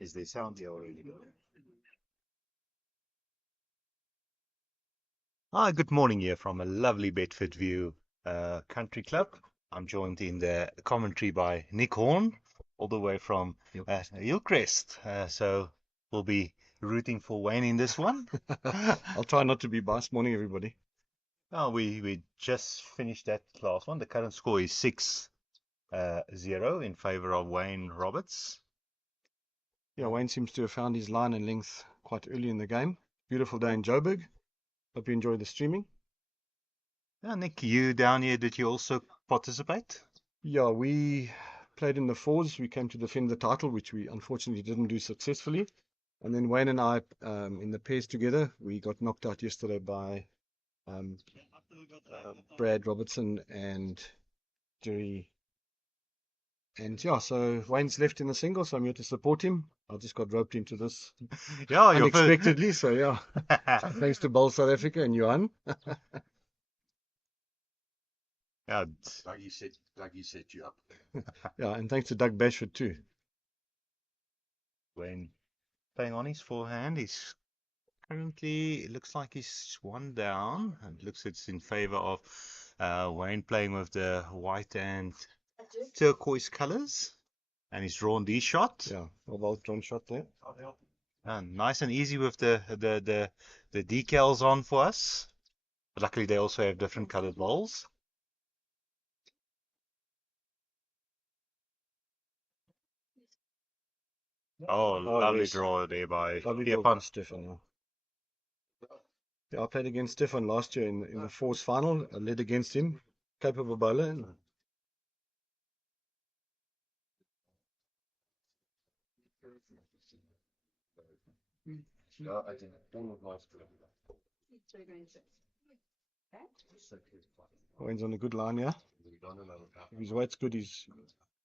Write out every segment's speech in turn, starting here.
Is there sound here already? Hi, good morning here from a lovely Bedfordview country club. I'm joined in the commentary by Nick Horn, all the way from Hillcrest. So we'll be rooting for Wayne in this one. I'll try not to be biased. Morning, everybody. Oh, we just finished that last one. The current score is 6-0 in favor of Wayne Roberts. Yeah, Wayne seems to have found his line and length quite early in the game. Beautiful day in Joburg. Hope you enjoyed the streaming. Yeah, Nick, you down here, did you also participate? Yeah, we played in the fours. We came to defend the title, which we unfortunately didn't do successfully. And then Wayne and I, in the pairs together, we got knocked out yesterday by Brad Robertson and Jerry. And yeah, so Wayne's left in the single, so I'm here to support him. I just got roped into this Yeah, unexpectedly, so yeah. Thanks to Bowl South Africa and Johan. Yeah, Like you set you up. Yeah, and thanks to Doug Bashford too. Wayne playing on his forehand. He's currently, it looks like he's one down. It looks it's in favor of Wayne playing with the white and turquoise colors. And he's drawn D shot. Yeah, well drawn shot there. Nice and easy with the decals on for us. But luckily they also have different colored balls. Oh, lovely yes. draw there by Lovely draw by Stefan. Yeah, I played against Stefan last year in the fours final. I led against him. Capable bowler. Ja, I think ongelooflijk. Wayne's on a good line, yeah. If his weight's good, he's.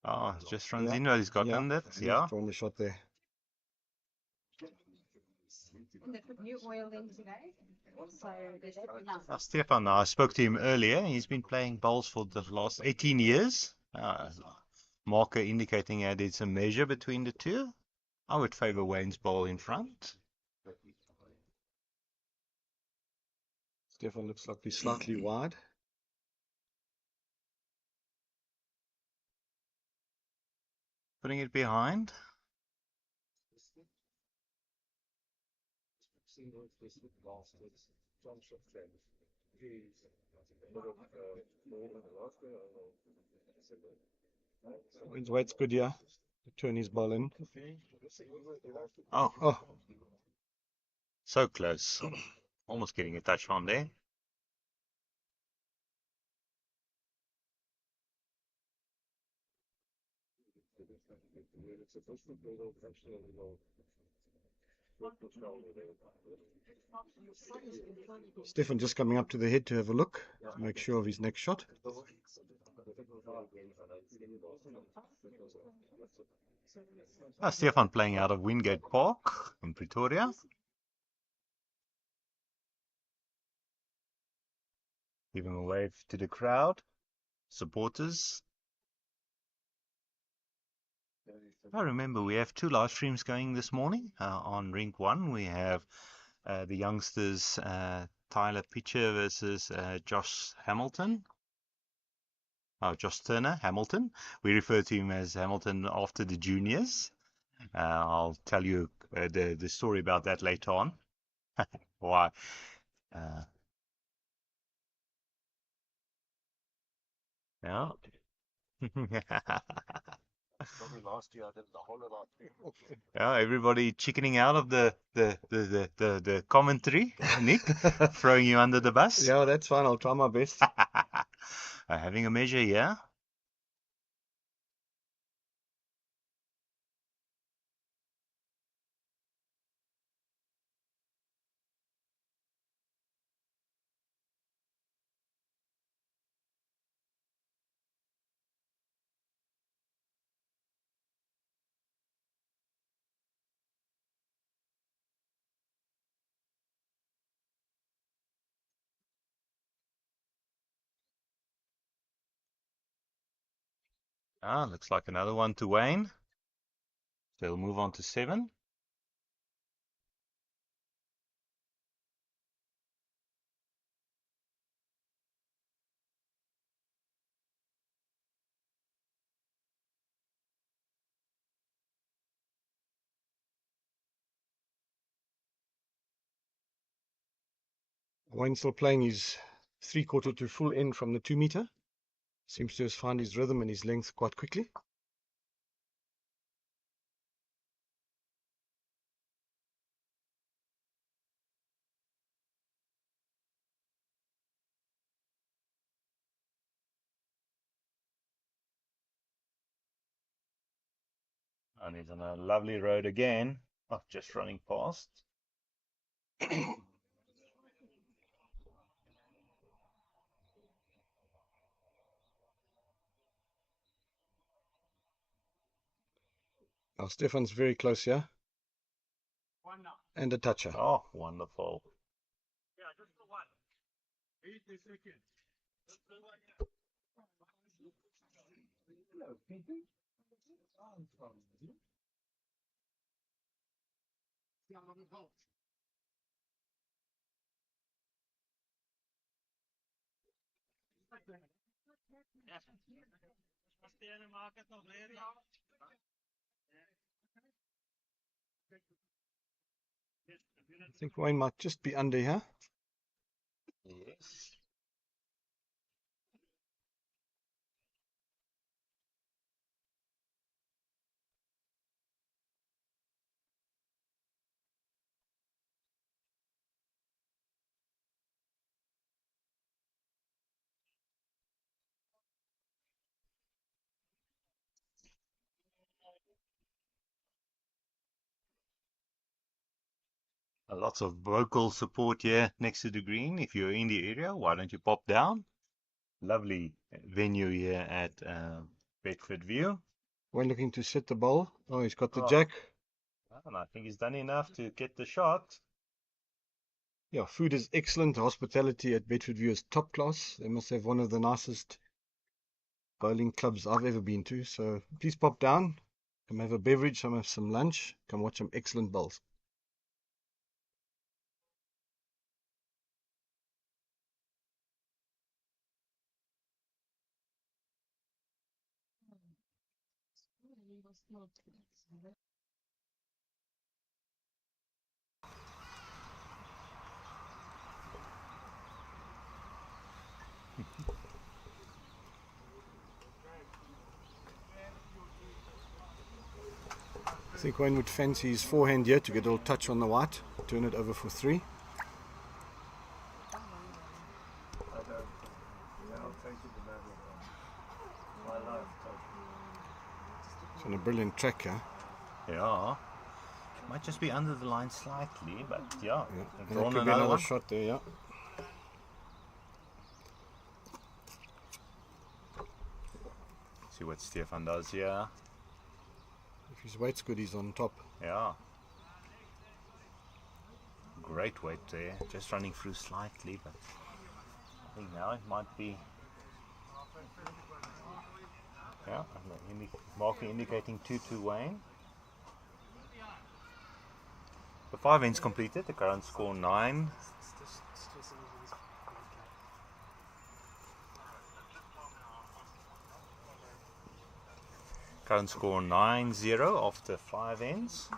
Oh, just runs in well. He's gotten that. Yeah. He's drawn the shot there. Stefan, I spoke to him earlier. He's been playing bowls for the last 18 years. Marker indicating that it's a measure between the two. I would favor Wayne's bowl in front. Stefan looks like he's slightly wide. Putting it behind. Wayne's weight's good, yeah. Turn his ball in. Oh. So close. Almost getting a touch on there. Stefan just coming up to the head to have a look, to make sure of his next shot. Stefan playing out of Wingate Park in Pretoria. Giving a wave to the crowd, supporters. I remember we have 2 live streams going this morning. On Rink 1, we have the youngsters Tyler Pitcher versus Josh Hamilton. Oh, Josh Turner, Hamilton. We refer to him as Hamilton after the juniors. I'll tell you the story about that later on. Why? Yeah. Last year I did the whole lot. Yeah, everybody chickening out of the commentary, Nick, throwing you under the bus. Yeah, that's fine. I'll try my best. Having a measure, yeah. Looks like another one to Wayne. They'll move on to 7. Wayne's still playing his 3/4 to full end from the 2 meter. Seems to have found his rhythm and his length quite quickly. And he's on a lovely road again. Oh, just running past. Now Stefan's very close here. And a toucher. Oh, wonderful. I think Wayne might just be under here. Yes. Lots of vocal support here next to the green. If you're in the area, why don't you pop down? Lovely venue here at Bedfordview. Wayne looking to set the ball. Oh, he's got the Oh. jack. And I think he's done enough to get the shot. Yeah, food is excellent. Hospitality at Bedfordview is top class. They must have one of the nicest bowling clubs I've ever been to. So please pop down. Come have a beverage, come have some lunch, come watch some excellent bowls. I think Wayne would fancy his forehand here to get a little touch on the white. Turn it over for 3. It's on a brilliant track here. Yeah. Might just be under the line slightly, but yeah. Yeah. they've And there drawn could be another another one. shot there, yeah. See what Stefan does here. If his weight's good, he's on top. Yeah. Great weight there. Just running through slightly, but I think now it might be. Yeah, marker indicating 2 to Wayne. The 5 ends completed. The current score 9. Current score 9-0 after 5 ends.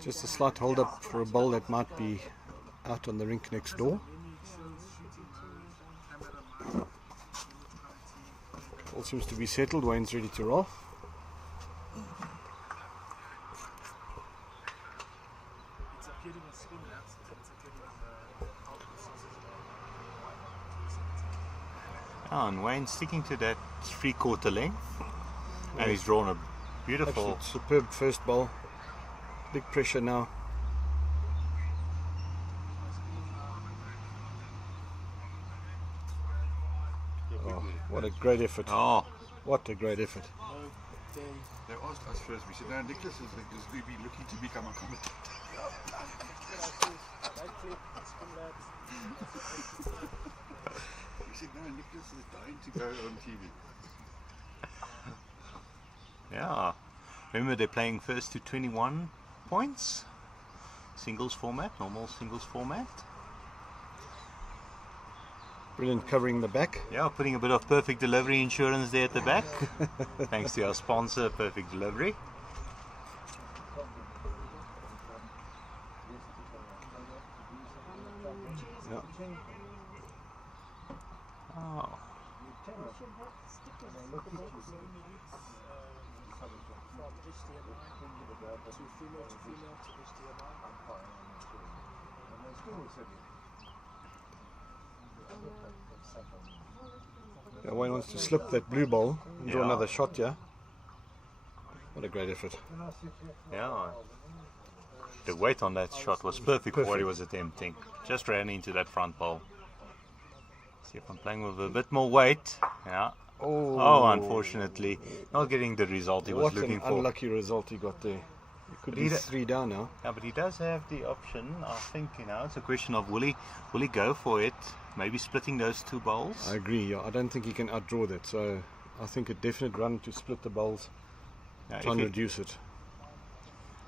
Just a slight hold up for a ball that might be out on the rink next door. All seems to be settled. Wayne's ready to roll. And Wayne sticking to that 3/4 length. And he's drawn a Beautiful. Absolute superb first bowl. Big pressure now. Oh, what a great effort. Oh, What a great effort. They asked us first. We said, "No, Nicholas is maybe looking to become a commentator." We said, "No, Nicholas is dying to go on TV." yeah. Remember, they're playing first to 21 points. Singles format, normal singles format. Brilliant covering the back. Yeah, putting a bit of Perfect Delivery insurance there at the back. Thanks to our sponsor, Perfect Delivery. Yeah. Oh. Yeah, Wayne wants to slip that blue ball and draw Yeah. another shot, yeah. What a great effort. Yeah. The weight on that shot was perfect for what he was attempting. Just ran into that front ball. See if I'm playing with a bit more weight. Yeah. Oh, unfortunately, not getting the result he was What looking an for. unlucky result he got there. He could But be he 3 down now. Yeah, but he does have the option. I think, it's a question of will he go for it? Maybe splitting those two bowls. I agree, yeah. I don't think he can outdraw that, so I think a definite run to split the bowls, Yeah, try and reduce it.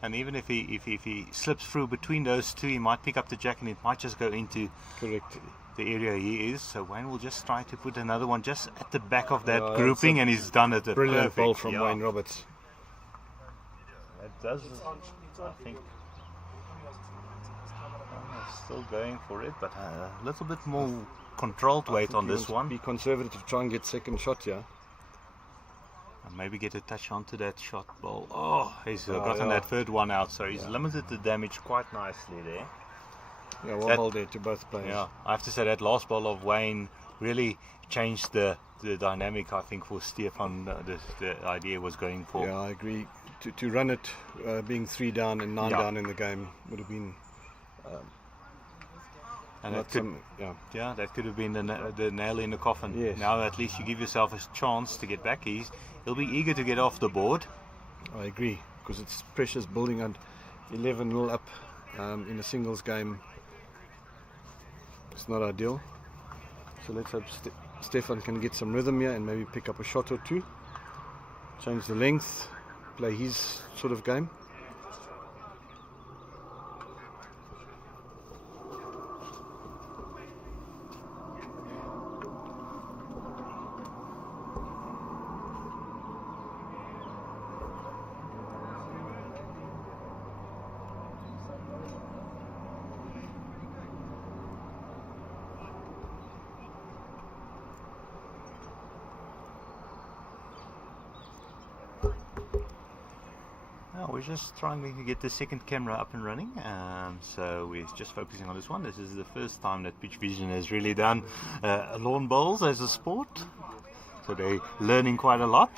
and even if he slips through between those two, he might pick up the jack and it might just go into Correct. the area he is. So Wayne will just try to put another one just at the back of that Yeah, it's grouping, a and he's done it. Brilliant perfect. ball from Yeah. Wayne Roberts. That does, I think. Still going for it, but a little bit more controlled weight on this one. Be conservative, try and get second shot, yeah. And maybe get a touch onto that shot ball. Oh, he's Oh, gotten yeah. that third one out, so he's limited the damage quite nicely there. Yeah, well That- hold there to both players. Yeah, I have to say that last ball of Wayne really changed the dynamic, I think, for Stefan. The idea was going for. Yeah, I agree. To run it being 3 down and 9 Yeah. down in the game would have been And not that could, some, yeah. that could have been the nail in the coffin. Yes. Now at least you give yourself a chance to get back. He'll be eager to get off the board. I agree, because it's pressure's building and 11-0 up in a singles game. It's not ideal. So let's hope Stefan can get some rhythm here and maybe pick up a shot or two. Change the length, play his sort of game. Now we're just trying to get the second camera up and running, so we're just focusing on this one. This is the first time that Pitch Vision has really done lawn bowls as a sport, so they're learning quite a lot.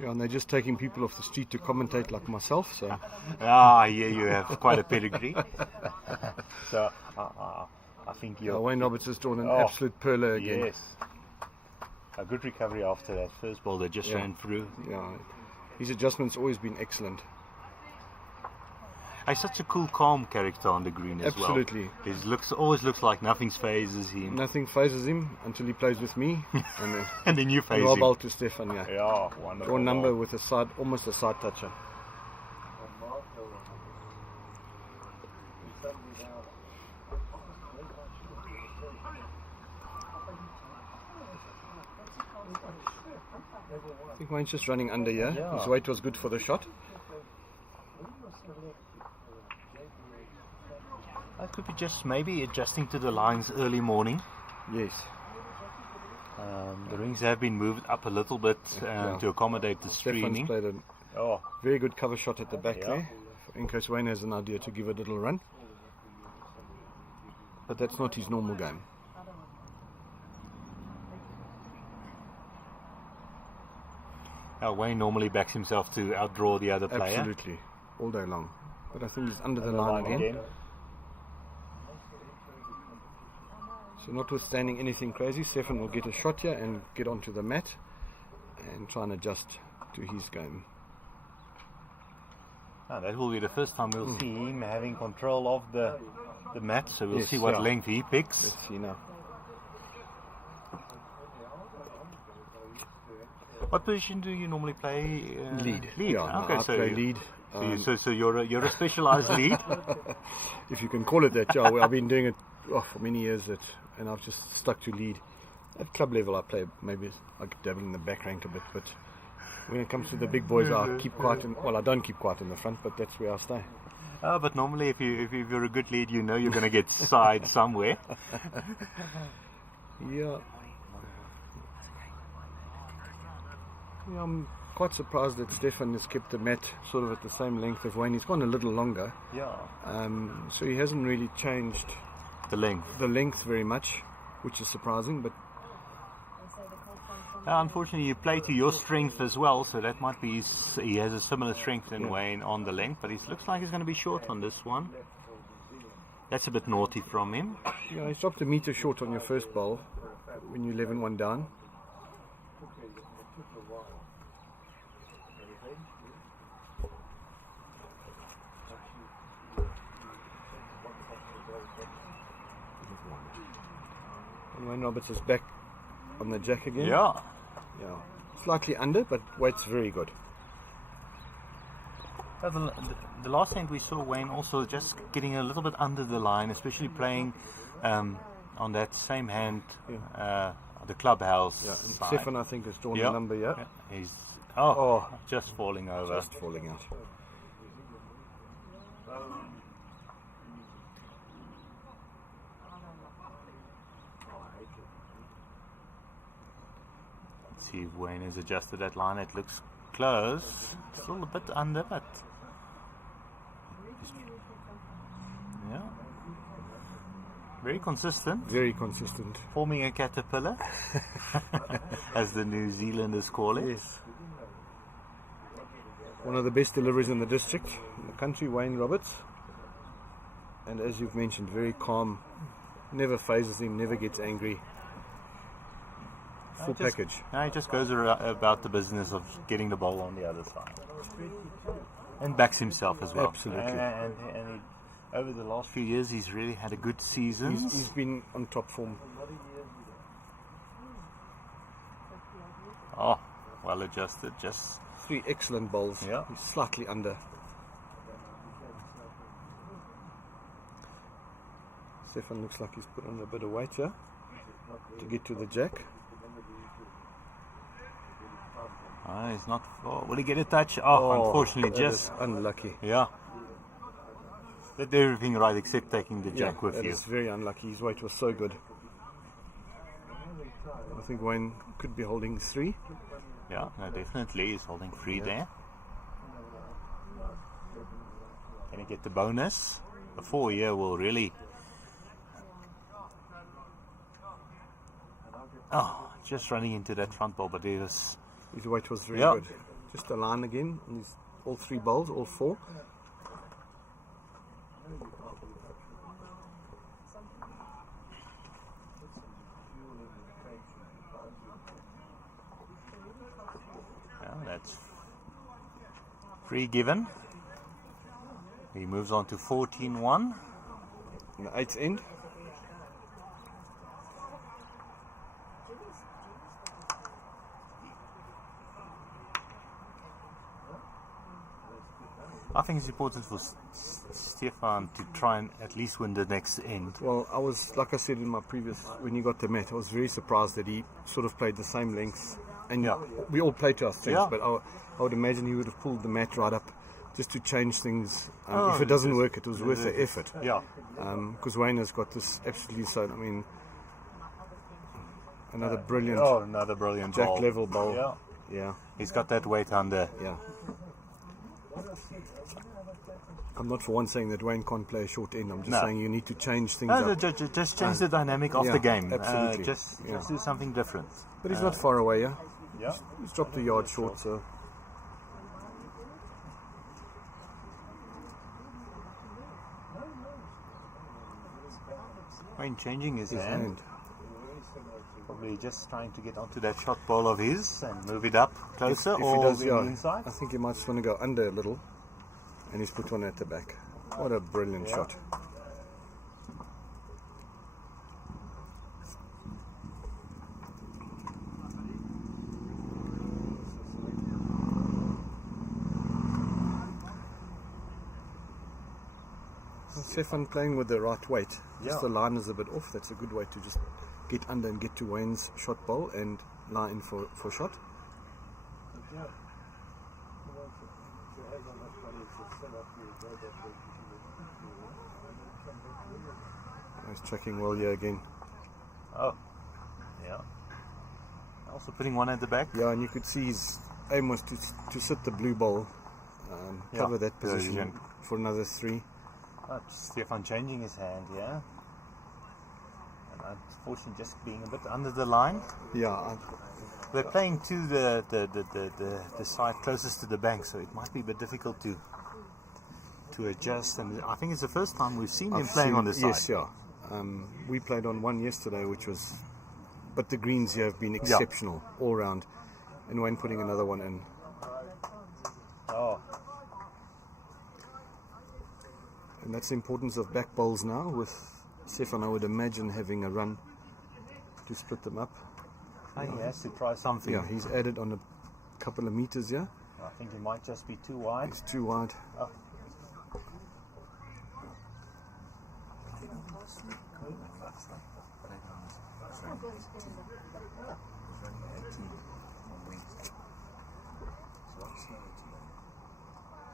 Yeah, and they're just taking people off the street to commentate like myself, so Yeah, you have quite a pedigree. So I think you're Wayne Roberts has drawn an Oh, absolute perler again. Yes, a good recovery after that first ball that just Yeah. ran through. Yeah, his adjustment's always been excellent. He's such a cool, calm character on the green as Absolutely. well. He always looks like nothing phases him, Nothing phases him until he plays with me, and and then you phase well him. ball to Stefan. Yeah, Yeah, wonderful. draw number with a side, almost a side toucher. I think Wayne's just running under here. Yeah. His weight was good for the shot. That could be just maybe adjusting to the lines early morning. Yes. The rings have been moved up a little bit Yeah. to accommodate the Stefan's screening. played a Oh, very good cover shot at the back Yeah. there, in case Wayne has an idea to give a little run. But that's not his normal game. Wayne normally backs himself to outdraw the other player. Absolutely, all day long. But I think he's under the line again. So notwithstanding anything crazy, Stefan will get a shot here and get onto the mat and try and adjust to his game. That will be the first time we'll see him having control of the mat, so we'll Yes, see what yeah. length he picks. Let's see now. What position do you normally play? Lead. Lead. Yeah, Okay, I so play you- lead. So you're a specialized lead. If you can call it that, yeah. Well, I've been doing it for many years, and I've just stuck to lead. At club level, I play maybe I dabble in the back rank a bit, but when it comes to the big boys, I keep quiet. I don't keep quiet in the front, but that's where I stay. But normally, if you're a good lead, you know you're going to get side somewhere. Yeah. Yeah, I'm quite surprised that Stefan has kept the mat sort of at the same length of Wayne. He's gone a little longer. Yeah. So he hasn't really changed The length. the length very much, which is surprising, but Unfortunately, you play to your strength as well, so that might be he has a similar strength than Wayne on the length, but he looks like he's going to be short on this one. That's a bit naughty from him. yeah, he's dropped a meter short on your first bowl when you're 11-1 down. And Wayne Roberts is back on the jack again. Yeah. Yeah. Slightly under, but weight's very good. The last end we saw Wayne also just getting a little bit under the line, especially playing on that same hand, the clubhouse Yeah, and side. Stefan, I think, has drawn Yeah. the number, yeah. He's Oh. just falling over. Just falling out. Let's see if Wayne has adjusted that line. It looks close. Still a bit under, but yeah, very consistent. Very consistent. Forming a caterpillar, as the New Zealanders call it. Yes. One of the best deliveries in the district, in the country, Wayne Roberts. And as you've mentioned, very calm, never phases him, never gets angry. Full package. He just goes about the business of getting the ball on the other side. And backs himself as well. Absolutely. And he, over the last few years, he's really had a good season. He's been on top form. Oh, well adjusted. Just 3 excellent bowls. Yeah. He's slightly under. Stefan looks like he's put on a bit of weight here to get to the jack. he's not. Oh, will he get a touch? Oh, unfortunately, that just is unlucky. yeah. Did everything right except taking the jack Yeah, with that you. is very unlucky. His weight was so good. I think Wayne could be holding 3. Yeah, no, definitely. He's holding free there. Can he get the bonus? The 4 here will really. Oh, just running into that front ball, but it was. His weight was very Yeah. good. Just a line again on these all 3 bowls, all 4. Yeah, that's free given. He moves on to 14-1. And the 8th end. I think it's important for Stefan to try and at least win the next end. Well, I was, like I said in my previous, when you got the mat, I was very surprised that he sort of played the same lengths. And Yeah. we all play to our strengths, Yeah. but I would imagine he would have pulled the mat right up just to change things. Oh, if it doesn't work, it was worth the effort. Yeah. Because Wayne has got this absolutely so, I mean, another brilliant Oh, another brilliant jack ball. level bowl. Yeah. Yeah, He's got that weight under. yeah. I'm not for one saying that Wayne can't play a short end. I'm just No. saying you need to change things No, up. just change the dynamic of yeah, the game. absolutely. Just Yeah. do something different. But he's not far away, yeah. Yeah. He's dropped a yard short, so Wayne changing his his hand. hand. Probably just trying to get onto that shot ball of his and move it up closer If he or does, the yeah, inside. I think he might just want to go under a little, and he's put one at the back. What a brilliant Yeah. shot! Stefan playing with the right weight. Yeah. Just the line is a bit off. That's a good way to just get under and get to Wayne's shot bowl and lie in for shot. He's checking well here again. Oh, yeah. Also putting one at the back. Yeah, and you could see his aim was to sit the blue ball, cover that position position. for another 3. Oh, Stefan changing his hand, yeah. And unfortunately just being a bit under the line. Yeah, They're playing to the side closest to the bank, so it might be a bit difficult to adjust. And I think it's the first time we've seen him playing on the side. Yes, yeah. We played on one yesterday, which was, but the greens here have been exceptional all round. And Wayne putting another one in. Oh, And that's the importance of back bowls now. With Stefan, I would imagine having a run to split them up. he has to try something. Yeah, he's added on a couple of meters here. I think he might just be too wide. He's too wide. Oh.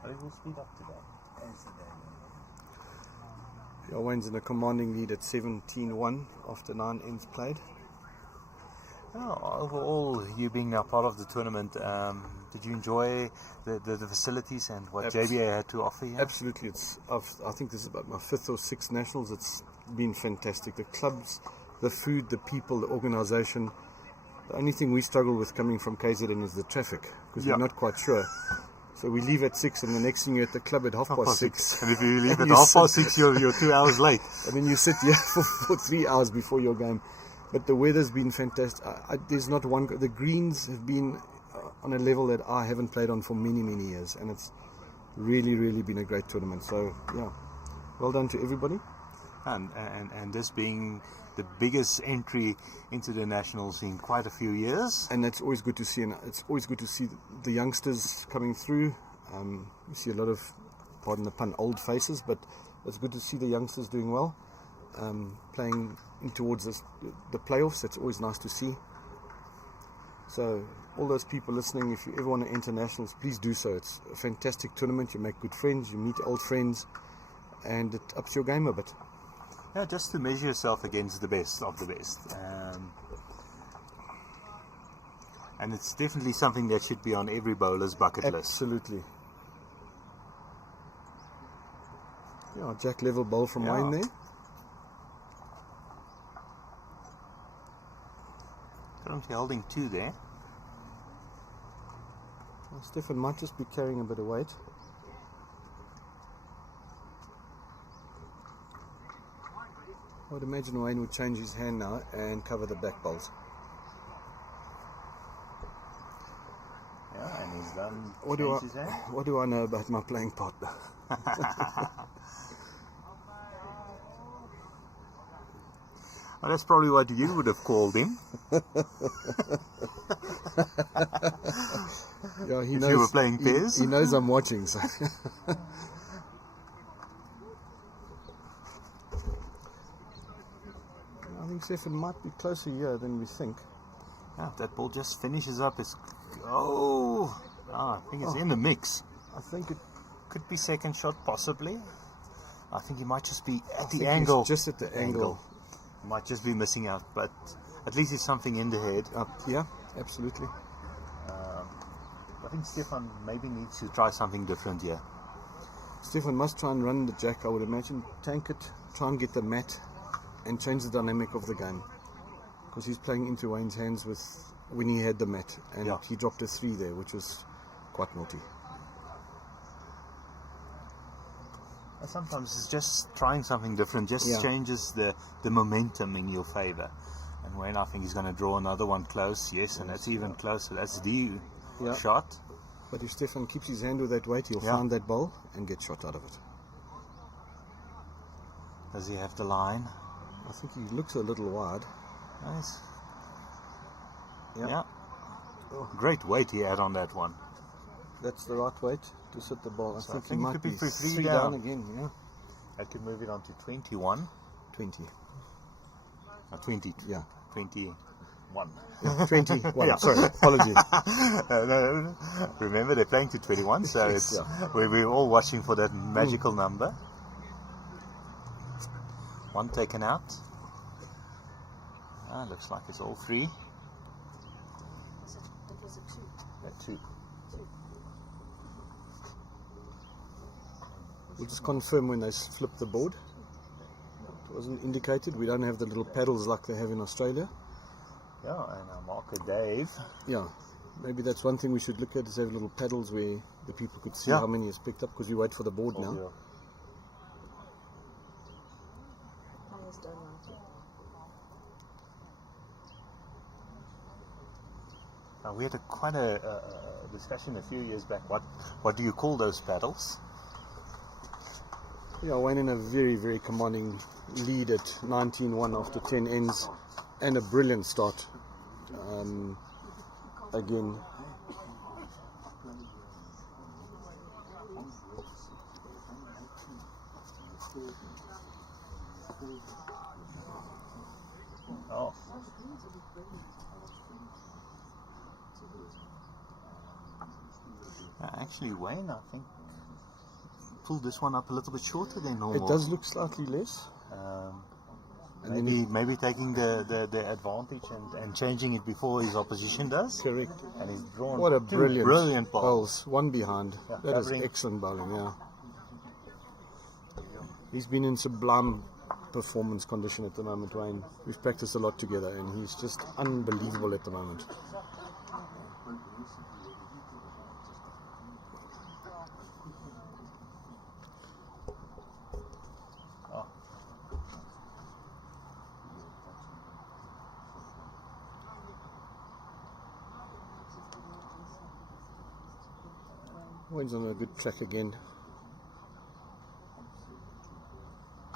But it will speed up today. Yeah, Wayne's in a commanding lead at 17-1 after 9 ends played. Oh, overall, you being now part of the tournament, did you enjoy the facilities and what JBA had to offer you? Absolutely. I think this is about my 5th or 6th nationals. It's been fantastic. The clubs, the food, the people, the organisation. The only thing we struggle with coming from KZN is the traffic, because we're not quite sure. So we leave at 6, and the next thing you're at the club at half past 6. And if you leave And at you half past 6, you're 2 hours late. And then you sit here for 3 hours before your game. But the weather's been fantastic. There's not one. The greens have been on a level that I haven't played on for many, many years, and it's really, really been a great tournament. So yeah, well done to everybody. And this being the biggest entry into the nationals in quite a few years. And that's always good to see. And it's always good to see the youngsters coming through. We see a lot of, pardon the pun, old faces, but it's good to see the youngsters doing well, playing in towards the playoffs. That's always nice to see. So all those people listening, if you ever want to enter nationals, please do so. It's a fantastic tournament. You make good friends, you meet old friends, and it ups your game a bit. Yeah, just to measure yourself against the best of the best. And it's definitely something that should be on every bowler's bucket list. Absolutely. Yeah, Jack level bowl from Wayne there. Currently holding 2 there. Well, Stefan might just be carrying a bit of weight. I would imagine Wayne would change his hand now and cover the back bowls. Yeah, and he's done. What do I know about my playing partner? Well, that's probably what you would have called him. Yeah, he If knows you were playing pairs. He knows I'm watching. So. I think Stefan might be closer here than we think. Yeah, if that ball just finishes up, it's I think it's in the mix. I think it. Could be second shot, possibly. I think he might just be at the think angle. he's just at the angle. Might just be missing out, but at least it's something in the head. Yeah, absolutely. I think Stefan maybe needs to try something different here. Stefan must try and run the jack, I would imagine. Tank it, try and get the mat, and change the dynamic of the game. Because he's playing into Wayne's hands with when he had the mat, and Yeah. he dropped a 3 there, which was quite naughty. Sometimes it's just trying something different, just Yeah. changes the momentum in your favor. And Wayne, I think he's going to draw another one close. Yes, and that's even closer. That's the Yeah. shot. But if Stefan keeps his hand with that weight, he'll Yeah. find that bowl and get shot out of it. Does he have the line? I think he looks a little wide. Nice. Yeah. Yeah. Great weight he had on that one. That's the right weight to sit the ball. I So think I he think it might could be be for 3 3 down. down again. Yeah, I could move it on to 21. 20. 20. Yeah. 21. 21. Yeah. Sorry, apologies. No. Remember, they're playing to 21, so Yes, it's yeah. we're all watching for that magical number. One taken out. Looks like it's all 3. It was a 2. 2. We'll just confirm when they flip the board. It wasn't indicated. We don't have the little paddles like they have in Australia. Yeah, and our marker Dave. Yeah, maybe that's one thing we should look at, is have little paddles where the people could see Yeah. how many is picked up, because we wait for the board now. Players don't like it. We had quite a discussion a few years back. What do you call those paddles? Yeah, Wayne in a very, very commanding lead at 19-1 after 10 ends, and a brilliant start. Again, Oh. Actually, Wayne, I think pulled this one up a little bit shorter than normal. it does look slightly less. And then Maybe taking the advantage and changing it before his opposition does. correct. And he's drawn What a two brilliant balls. bowls. One behind. Yeah, That is covering. excellent bowling, yeah. He's been in sublime performance condition at the moment, Wayne. We've practiced a lot together, and he's just unbelievable at the moment. Oh. Wayne's on a good track again.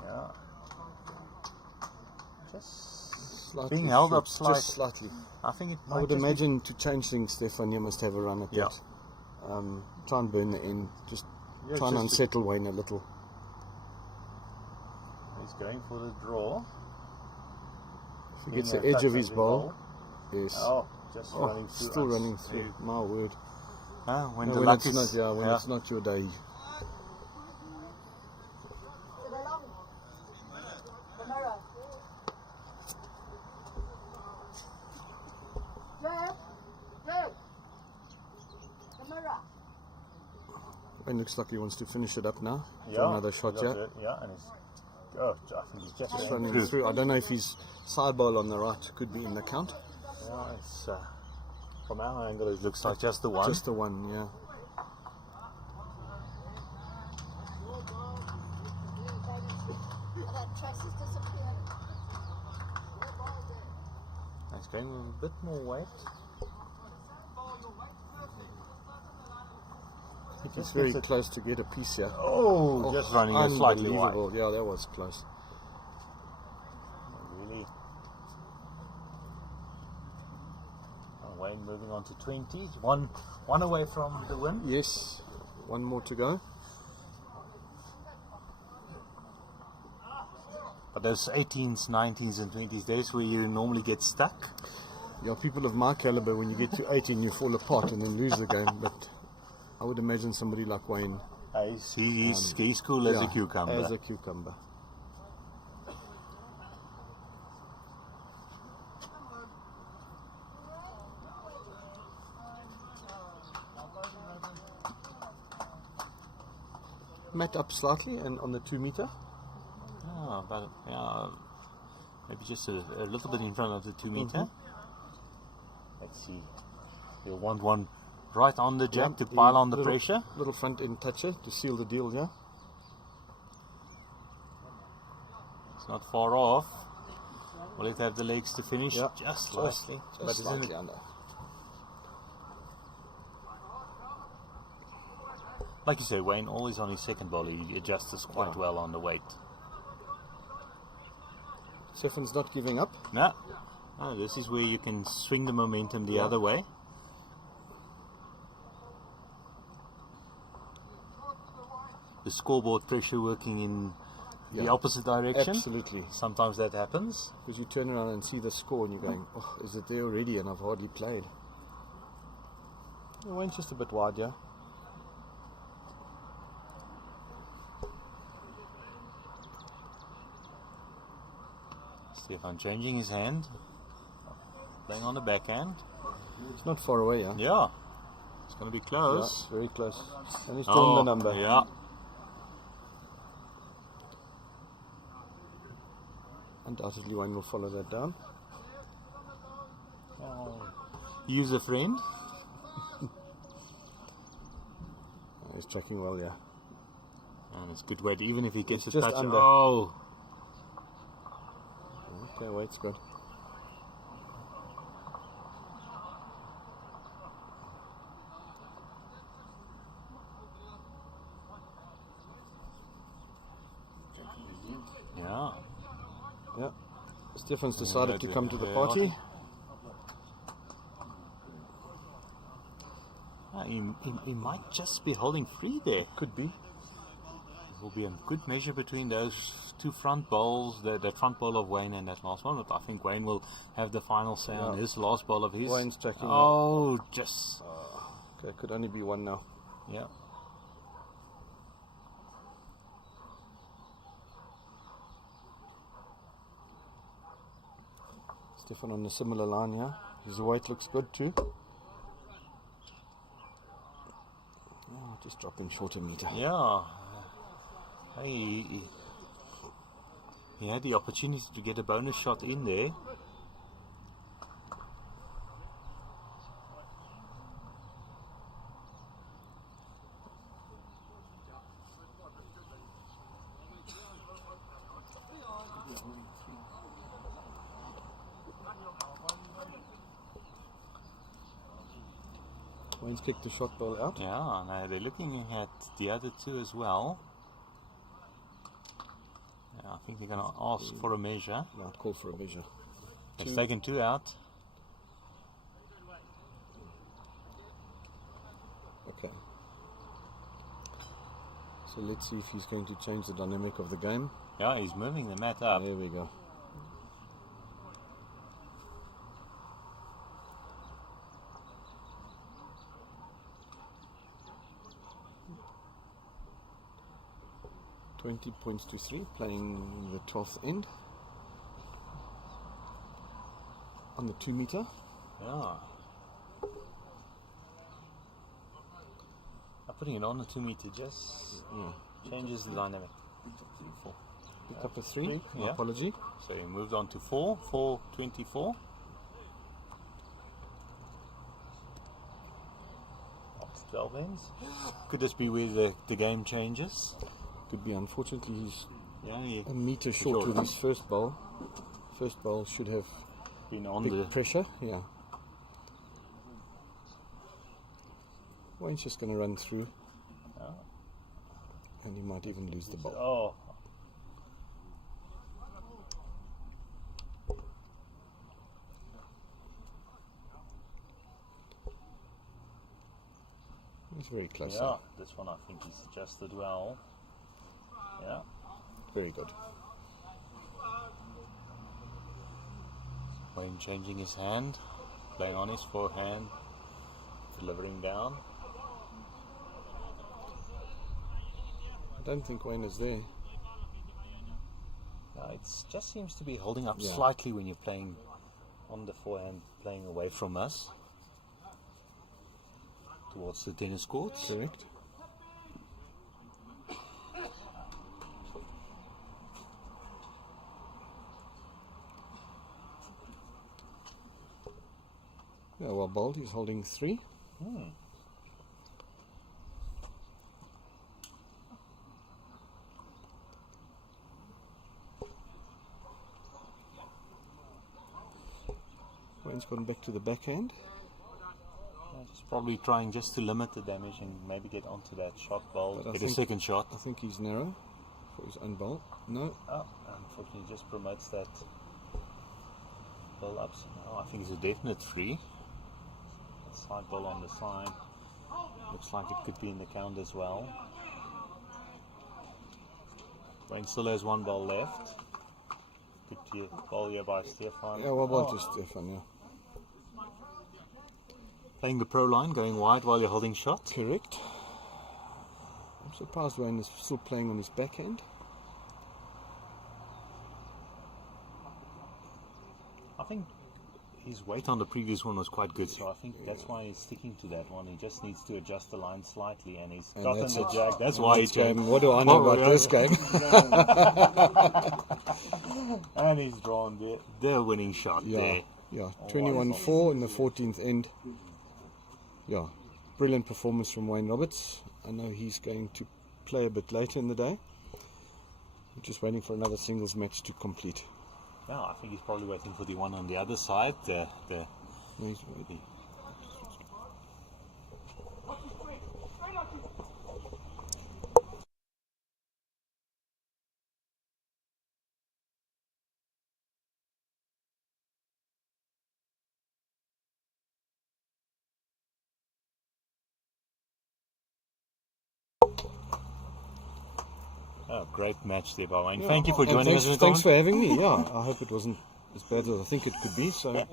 Yeah. Just Slightly being held short, up slightly. Just slightly. I think it I might would just be- imagine to change things, Stefan, you must have a run at Yeah. that. Try and burn the end. Just Yeah, try and just- unsettle Wayne a little. He's going for the draw. If he gets In the edge touch of his every ball, yes. Oh, just Oh, running through. still us. running through. My word. When No, the when luck it's is, not, when it's not your day. Wayne looks like he wants to finish it up now. For another shot, he yeah. got it, yeah, and he's. Oh, I think he's just Just running running through. I don't know if his side ball on the right could be in the count. Yeah, it's, from our angle, it looks like just the one. Just the one, yeah. He's going with a bit more weight. I think he's very gets it. close to get a piece here. Oh, just running it slightly wide. Unbelievable. Yeah, that was close. Really. Wayne moving on to 20. One away from the win. Yes, one more to go. But those 18s, 19s, and 20s, that's where you normally get stuck. Yeah, people of my caliber, when you get to 18, you fall apart and then lose the game. But I would imagine somebody like Wayne. He's cool as a cucumber. As a cucumber. Mat up slightly and on the 2 meter. But maybe just a little bit in front of the 2 meter. At Let's see. You'll want one right on the jack Yeah, to pile on the little- pressure. Little front end toucher to seal the deal, yeah. It's not far off. Will it have the legs to finish? Yeah, Just slightly. But Just isn't it? slightly under. Like you say, Wayne, always on his second ball, he adjusts us quite Yeah. well on the weight. Stefan's not giving up. No. Oh, this is where you can swing the momentum the Yeah. other way. The scoreboard pressure working in the Yeah. opposite direction. Absolutely. Sometimes that happens. Because you turn around and see the score and you're going, oh, is it there already? And I've hardly played. It went just a bit wide, yeah. Stefan changing his hand. Playing on the backhand. It's not far away, yeah. Yeah. It's going to be Yeah, close. it's very close. And he's still in the number. Yeah. Undoubtedly, one will follow that down. Use a friend. He's tracking well, yeah. And it's good weight, even if he gets It's a just touch. under. Oh. Okay, weight's good. Yeah. Yeah. Stefan's decided to come to the yeah. party. He might just be holding free there. Could be. It will be a good measure between those two front bowls, that front bowl of Wayne and that last one. But I think Wayne will have the final say on Yeah. his last bowl of his. Wayne's tracking Oh, just. Okay, could only be one now. Yeah. Stefan on a similar line, yeah. His weight looks good too. Oh, just dropping short a meter. Yeah. Hey, he had the opportunity to get a bonus shot in there. Wayne's kicked the shot ball out. Yeah, now they're looking at the other two as well. Yeah, I think they're going to ask for a measure. No, I'd call for a measure. They've taken two out. Okay. So let's see if he's going to change the dynamic of the game. Yeah, he's moving the mat up. There we go. $20.23, playing the 12th end on the 2 meter. Yeah. Putting it on the 2 meter just changes the dynamic. Four. Picked up a 3. Yeah. Apology. So he moved on to 4.24. After 12 ends. Could this be where the game changes? Could be. Unfortunately, he's Yeah, he a meter short with his first bowl. First bowl should have been on big the. pressure. Yeah. Wayne's just going to run through. And he might even lose the ball. Oh. He's very close. Yeah, this one I think he's adjusted well. Yeah. Very good. Wayne changing his hand, playing on his forehand, delivering down. I don't think Wayne is there. No, it just seems to be holding up Yeah. slightly when you're playing on the forehand, playing away from us towards the tennis courts. Correct. Yeah, well bowled. He's holding 3. Wayne's gone back to the backhand. Just probably trying just to limit the damage and maybe get onto that shot bowl. But I Get a think- second shot. I think he's narrow for his unbowl. No, Oh, unfortunately, just promotes that ball up. So now I think it's a definite free. Side ball on the side. Looks like it could be in the count as well. Wayne still has 1 ball left. Good ball here by Stefan. yeah, well bowled to Stefan, yeah. Playing the pro line, going wide while you're holding shot. Correct. I'm surprised Wayne is still playing on his backhand. I think his weight on the previous one was quite good, so I think that's why he's sticking to that one. He just needs to adjust the line slightly, and he's And gotten that's the it. jack. That's And why this he's game. What do I know about this game? And he's drawn the winning shot Yeah, there. yeah. 21-4 in the 14th end. Yeah, brilliant performance from Wayne Roberts. I know he's going to play a bit later in the day. I'm just waiting for another singles match to complete. Yeah, I think he's probably waiting for the one on the other side. No, he's ready. Oh, great match there by Wayne. Yeah. Thank you for And joining thanks, us. Thanks for having me. Yeah, I hope it wasn't as bad as I think it could be. So,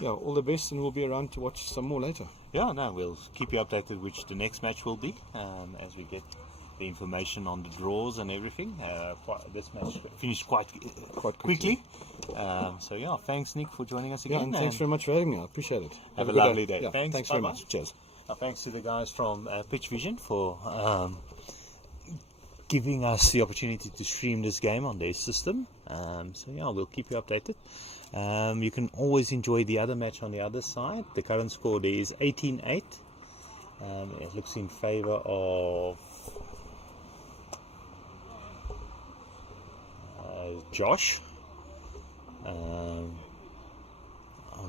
yeah, all the best, and we'll be around to watch some more later. Yeah, no, we'll keep you updated which the next match will be as we get the information on the draws and everything. This match finished quite quickly. So yeah, thanks Nick for joining us Yeah, again. and thanks very much for having me. I appreciate it. Have a good lovely day. Yeah, Thanks. thanks very Bye-bye. much. Cheers. Thanks to the guys from Pitch Vision for giving us the opportunity to stream this game on their system. So yeah, we'll keep you updated. You can always enjoy the other match on the other side. The current score there is 18-8. It looks in favor of Josh on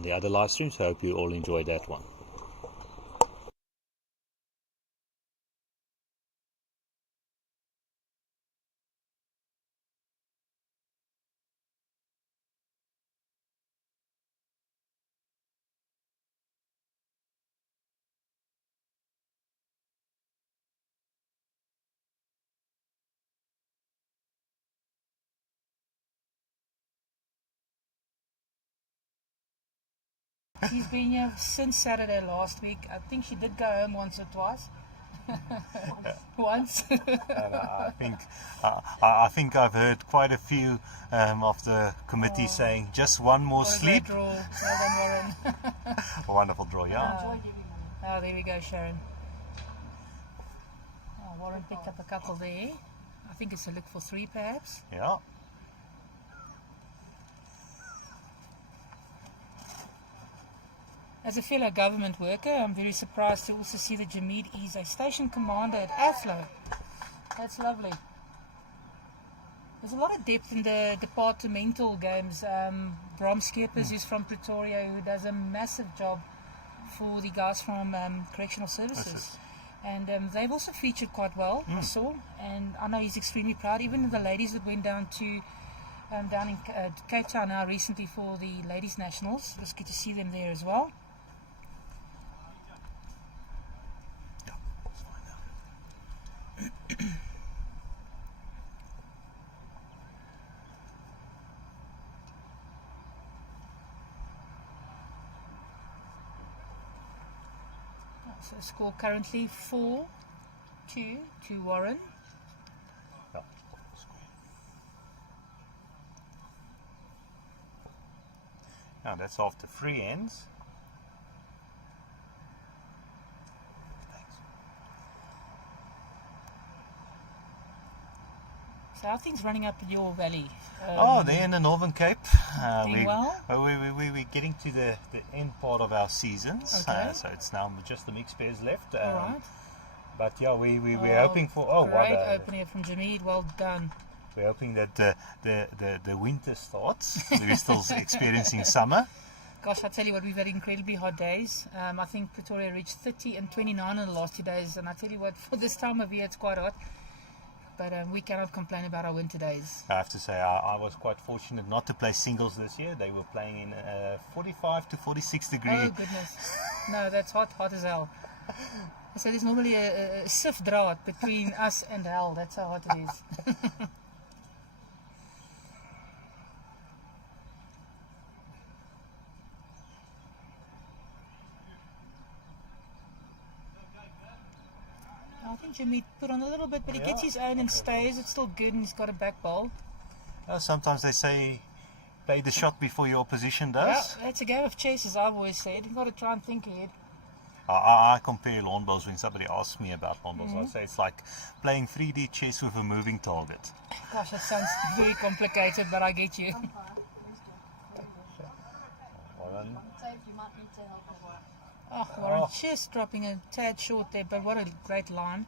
the other live stream. So I hope you all enjoyed that one. She's been here since Saturday last week. I think she did go home once or twice. Once. I think I've heard quite a few of the committee saying just one more What a sleep. great draw. Well done, Warren. A wonderful draw, yeah. Oh, there we go, Sharon. Oh, Warren picked up a couple there. I think it's a look for 3 perhaps. Yeah. As a fellow government worker, I'm very surprised to also see that Jameed is a station commander at Athlone. That's lovely. There's a lot of depth in the departmental games. Bram Skeepers is from Pretoria, who does a massive job for the guys from Correctional Services. And they've also featured quite well, I saw. And I know he's extremely proud. Even the ladies that went down to down in Cape Town now recently for the Ladies Nationals. It was good to see them there as well. So score currently 4-2 to Warren. Yeah. Now that's after 3 ends. So how are things running up in your valley? They're in the Northern Cape. Doing well? We're getting to the end part of our seasons. Okay. So it's now just the mixed pairs left. All right. But yeah, we're hoping for. Oh, great what opening from Jameed. Well done. we're hoping that the winter starts. We're still experiencing summer. Gosh, I tell you what, we've had incredibly hot days. I think Pretoria reached 30 and 29 in the last 2 days. And I tell you what, for this time of year, it's quite hot. But we cannot complain about our winter days. I have to say, I was quite fortunate not to play singles this year. They were playing in 45 to 46 degree. Oh, goodness. No, that's hot as hell. So there's normally a sift drought between us and hell. That's how hot it is. I think Jimmy put on a little bit, but he gets his own and stays. It's still good, and he's got a back ball. Sometimes they say play the shot before your opposition does. Yeah, it's a game of chess, as I've always said. You've got to try and think ahead. I compare lawn bowls when somebody asks me about lawn bowls. I say it's like playing 3D chess with a moving target. Gosh, that sounds very complicated, but I get you. Oh, Warren just dropping a tad short there, but what a great line.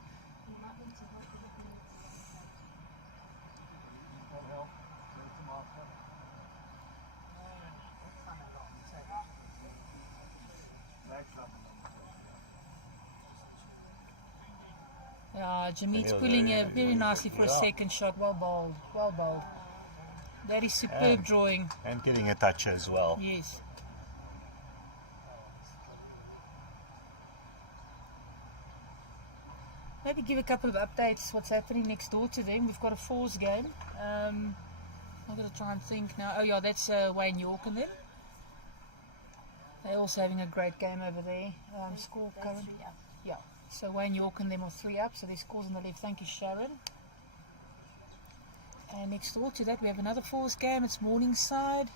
Jameed's pulling it very nicely for a second shot. Well bowled, well bowled. That is superb drawing. And getting a touch as well. Yes. Maybe give a couple of updates what's happening next door to them. We've got a fours game. I'm going to try and think now. Oh yeah, that's Wayne York and them. They're also having a great game over there. Score current. Yeah. So Wayne York and them are 3 up, so their scores on the left. Thank you, Sharon. And next door to that we have another fours game. It's Morningside.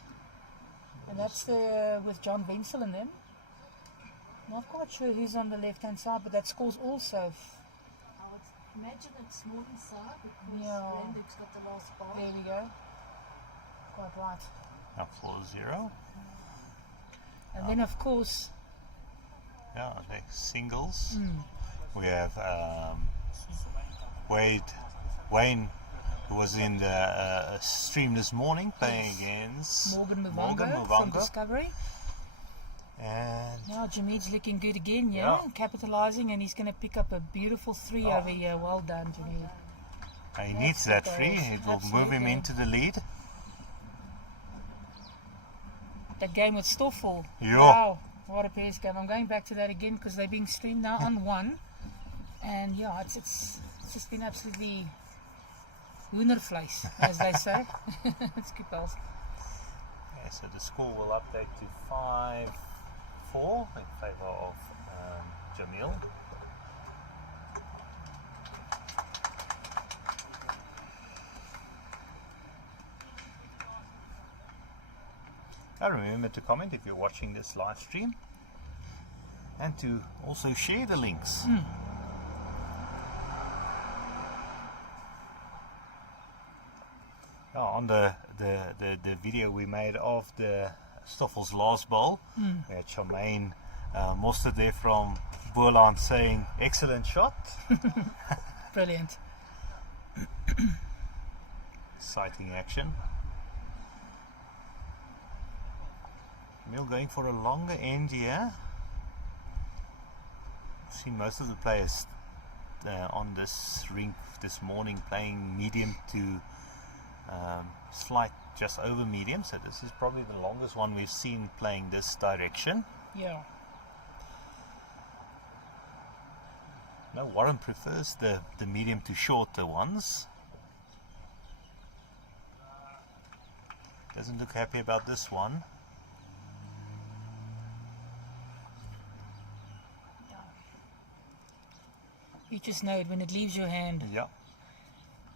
And that's with John Wenzel and them. Not quite sure who's on the left hand side, but that scores also. Imagine it's Morningside because Yeah. Randwick's got the last ball. There we go. Quite right. Now 4-0. And then of course, Yeah, like singles. We have Wayne, who was in the stream this morning, playing against Morgan Muvongo from Discovery. And Now Jameed's looking good again, yeah, capitalising, and he's going to pick up a beautiful 3 over here. Well done, Jameed. he needs that free. It will move him Absolutely. into the lead. That game with Stoffel. Yeah. Wow, what a pace game. I'm going back to that again because they're being streamed now on 1. And yeah, it's just been absolutely hoendervleis, as they say. It's good balls. Yeah, so the score will update to 5-4 in favour of Jamil. Now remember to comment if you're watching this live stream, and to also share the links. On the video we made of the Stoffel's last bowl, we had Charmaine Mostert there from Boerland saying, excellent shot. Brilliant. Exciting action. Emil going for a longer end here. See most of the players on this rink this morning playing medium to slight just over medium, so this is probably the longest one we've seen playing this direction. Yeah. No, Warren prefers the medium to shorter ones. Doesn't look happy about this one. You just know it when it leaves your hand. Yeah.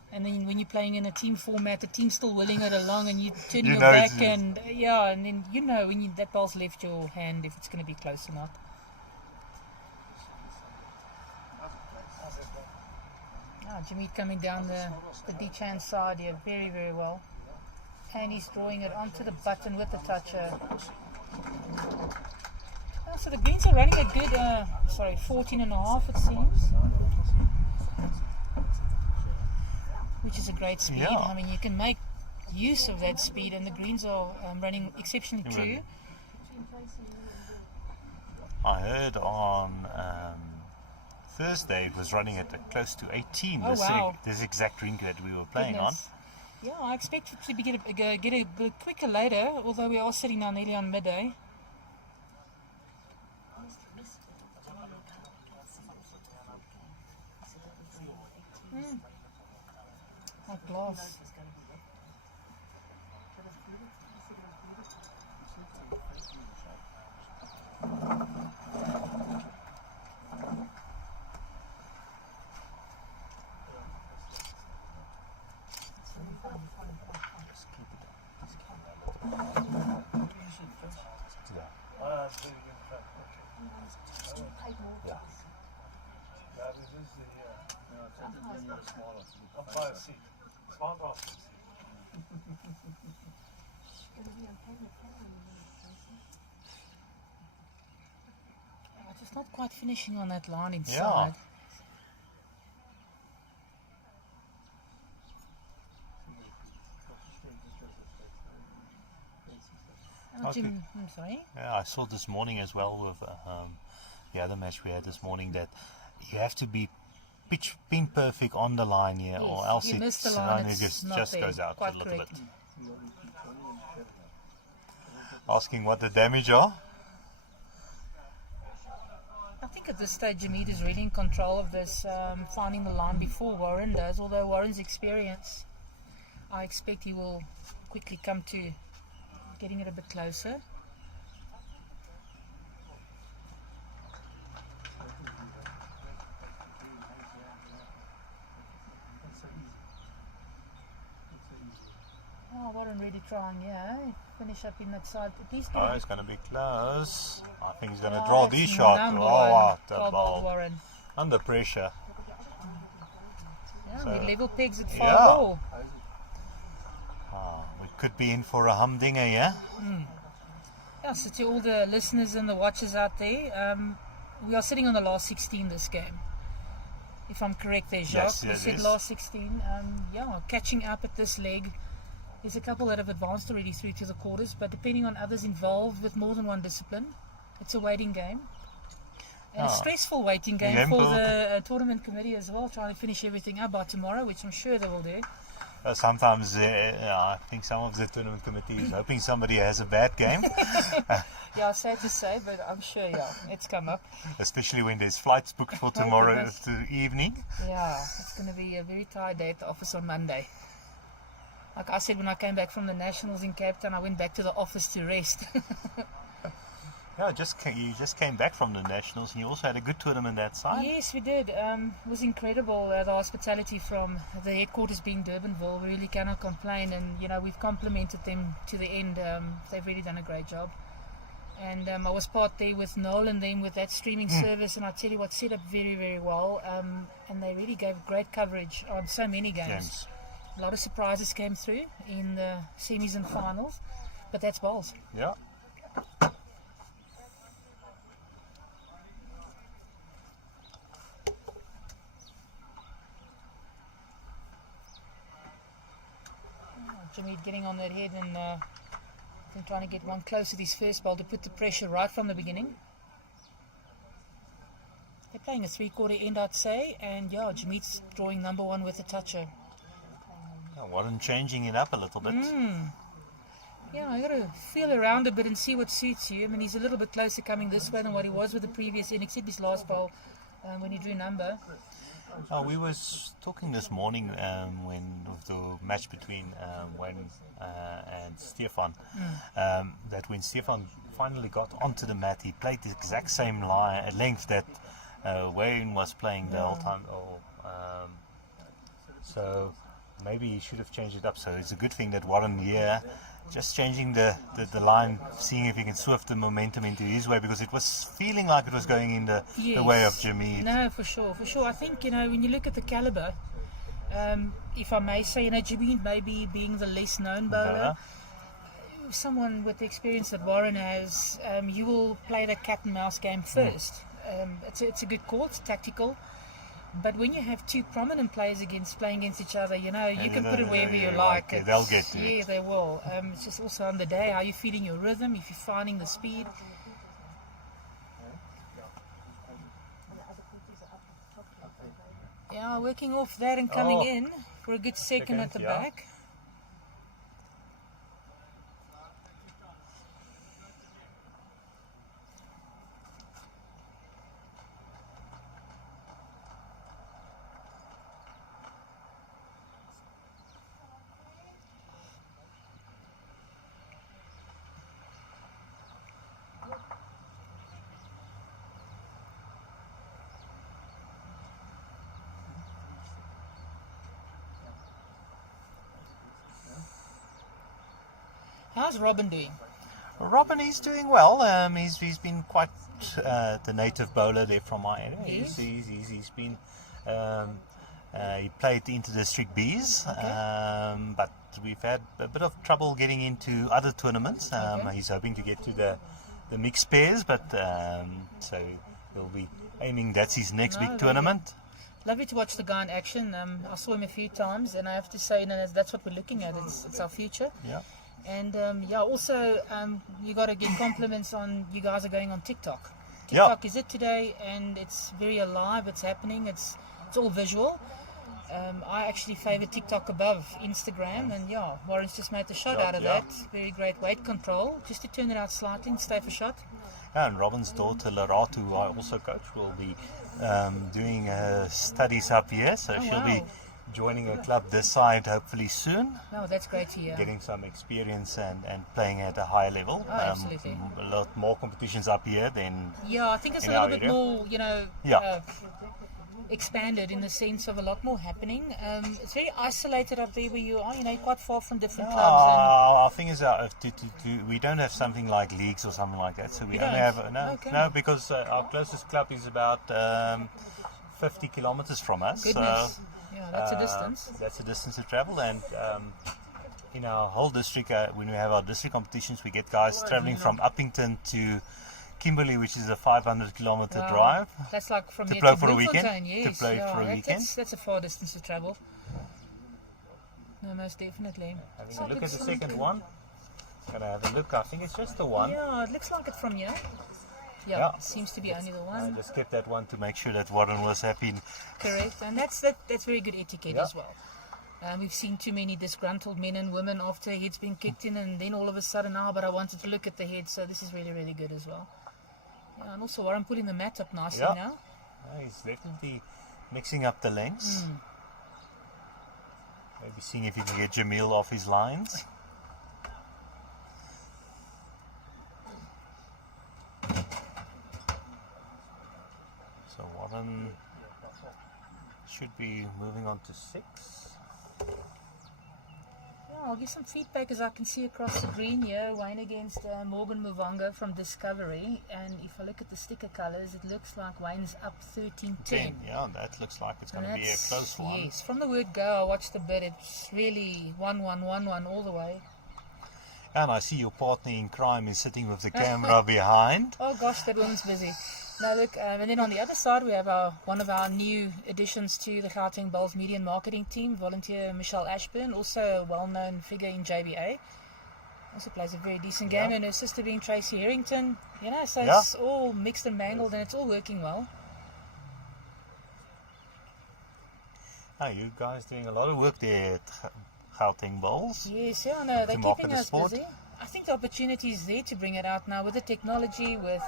And then when you're playing in a team format, the team's still willing it along, and you turn You your know back, it's- and yeah, and then you know when that ball's left your hand if it's going to be close or not. Jimmy coming down the beach hand side here very, very well. and he's drawing it onto the button with the toucher. Oh, so the greens are running a good, 14.5 it seems. Which is a great speed. Yeah. I mean, you can make use of that speed, and the greens are running exceptionally true. I heard on Thursday it was running at close to 18. Oh, wow. This exact rink that we were playing Goodness. Yeah, I expect it to be get a bit quicker later, although we are sitting now nearly on midday. Like glass. Just not quite finishing on that line inside. Okay. I'm sorry. Yeah, I saw this morning as well with the other match we had this morning that you have to be pitch pin perfect on the line here, Yes, or else you miss the line, it's just not there. goes out Quite a little correct. bit. Asking what the damage are. I think at this stage Jamid is really in control of this, finding the line before Warren does, although Warren's experience, I expect he will quickly come to getting it a bit closer. Oh, Warren really trying, yeah. Finish up in that side. At least get Oh, it. it's going to be close. I think he's going to Oh, draw that's these shot. number Oh, one. what a Well, ball. Warren. Under pressure. Yeah, So- we level pegs at 5 Yeah. all. We could be in for a humdinger, yeah? Yeah, so to all the listeners and the watchers out there, we are sitting on the last 16 this game. If I'm correct there, Jacques. Yes, We it said is. last 16. Yeah, catching up at this leg. There's a couple that have advanced already through to the quarters, but depending on others involved with more than one discipline, it's a waiting game. And a Ah. stressful waiting game Game for for- the tournament committee as well, trying to finish everything up by tomorrow, which I'm sure they will do. Sometimes I think some of the tournament committee is hoping somebody has a bad game, Yeah, sad to say, but I'm sure, yeah, it's come up. especially when there's flights booked for tomorrow goodness. to evening. Yeah, it's going to be a very tired day at the office on Monday. Like I said, when I came back from the Nationals in Cape Town, I went back to the office to rest. Yeah, you just came back from the Nationals and you also had a good tournament that side. Yes, we did. It was incredible. The hospitality from the headquarters being Durbanville, we really cannot complain. And, you know, we've complimented them to the end. They've really done a great job. And I was part there with Noel and them with that streaming service. And I tell you what, set up very, very well. And they really gave great coverage on so many games. A lot of surprises came through in the semis and finals. But that's balls. Yeah. Jimmy getting on that head and trying to get one close to his first ball to put the pressure right from the beginning. They're playing a three-quarter end, I'd say, and yeah, Jimmy's drawing number one with a toucher. Warren changing it up a little bit. Yeah, I got to feel around a bit and see what suits you. I mean, he's a little bit closer coming this way than what he was with the previous end, except his last ball when he drew number. We was talking this morning when with the match between Wayne and Stefan, that when Stefan finally got onto the mat, he played the exact same length that Wayne was playing the whole time. So maybe he should have changed it up. So it's a good thing that Warren here just changing the line, seeing if he can swift the momentum into his way, because it was feeling like it was going in the way of Jimmy. No, for sure. I think, you know, when you look at the caliber If I may say, Jameed maybe being the less known bowler, someone with the experience that Warren has, you will play the cat and mouse game first. It's a good call, it's tactical. But when you have two prominent players playing against each other, you can put it wherever you like. They'll get to it. Yeah, they will. It's just also on the day, how you're feeling your rhythm, if you're finding the speed. Yeah, working off that and coming in for a good second at the back. How's Robin doing? Robin is doing well. He's been quite the native bowler there from my area. Yes. He's been he played the inter-district Bs, but we've had a bit of trouble getting into other tournaments. He's hoping to get to the mixed pairs, but so he'll be aiming. That's his next big tournament. Lovely to watch the guy in action. I saw him a few times, and I have to say, that's what we're looking at. It's our future. Yeah. And also you got to get compliments on you guys are going on TikTok. TikTok is it today, and it's very alive. It's happening. It's all visual. I actually favor TikTok above Instagram, and Warren's just made the shot out of that. Very great weight control. Just to turn it out slightly and stay for shot. And Robin's daughter Laratu, who I also coach, will be doing studies up here, so she'll be joining a club this side hopefully soon. No, that's great to hear. Getting some experience and playing at a higher level. Absolutely. A lot more competitions up here than I think it's a little bit more, expanded in the sense of a lot more happening. It's very isolated up there where you are. You're quite far from different clubs. Our thing is we don't have something like leagues or something like that. So we only have no, because our closest club is about 50 kilometers from us. Goodness. So that's a distance. That's a distance to travel, and in our whole district, when we have our district competitions, we get guys traveling from Uppington to Kimberley, which is a 500-kilometer drive. That's like from to here play to for a weekend. Yes. To play for a weekend. That's a far distance to travel. No, most definitely. Having a look at the second one. Gonna have a look. I think it's just the one. Yeah, it looks like it from here. Yeah, it seems to be only the one. I just kept that one to make sure that Warren was happy. Correct, and that's very good etiquette as well. We've seen too many disgruntled men and women after heads been kicked in, and then all of a sudden, but I wanted to look at the head, so this is really, really good as well. Yeah, and also Warren pulling the mat up nicely now. Yeah, he's definitely mixing up the lengths. Maybe seeing if he can get Jamil off his lines. So Warren should be moving on to 6. I'll give some feedback as I can see across the green here. Wayne against Morgan Muvanga from Discovery, and if I look at the sticker colours, it looks like Wayne's up 13-10. Yeah, that looks like it's going to be a close one. Yes, from the word go, I watched a bit. It's really 1-1-1-1 all the way. And I see your partner in crime is sitting with the camera behind. Oh gosh, that woman's busy. Now look, and then on the other side we have one of our new additions to the Gauteng Bowls Media and Marketing team, volunteer Michelle Ashburn, also a well-known figure in JBA. Also plays a very decent game, and her sister being Tracy Harrington. So it's all mixed and mangled, and it's all working well. You guys doing a lot of work there at Gauteng Bowls. Yes, no, they're keeping us busy. I think the opportunity is there to bring it out now with the technology, with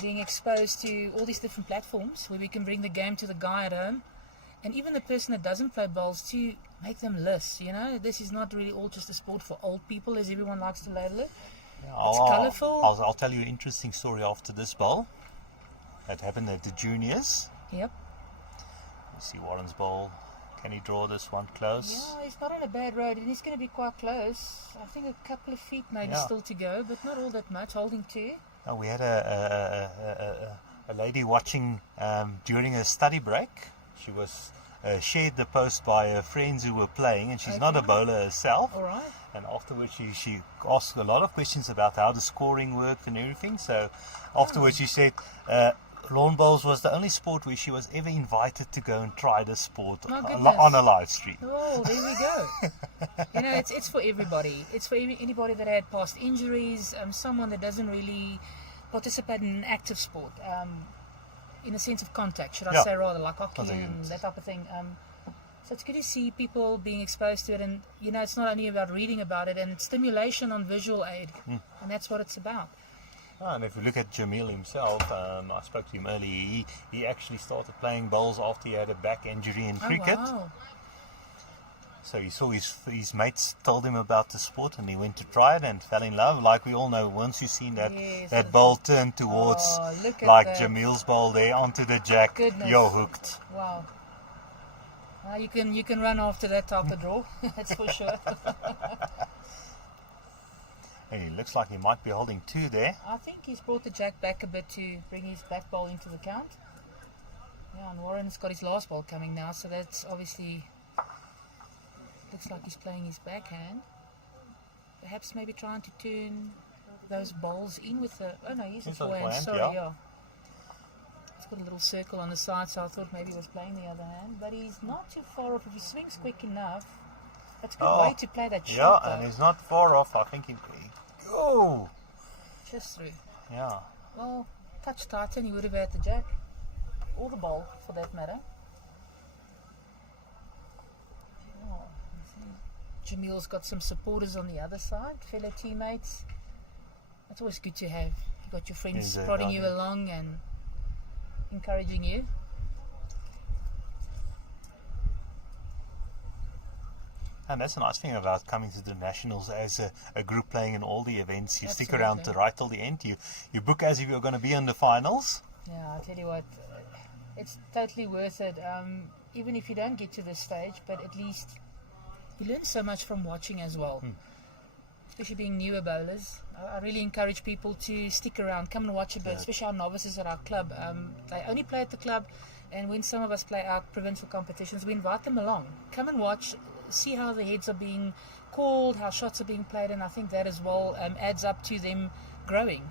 being exposed to all these different platforms where we can bring the game to the guy at home, and even the person that doesn't play bowls, to make them list. This is not really all just a sport for old people, as everyone likes to label it. It's colourful. I'll tell you an interesting story after this bowl that happened at the juniors. Yep. You see Warren's bowl. Can he draw this one close? Yeah, he's not on a bad road, and he's going to be quite close. I think a couple of feet maybe still to go, but not all that much, holding 2. We had a lady watching during a study break. She was shared the post by her friends who were playing, and she's not a bowler herself. All right. And afterwards she asked a lot of questions about how the scoring worked and everything. So afterwards she said lawn bowls was the only sport where she was ever invited to go and try the sport My goodness. on a live stream. Oh, there we go. You know, it's for everybody. It's for anybody that had past injuries, someone that doesn't really participate in an active sport, in a sense of contact, should I Yeah. say, rather, like hockey I think and it's- that type of thing. So it's good to see people being exposed to it, and you know, it's not only about reading about it, and it's stimulation on visual aid, and that's what it's about. And if you look at Jamil himself, I spoke to him earlier, he actually started playing bowls after he had a back injury in cricket. Oh, wow. So he saw his mates told him about the sport, and he went to try it and fell in love. Like we all know, once you've seen that Yes. that bowl turn towards Oh, look at like that. Jamil's bowl there onto the jack, Goodness. you're hooked. Wow. You can run after that type of draw, that's for sure. Hey, he looks like he might be holding two there. I think he's brought the jack back a bit to bring his back ball into the count. Yeah, and Warren's got his last ball coming now, so that's obviously looks like he's playing his backhand. Perhaps maybe trying to turn those balls in with the. Oh no, he's a He's a forehand. forehand, Sorry, yeah. yeah. He's got a little circle on the side, so I thought maybe he was playing the other hand. But he's not too far off. If he swings quick enough, that's a good Oh, way to play that Yeah, shot. and though. he's not far off. I think he. Oh, Just through. yeah. Well, touch tighter and he would have had the jack. Or the ball, for that matter. Oh, I see. Jamil's got some supporters on the other side, fellow teammates. That's always good to have. You've got your friends Exactly. prodding you along and encouraging you. And that's a nice thing about coming to the Nationals as a group playing in all the events. You stick around Absolutely. to right till the end. You book as if you're going to be in the finals. Yeah, I'll tell you what, it's totally worth it. Even if you don't get to this stage, but at least you learn so much from watching as well. Especially being newer bowlers. I really encourage people to stick around, come and watch a bit, especially our novices at our club. They only play at the club, and when some of us play out provincial competitions, we invite them along. Come and watch, see how the heads are being called, how shots are being played, and I think that as well adds up to them growing.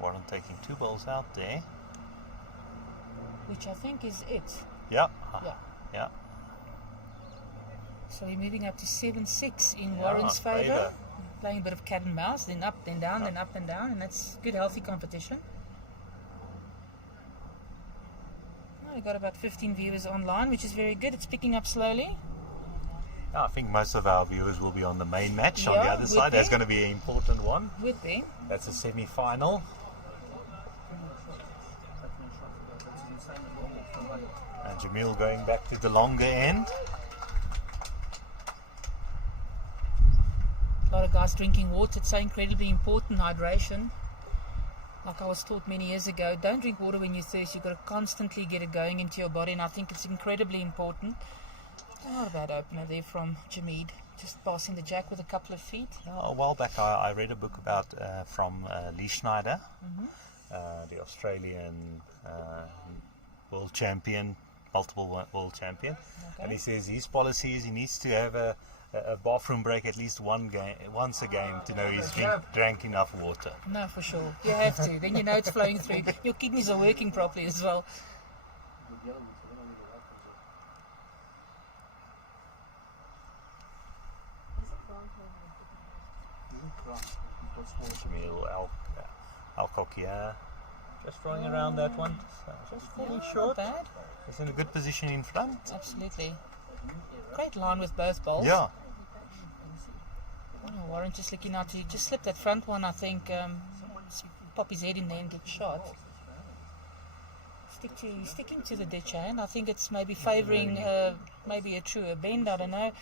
Warren taking two balls out there. Which I think is it. Yeah. Yeah. Yeah. So we're moving up to 7-6 in Yeah, Warren's favour. favour. Playing a bit of cat and mouse, then up, then down, then up and down, and that's good, healthy competition. Well, we've got about 15 viewers online, which is very good. It's picking up slowly. Yeah, I think most of our viewers will be on the main match on the Yeah, other would side. That's they? going to be an important one. With them. That's a semi-final. And Jamil going back to the longer end. A lot of guys drinking water. It's so incredibly important, hydration. Like I was taught many years ago, don't drink water when you're thirsty. You've got to constantly get it going into your body, and I think it's incredibly important. Not a bad opener there from Jameed. Just passing the jack with a couple of feet. A while back I read a book about from Lee Schneider, the Australian world champion, multiple world champion. Okay. And he says his policy is he needs to have a bathroom break at least once a game to know he's drank enough water. No, for sure. You have to. Then you know it's flowing through. Your kidneys are working properly as well. Jamil Alcock here, just throwing around that one. So just falling short. Not bad. He's in a good position in front. Absolutely. Great line with both bowls. Yeah. Oh, Warren just looking out to just slip that front one, I think. Pop his head in there and get shot. Sticking to the ditch hand. I think it's maybe favouring maybe a truer bend, I don't know.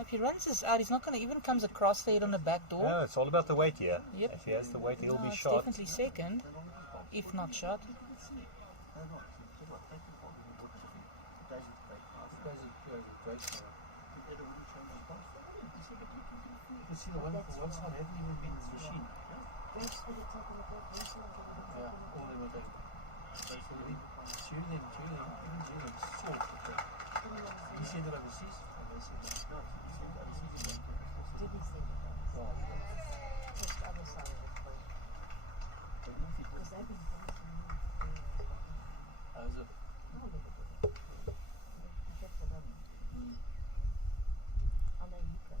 If he runs this out, he's not going to even comes across the head on the back door. No, it's all about the weight here. Yep. If he has the weight, he'll No, be it's shot. definitely second, if not shot. Julian, even Julian's short. He said that overseas. And they said that, no, he said overseas. Did he say that? Well, Just the other side of the coin. but even if he Because did, they've been fighting me. how's it? No, look at it. He kept the rubber. I know you can.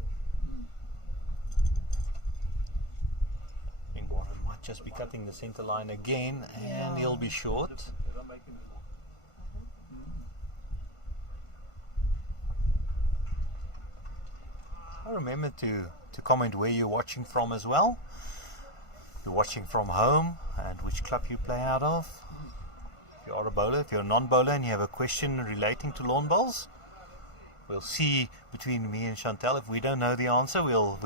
I think Warren might just be cutting the center line again, and Yeah. he'll be short. They don't make him more. Remember to comment where you're watching from as well. If you're watching from home and which club you play out of. If you are a bowler, if you're a non-bowler and you have a question relating to lawn bowls, we'll see between me and Chantal. If we don't know the answer, we'll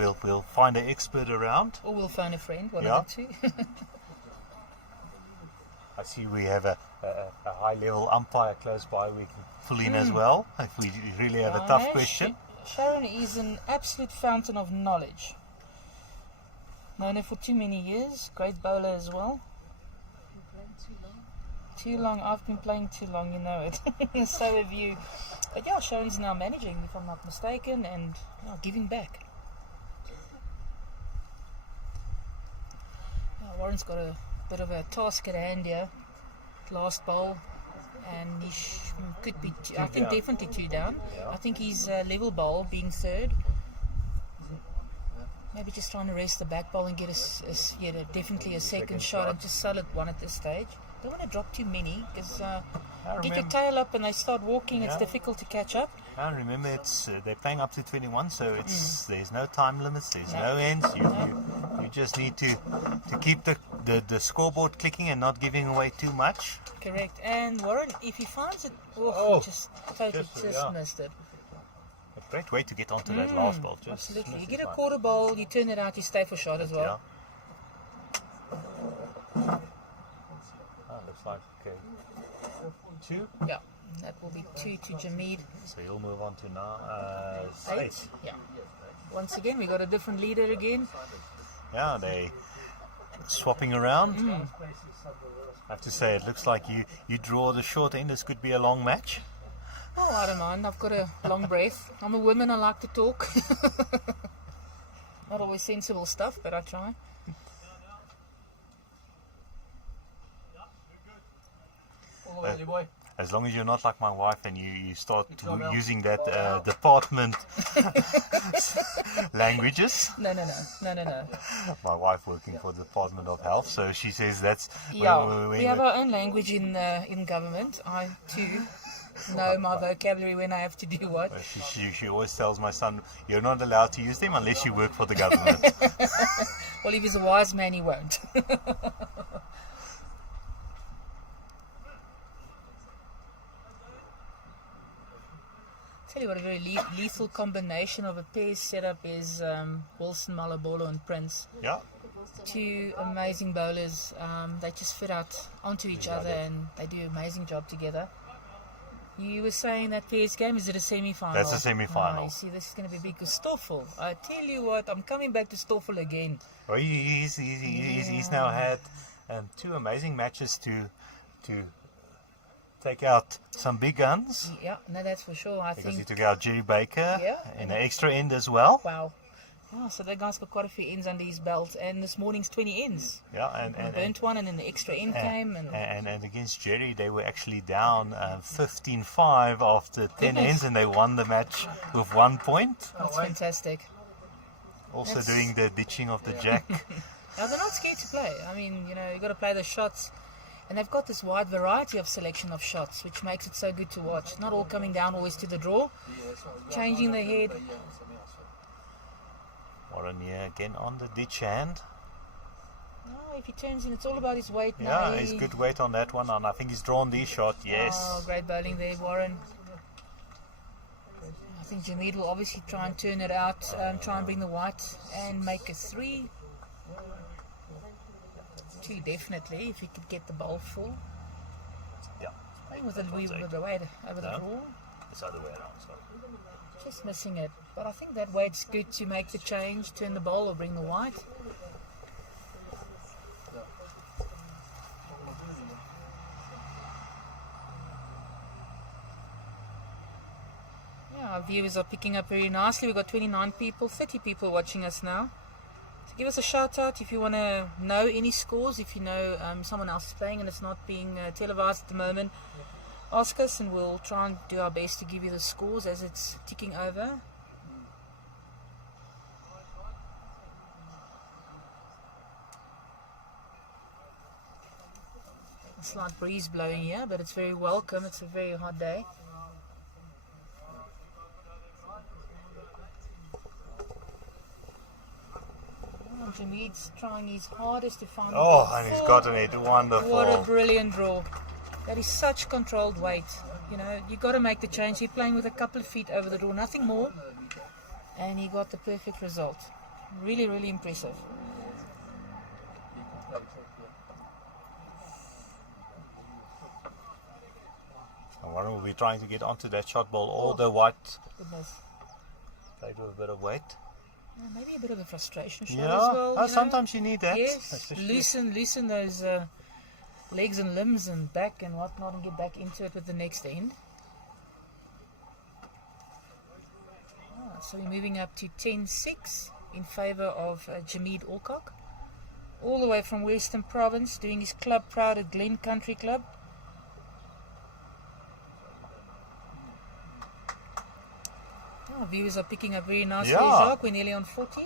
find an expert around. Or we'll phone a friend, one Yeah. of the two. I see we have a high-level umpire close by we can pull in as well if we really have a tough Yeah, question. Sharon is an absolute fountain of knowledge. Known her for too many years. Great bowler as well. You're playing too long. Too long. I've been playing too long, you know it. So have you. But yeah, Sharon's now managing, if I'm not mistaken, and giving back. Warren's got a bit of a task at hand here. Last bowl. And he could be, I think, down. definitely 2 down. Yeah. I think he's level bowl, being third. Maybe just trying to rest the back bowl and get definitely a second shot and just solid one at this stage. Don't want to drop too many because get your tail up and they start walking. It's Yeah. difficult to catch up. And remember, it's they're playing up to 21, so it's there's no time limits, there's no ends. You just need to keep the scoreboard clicking and not giving away too much. Correct. And Warren, if he finds it, Oh, he just totally yeah. missed it. A great way to get onto that last ball. Just Absolutely. You miss get it a by- quarter bowl, you turn it out, you stay for shot as well. Yeah. Looks like 2. Yeah. That will be 2 to Jameed. So he'll move on to now 8. Yeah. Once again, we got a different leader again. Yeah, they swapping around. I have to say, it looks like you draw the short end. This could be a long match. Oh, I don't mind. I've got a long breath. I'm a woman. I like to talk. Not always sensible stuff, but I try. All the way, boy. As long as you're not like my wife and you start using that department languages. No. My wife working for the Department of Health, so she says that's Yeah, when we have our own language in government. I too know my vocabulary when I have to do what. she always tells my son, you're not allowed to use them unless you work for the government. Well, if he's a wise man, he won't. Tell you what, a very lethal combination of a pair setup is Wilson, Malabolo and Prince. Yeah. 2 amazing bowlers. They just fit out onto each other and they do an amazing job together. You were saying that pairs game, is it a semi-final? That's a semi-final. You see, this is going to be big. Because Stoffel, I tell you what, I'm coming back to Stoffel again. Well, he's now had 2 amazing matches to take out some big guns. Yeah, no, that's for sure. I Because he think. took out Jerry Baker Yeah. in the extra end as well. Wow. Oh, so that guy's got quite a few ends under his belt, and this morning's 20 ends. Yeah, and Burnt one, and then the extra end came, and against Jerry, they were actually down 15-5 after 10 Goodness. ends, and they won the match with 1 point. that's fantastic. Also That's- doing the ditching of the jack. Now, they're not scared to play. I mean, you've got to play the shots. And they've got this wide variety of selection of shots, which makes it so good to watch. Not all coming down always to the draw. Changing the head. Warren here again on the ditch hand. Oh, if he turns in, it's all about his weight now. Yeah, he's good weight on that one, and I think he's drawn the shot. Yes. Oh, great bowling there, Warren. I think Jameed will obviously try and turn it out, try and bring the white and make a 3. 2 definitely, if he could get the bowl full. Yeah. Playing with a wee bit of the weight over the No? draw. It's the other way around, sorry. Just missing it. But I think that weight's good to make the change, turn the bowl or bring the white. Our viewers are picking up very nicely. We've got 29 people, 30 people watching us now. So give us a shout out if you want to know any scores, if you know someone else is playing and it's not being televised at the moment. Ask us and we'll try and do our best to give you the scores as it's ticking over. A slight breeze blowing here, but it's very welcome. It's a very hot day. Jameed's trying his hardest to find. Oh, and he's gotten it. Wonderful. What a brilliant draw. That is such controlled weight. You know, you got to make the change. He's playing with a couple of feet over the draw, nothing more. And he got the perfect result. Really, really impressive. Warren will be trying to get onto that shot ball. All the white Goodness. played with a bit of weight. Maybe a bit of a frustration shot Yeah, as well. sometimes you need that. Yes, especially- loosen those legs and limbs and back and whatnot and get back into it with the next end. So we're moving up to 10-6 in favour of Jameed Alcock. All the way from Western Province, doing his club proud at Glen Country Club. Viewers are picking up very nicely. Yeah. Jacques, we're nearly on 40.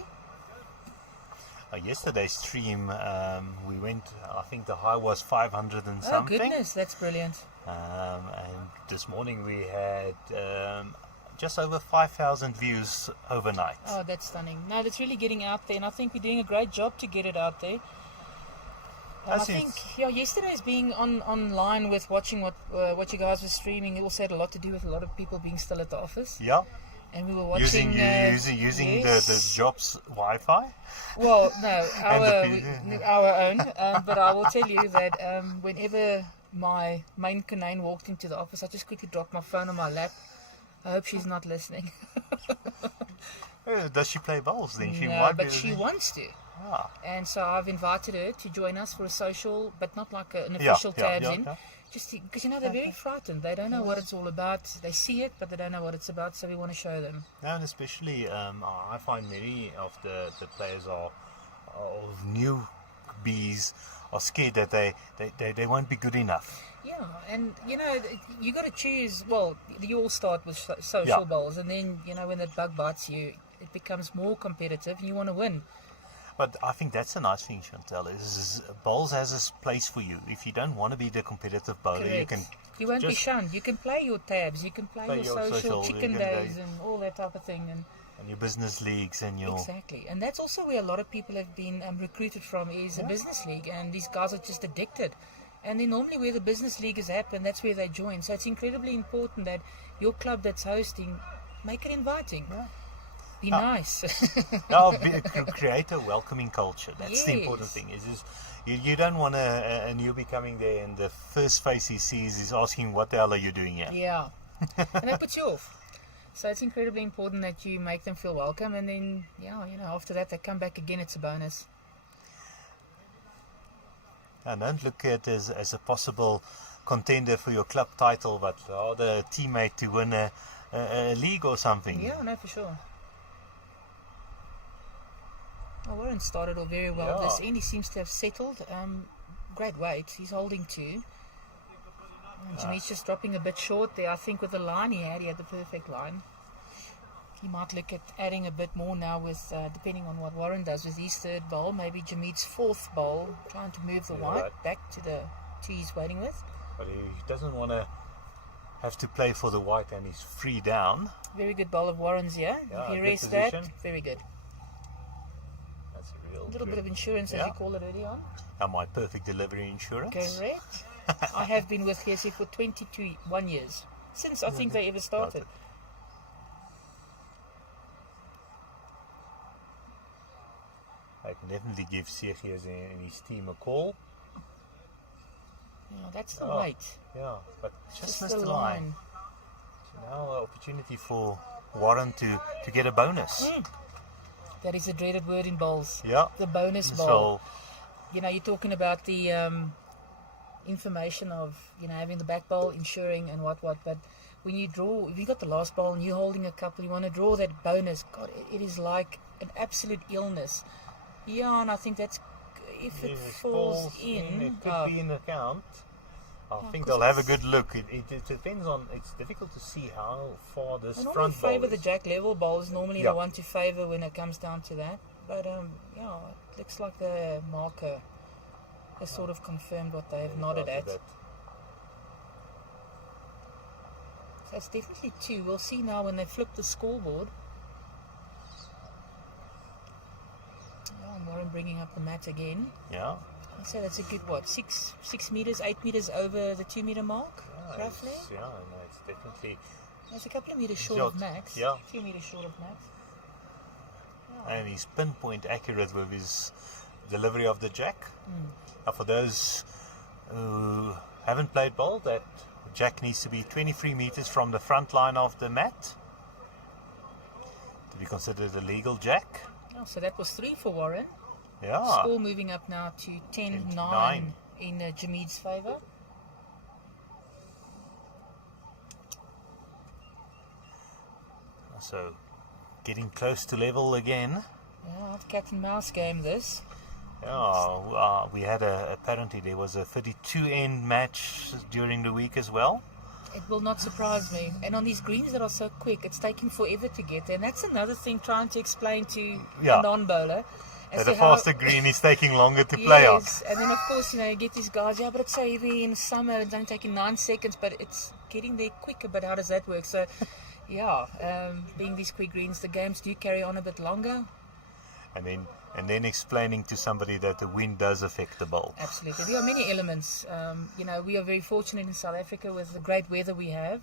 Yesterday's stream, we went, I think the high was 500 and Oh something. goodness, that's brilliant. And this morning we had just over 5,000 views overnight. Oh, that's stunning. No, that's really getting out there, and I think we're doing a great job to get it out there. And I That's think, it. yesterday's being online with watching what you guys were streaming, it also had a lot to do with a lot of people being still at the office. Yeah, And we were watching... using yes. the job's Wi-Fi. Well, no, And our own. But I will tell you that whenever my main Canaan walked into the office, I just quickly dropped my phone on my lap. I hope she's not listening. Does she play bowls? Then she No, might but be. she wants to. Ah, And so I've invited her to join us for a social, but not like an yeah, official tabs yeah, in. yeah. Just because, they're very frightened. They don't know what it's all about. They see it, but they don't know what it's about, so we want to show them. And especially, I find many of the players are of newbies are scared that they won't be good enough. Yeah, and you got to choose. Well, you all start with social Yeah. bowls, and then when that bug bites you, it becomes more competitive, and you want to win. But I think that's a nice thing, Chantal, is bowls has a place for you. If you don't want to be the competitive bowler, Correct. you can You won't be just- shunned. You can play your tabs. You can play Play your your social social, chicken you can days play- and all that type of thing. And your business leagues and your exactly, and that's also where a lot of people have been recruited from is a business league, and these guys are just addicted. And then normally where the business league is happen, that's where they join. So it's incredibly important that your club that's hosting, make it inviting. Be nice. create a welcoming culture. That's the important Yes. thing. Is you don't want a newbie coming there and the first face he sees is asking, "What the hell are you doing here?" Yeah, and that puts you off. So it's incredibly important that you make them feel welcome, and then after that they come back again. It's a bonus. And don't look at it as a possible contender for your club title, but rather a teammate to win a league or something. Yeah, no, for sure. Warren started off very well. Yeah. This end he seems to have settled. Great weight. He's holding two. Jimmy's just dropping a bit short there. I think with the line he had the perfect line. He might look at adding a bit more now with, depending on what Warren does with his third bowl, maybe Jameed's fourth bowl, trying to move the white right. back to the two he's waiting with. But he doesn't want to have to play for the white and he's free down. Very good bowl of Warren's here. Yeah, If he good rests that, position. very good. That's a real A little bit of insurance, as Yeah. you call it earlier on. And my perfect delivery insurance. Correct. I have been with KC for 21 years. Since I think they ever started. I can definitely give Sergius and his team a call. Yeah, that's the Oh. weight. Yeah, but just Just missed the the line. line. So now an opportunity for Warren to get a bonus. That is a dreaded word in bowls. Yeah. The bonus bowl. So You're talking about the information of, having the back bowl, insuring and what. But when you draw, if you got the last bowl and you're holding a couple, you want to draw that bonus. God, it is like an absolute illness. Yeah, and I think that's if it falls in. It could be in account. I think 'cause they'll have a it's- good look. It depends on. It's difficult to see how far this I normally front ball favour is. the jack level bowls. Normally Yeah. the one to favour when it comes down to that. But yeah, it looks like the marker has sort of confirmed what they've nodded at. That. So it's definitely 2. We'll see now when they flip the scoreboard. Oh, Warren bringing up the mat again. Yeah. So that's a good, what, 6 meters, 8 meters over the 2 meter mark, Yeah, roughly? no, it's definitely. That's a couple of meters short Short, of max. yeah. A few meters short of max. And he's pinpoint accurate with his delivery of the jack. Mm. Now for those who haven't played bowls, that jack needs to be 23 meters from the front line of the mat to be considered a legal jack. Oh, so that was 3 for Warren. Yeah. Score moving up now to 10-9 10-9 in Jameed's favour. So getting close to level again. Yeah, it's cat and mouse game this. Yeah, we had apparently there was a 32 end match during the week as well. It will not surprise me. And on these greens that are so quick, it's taking forever to get there. And that's another thing trying to explain to Yeah. a non-bowler. as That to a faster green is taking longer to play on. Yes, and then of course, you get these guys, yeah, but it's so heavy in summer, it's only taking 9 seconds, but it's getting there quicker, but how does that work? So, yeah, being these quick greens, the games do carry on a bit longer. And then explaining to somebody that the wind does affect the bowl. Absolutely. There are many elements. We are very fortunate in South Africa with the great weather we have.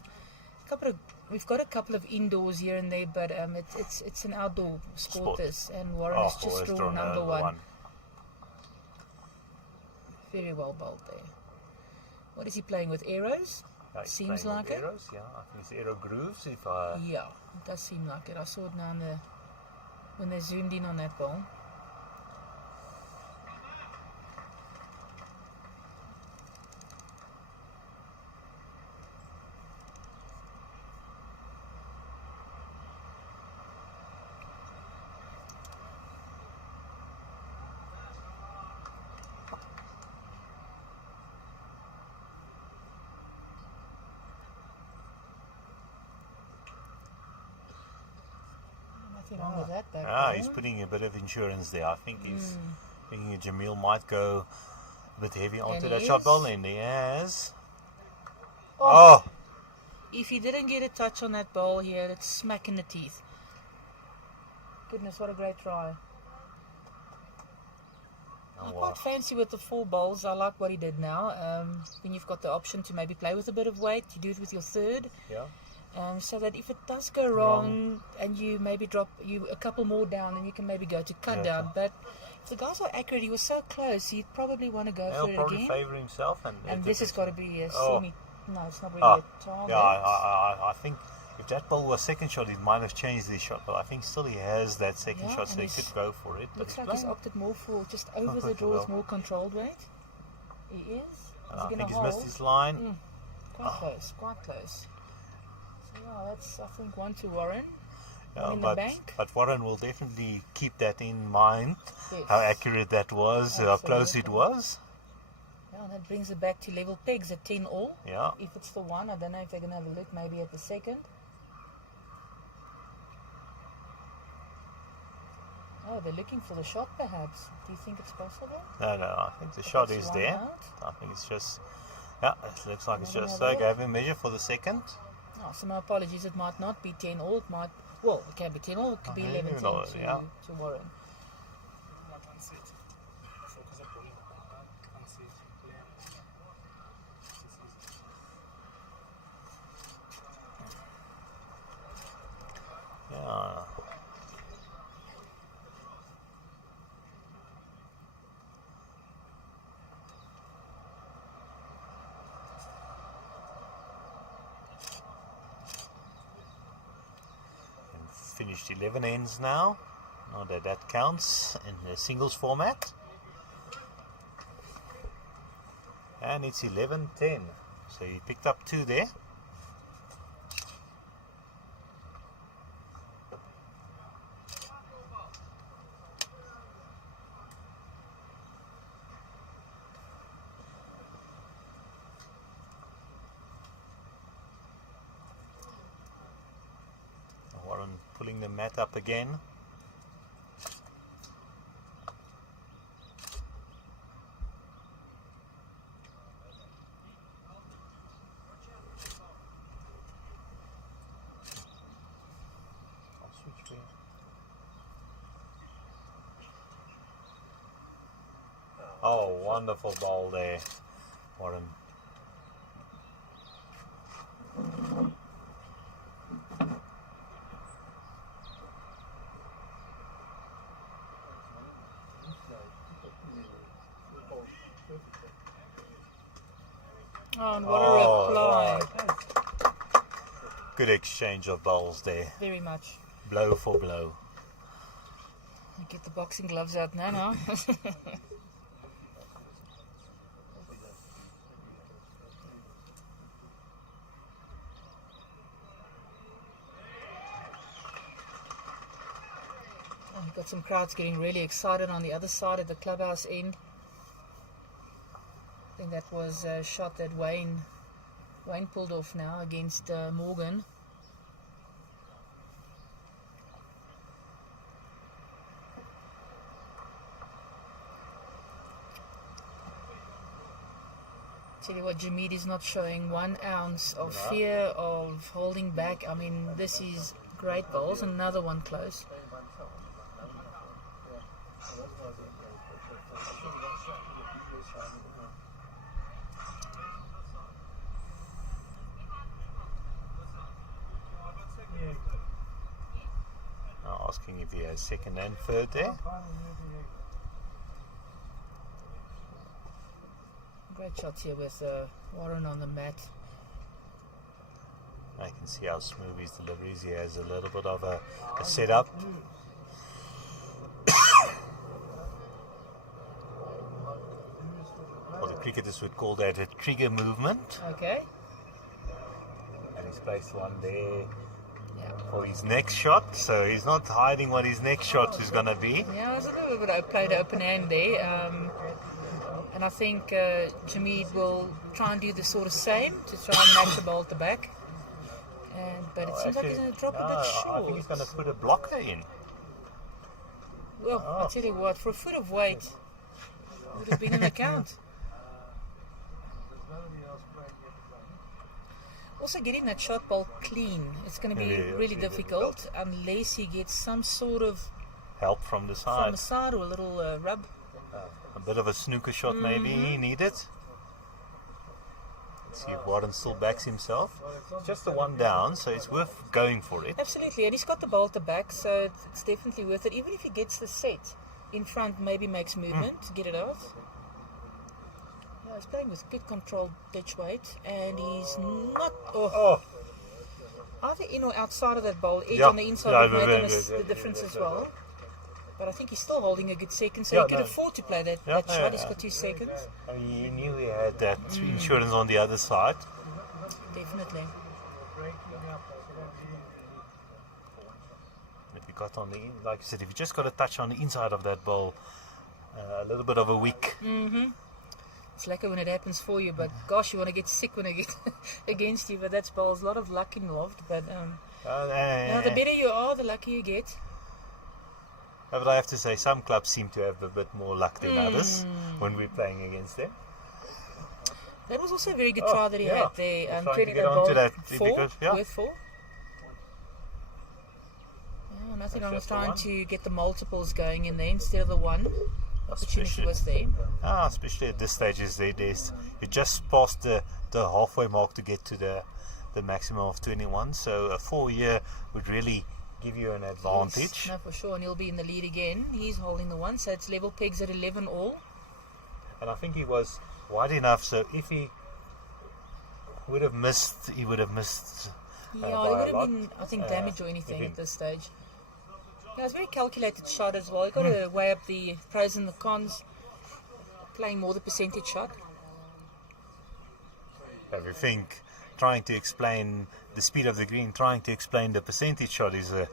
We've got a couple of indoors here and there, but it's an outdoor sport. This, and Warren has just drawn number one. Very well bowled there. What is he playing with? Arrows? Yeah, Seems like it. Arrows, yeah. I think it's arrow grooves. Yeah, it does seem like it. I saw it now when they zoomed in on that ball. Nothing wrong with that, though. He's putting a bit of insurance there. I think he's thinking Jamil might go a bit heavy onto that shot ball, and he has. Oh! If he didn't get a touch on that ball here, it's smack in the teeth. Goodness, what a great try. I quite fancy with the 4 bowls. I like what he did now. When you've got the option to maybe play with a bit of weight, you do it with your third. Yeah. So that if it does go wrong and you maybe drop a couple more down, then you can maybe go to cut down. But if the guys are accurate, he was so close, he'd probably want to go for it He'll probably again. favour himself. And This has got to be a semi. No, it's not really a target. Yeah, I think if that ball was second shot, he might have changed his shot. But I think still he has that second shot, so he could go for it. Looks like he's opted more for just over the draw with more controlled weight. He is. I think he's missed his line. Quite close. So yeah, that's I think 1 to Warren. Yeah, in the bank. But Warren will definitely keep that in mind. Yes. How accurate that was, how close it was. Yeah, and that brings it back to level pegs at 10 all. Yeah. If it's the 1, I don't know if they're going to have a look maybe at the second. Oh, they're looking for the shot perhaps. Do you think it's possible? No, I think the shot is there. I think it's just, it looks like it's just so. Gave him a measure for the second. Oh, so my apologies, it might not be 10 all, it can be 10 all, it could be 11 10 to Warren. Yeah. Finished 11 ends now. Now that counts in the singles format. And it's 11-10. So he picked up 2 there. pulling the mat up again. Oh, wonderful ball there, Warren. Oh, and what a reply. Good exchange of balls there. Very much. Blow for blow. I get the boxing gloves out now. We've got some crowds getting really excited on the other side at the clubhouse end. I think that was a shot that Wayne pulled off now against Morgan. Tell you what, Jameed is not showing 1 ounce of fear of holding back. I mean, this is great balls. Another one close. Now asking if he has second and third there. Great shots here with Warren on the mat. I can see how smooth his deliveries. He has a little bit of a setup. Well, the cricketers would call that a trigger movement. Okay. And he's placed one there for his next shot. So he's not hiding what his next shot is going to be. Yeah, it was a little bit of played open hand there. And I think Jameed will try and do the sort of same to try and match the ball at the back. But it seems like he's going to drop a bit short. I think he's going to put a blocker in. Well, I'll tell you what, for a foot of weight, it would have been an account. Also, getting that shot ball clean, it's going to be really difficult unless he gets some sort of help from the side. Or a little rub. A bit of a snooker shot maybe needed. Let's see if Warren still backs himself. It's just the one down, so it's worth going for it. Absolutely, and he's got the ball at the back, so it's definitely worth it. Even if he gets the set in front, maybe makes movement to get it out. Yeah, he's playing with good controlled pitch weight, and he's not either in or outside of that ball. Edge on the inside would make the difference as well. But I think he's still holding a good second, so he could afford to play that shot. He's got 2 seconds. I mean, he knew he had that insurance on the other side. Definitely. If you got on the like I said, if you just got a touch on the inside of that ball, a little bit of a wick. It's lucky when it happens for you, but gosh, you want to get sick when it gets against you. But that's balls, a lot of luck involved. But the better you are, the luckier you get. But I have to say, some clubs seem to have a bit more luck than others when we're playing against them. That was also a very good try that he had there. Trying to get onto that with 4. Yeah, nothing wrong with trying to get the multiples going in there instead of the one. Opportunity was there. Especially at this stage, you just past the halfway mark to get to the maximum of 21. So a 4 year would really give you an advantage. Yes, no, for sure, and he'll be in the lead again. He's holding the one, so it's level pegs at 11 all. And I think he was wide enough, so if he would have missed, he would have missed. Yeah, there would have been, I think, damage or anything at this stage. Yeah, it's a very calculated shot as well. You've got to weigh up the pros and the cons. Playing more the percentage shot. If you think trying to explain the speed of the green, trying to explain the percentage shot is a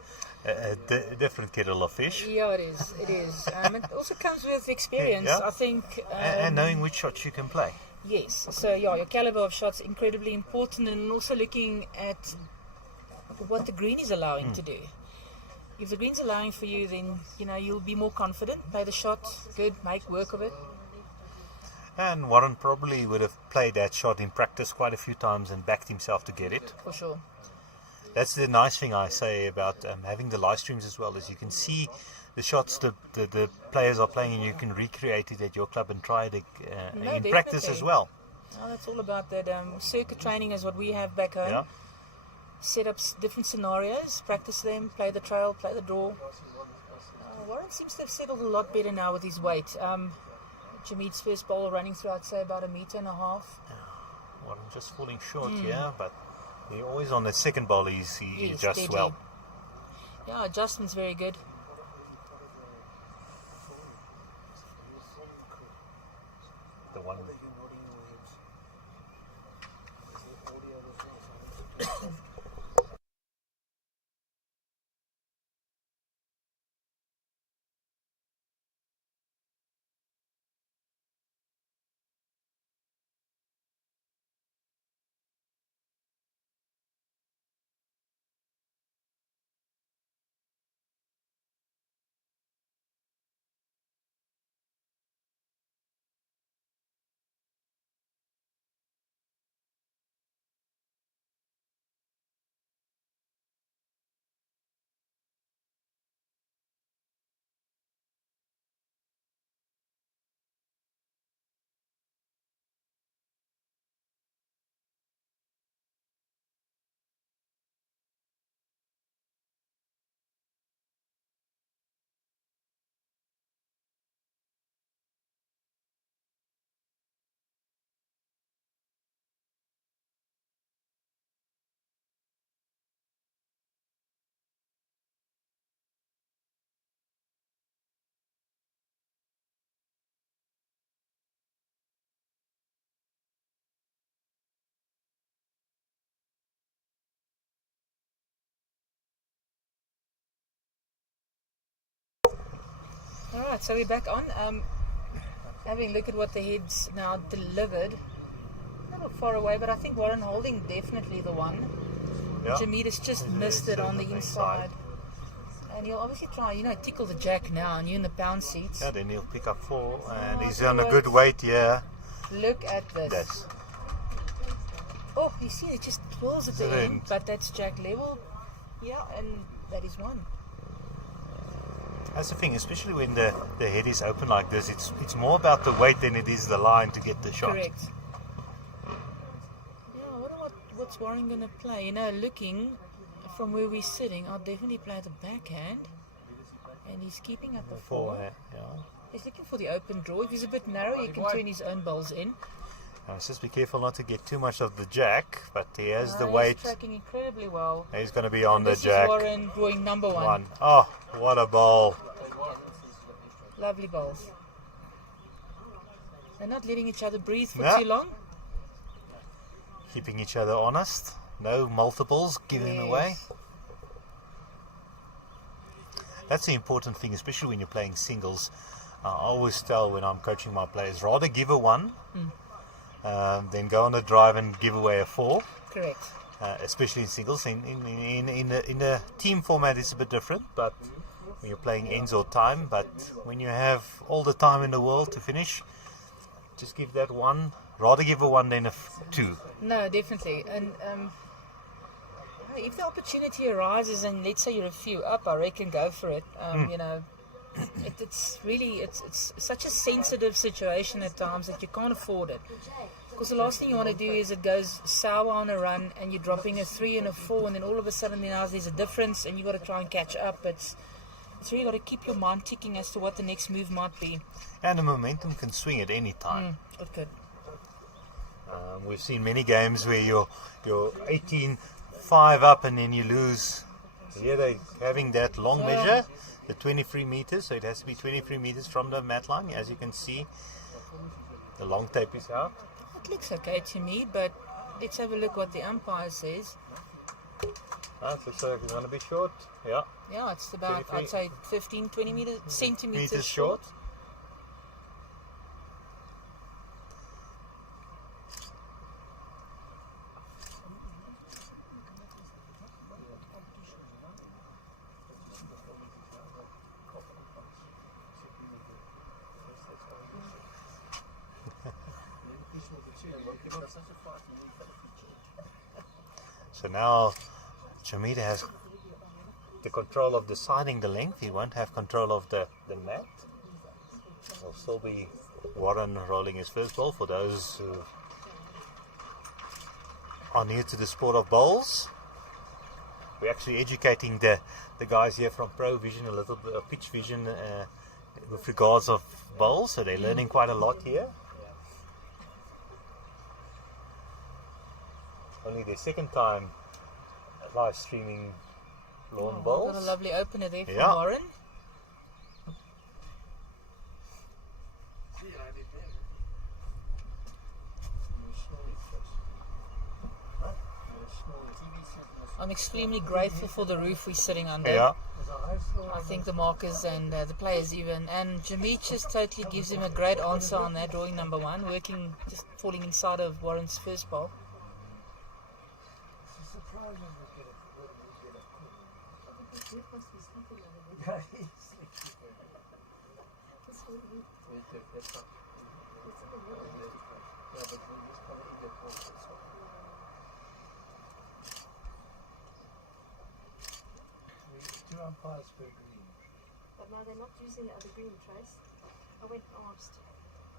different kettle of fish. Yeah, it is. It is. It also comes with experience, I think. And knowing which shots you can play. Yes. So, yeah, your caliber of shots incredibly important, and also looking at what the green is allowing to do. if the green's allowing for you, then you'll be more confident. Play the shot good, make work of it. And Warren probably would have played that shot in practice quite a few times and backed himself to get it. For sure. That's the nice thing I say about having the live streams as well, is you can see the shots the players are playing, and you can recreate it at your club and try it in practice as well. Oh, that's all about that. Circuit training is what we have back home. Yeah. Set up different scenarios, practice them, play the trail, play the draw. Warren seems to have settled a lot better now with his weight. Jameed's first ball running through, I'd say, about 1.5 meters. Warren just falling short here, but he always on the second ball he adjusts steady. well. Yeah, adjustment's very good. The one. Alright, so we're back on. Having a look at what the head's now delivered. A little far away, but I think Warren Holding definitely the one. Yeah. Jameed has just missed it on the inside. And he'll obviously try, tickle the jack now, and you're in the pound seats. Yeah, then he'll pick up 4, and he's on a good weight here. Look at this. Yes. Oh, you see, it just twirls at the end, but that's jack level. Yeah, and that is one. That's the thing, especially when the head is open like this, it's more about the weight than it is the line to get the shot. Correct. Yeah, I wonder what's Warren going to play. Looking from where we're sitting, I'll definitely play the backhand. And he's keeping up the forehand. Yeah. He's looking for the open draw. If he's a bit narrow, he can turn his own balls in. Just be careful not to get too much of the jack, but he has the He's weight. tracking incredibly well. He's going to be on the This jack. is Warren drawing number one. Oh, what a ball. Lovely balls. They're not letting each other breathe for No. too long. Keeping each other honest. No multiples given away. That's the important thing, especially when you're playing singles. I always tell when I'm coaching my players, rather give a 1 than go on a drive and give away a 4. Correct. Especially in singles. In a team format, it's a bit different, but when you're playing ends or time. But when you have all the time in the world to finish, just give that 1. Rather give a 1 than a 2. No, definitely. And if the opportunity arises, and let's say you're a few up, I reckon go for it. It's really it's such a sensitive situation at times that you can't afford it. Because the last thing you want to do is it goes sour on a run and you're dropping a 3 and a 4, and then all of a sudden now there's a difference and you've got to try and catch up. It's really got to keep your mind ticking as to what the next move might be. And the momentum can swing at any time. It could. We've seen many games where you're 18-5 up and then you lose. Here they're having that long measure, the 23 meters, so it has to be 23 meters from the mat line. As you can see, the long tape is out. It looks okay to me, but let's have a look what the umpire says. It looks like it's going to be short. Yeah. Yeah, it's about, 23. I'd say 15, 20 centimeters Meters short. So now Jamita has the control of deciding the length. He won't have control of the mat. Will still be Warren rolling his first ball for those who are new to the sport of bowls. We're actually educating the guys here from Pro Vision a little bit, Pitch Vision, with regards of bowls, so they're learning quite a lot here. Only their second time live streaming lawn bowls. Got a lovely opener there from Yeah. Warren. I'm extremely grateful for the roof we're sitting under. Yeah. I think the markers and the players even. And Jamit just totally gives him a great answer on that drawing number one, working, just falling inside of Warren's first ball. But now they're not using the other green, Trace. I went and asked.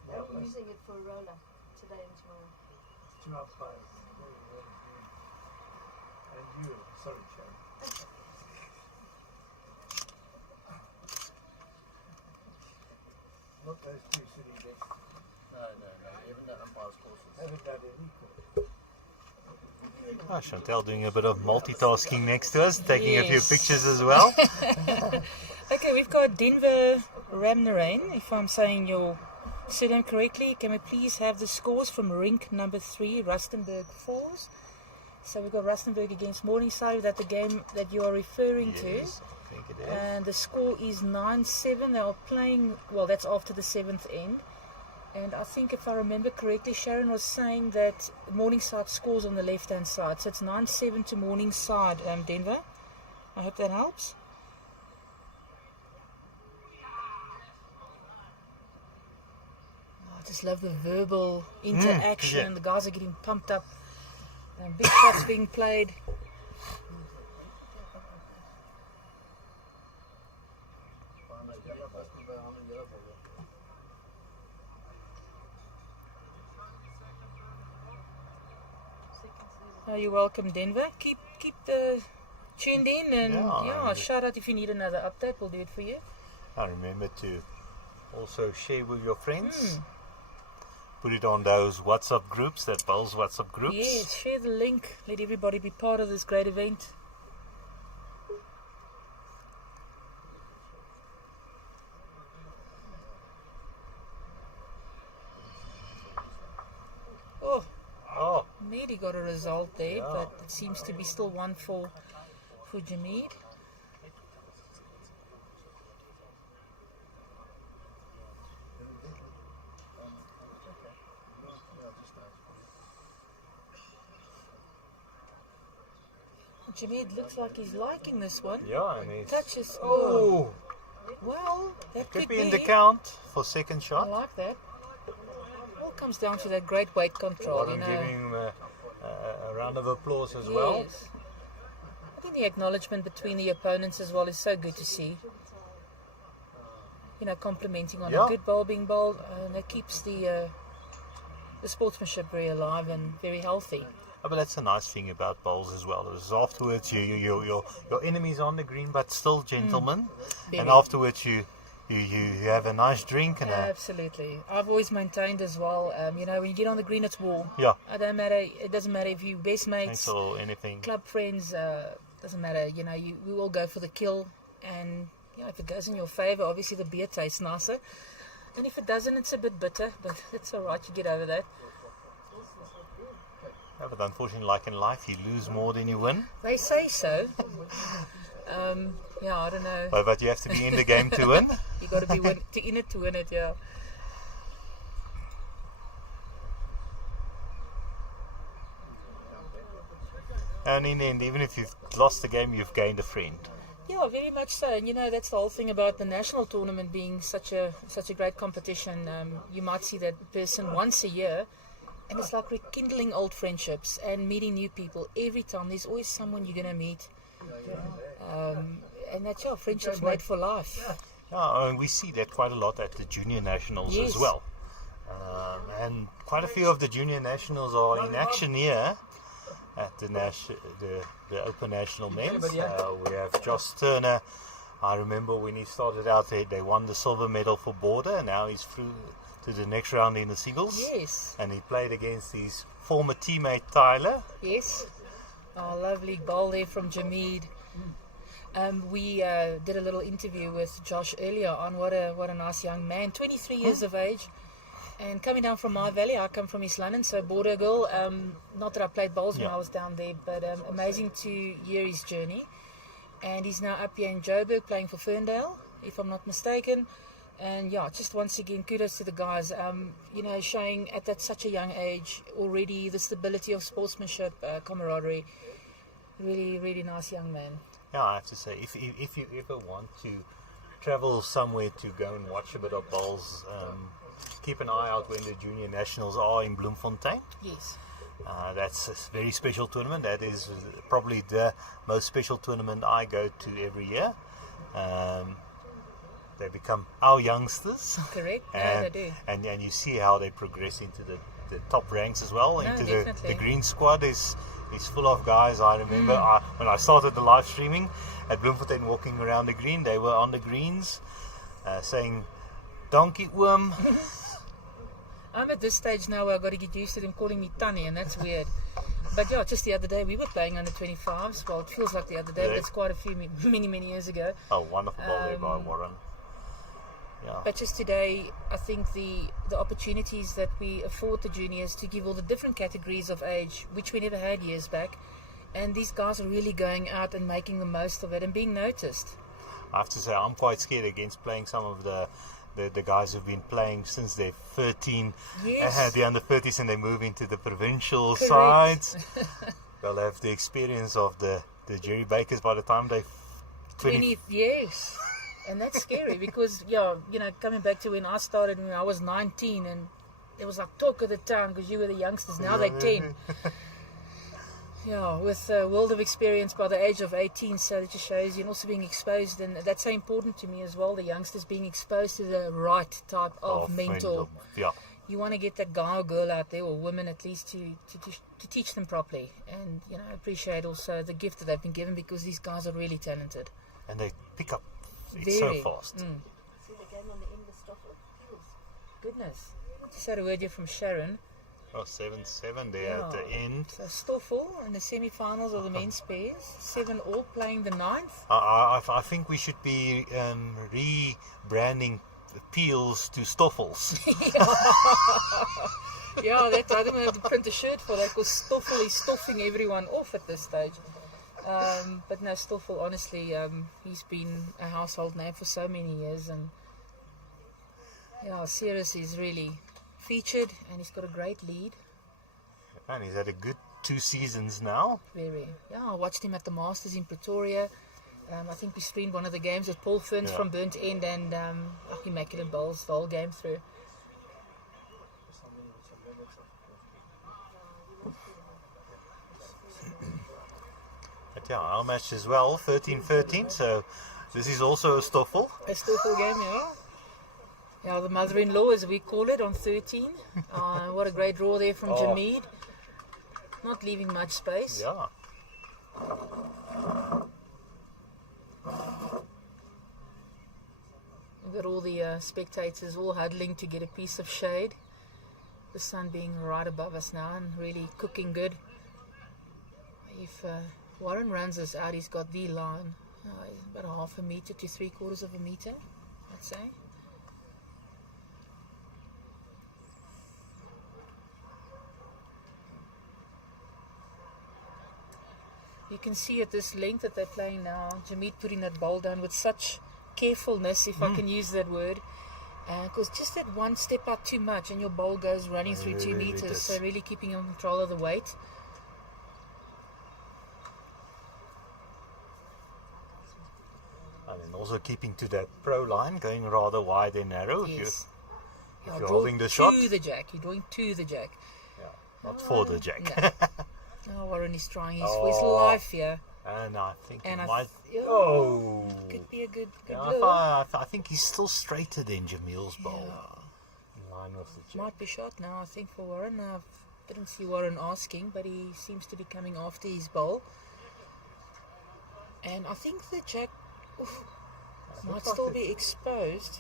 They're using it for a roller today and tomorrow. Two umpires. And you, sorry, Sharon. Not those two sitting next. No. Even the umpires' courses. Haven't done any course. Chantal doing a bit of multitasking next to us, taking a few Yes. pictures as well. Okay, we've got Denver Ramnarain. If I'm saying your surname correctly, can we please have the scores from Rink number 3, Rustenburg Falls? So we've got Rustenburg against Morningside. Is that the game that you are referring to? Yes, I think it is. And the score is 9-7. They are playing, well, that's after the 7th end. And I think if I remember correctly, Sharon was saying that Morningside scores on the left-hand side. So it's 9-7 to Morningside, Denver. I hope that helps. I just love the verbal interaction. yeah. The guys are getting pumped up. Big shots being played. Oh, you're welcome, Denver. Keep tuned in, and Yeah. shout out if you need another update. We'll do it for you. And remember to also share with your friends. Put it on those WhatsApp groups, that Bowls WhatsApp groups. Yes, share the link. Let everybody be part of this great event. Oh, Nearly got a result there, Yeah. but it seems to be still one for Jamid. Jamid looks like he's liking this one. yeah, I mean, Touches. oh, Well, that could could be in the count for second I shot. like that. All comes down to that great weight control, I'm you know. giving him a round of applause as well. Yes. I think the acknowledgement between the opponents as well is so good to see. You know, complimenting on Yeah. a good bowl being bowled, and it keeps the sportsmanship very alive and very healthy. Oh, but that's a nice thing about bowls as well. Is afterwards your enemy's on the green, but still gentlemen. Very. And afterwards you have a nice drink and Absolutely. I've always maintained as well, you know, when you get on the green, it's war. yeah, It doesn't matter if you best mates, thanks or anything. club friends, doesn't matter, you know, we all go for the kill, and you know, if it goes in your favor, obviously the beer tastes nicer, and if it doesn't, it's a bit bitter, but it's all right, you get over that. Yeah, but unfortunately, like in life, you lose more than you win. They say so. Yeah, I don't know. But you have to be in the game to win. You got to be in it to win it, yeah. And in the end, even if you've lost the game, you've gained a friend. Yeah, very much so. And you know, that's the whole thing about the national tournament being such a great competition. You might see that person once a year, And it's like rekindling old friendships and meeting new people. Every time there's always someone you're going to meet. And that's your friendships made for life. And we see that quite a lot at the junior nationals Yes. as well. And quite a few of the junior nationals are in action here at the Open National Men's. We have Josh Turner. I remember when he started out, they won the silver medal for border, and now he's through to the next round in the singles. Yes. And he played against his former teammate Tyler. Yes. Oh, lovely bowl there from Jameed. We did a little interview with Josh earlier on. What a nice young man, 23 years of age, and coming down from my valley. I come from East London, so border girl. Not that I played bowls when I was down there, but amazing to hear his journey. And he's now up here in Joburg playing for Ferndale, if I'm not mistaken. And yeah, just once again, kudos to the guys. Showing at such a young age already the stability of sportsmanship, camaraderie. Really, really nice young man. Yeah, I have to say, if you ever want to travel somewhere to go and watch a bit of bowls, keep an eye out when the junior nationals are in Bloemfontein. Yes. That's a very special tournament. That is probably the most special tournament I go to every year. They become our youngsters. Correct. And, they do. And you see how they progress into the top ranks as well. Into definitely. the green squad is full of guys. I remember when I started the live streaming at Bloemfontein, walking around the green, they were on the greens saying, "Donkey worm." I'm at this stage now where I've got to get used to them calling me Tanny, and that's weird. But yeah, just the other day we were playing under 25s. Well, it feels like the other day, but it's quite a few, many years ago. Oh, wonderful ball there by Warren. Yeah. But just today, I think the opportunities that we afford the juniors to give all the different categories of age, which we never had years back, and these guys are really going out and making the most of it and being noticed. I have to say, I'm quite scared against playing some of the guys who've been playing since they're 13, the under 30s, and they move into the provincial sides. They'll have the experience of the Jerry Bakers by the time they're 20. Yes. And that's scary because, coming back to when I started when I was 19, and it was like talk of the town because you were the youngsters. Now they're 10. With a world of experience by the age of 18, so it just shows you, and also being exposed, and that's so important to me as well, the youngsters being exposed to the right type of mentor. Yeah. You want to get that guy or girl out there, or woman at least, to teach them properly, and appreciate also the gift that they've been given, because these guys are really talented. And they pick up Very. so fast. See the game on the end of Stoffel. Goodness. Just had a word here from Sharon. Oh, 7-7 there at the end. So Stoffel in the semi-finals of the men's pairs. 7 all playing the 9th. I think we should be rebranding Peels to Stoffels. I don't even have to print a shirt for that, because Stoffel is stoffing everyone off at this stage. But no, Stoffel, honestly, he's been a household name for so many years, and Cirrus is really featured, and he's got a great lead. And he's had a good 2 seasons now. Very. I watched him at the Masters in Pretoria. I think we streamed one of the games with Paul Ferns from Burnt End, and immaculate bowls the whole game through. But our match as well, 13-13, so this is also a Stoffel. A Stoffel game, the mother-in-law, as we call it, on 13. What a great draw there from Jameed. Not leaving much space. Yeah. We've got all the spectators all huddling to get a piece of shade. The sun being right above us now and really cooking good. If Warren runs us out, he's got the line. About 1/2 meter to 3/4 of a meter, I'd say. You can see at this length that they're playing now, Jameed putting that bowl down with such carefulness, if I can use that word. Because just that one step out too much and your bowl goes running through 2 meters. So really keeping on control of the weight. And then also keeping to that pro line, going rather wide and narrow. Yes. If you're holding the shot. To the jack. You're drawing to the jack. Yeah. not for the jack. No, Warren is trying his Oh. life here. And I think And he I might. th- Oh! Could be a good Yeah, lure. I think he's still straighter than Jamil's bowl. In line with the jack. Might be shot now, I think, for Warren. I didn't see Warren asking, but he seems to be coming after his bowl. And I think the jack might looks like still the- be exposed.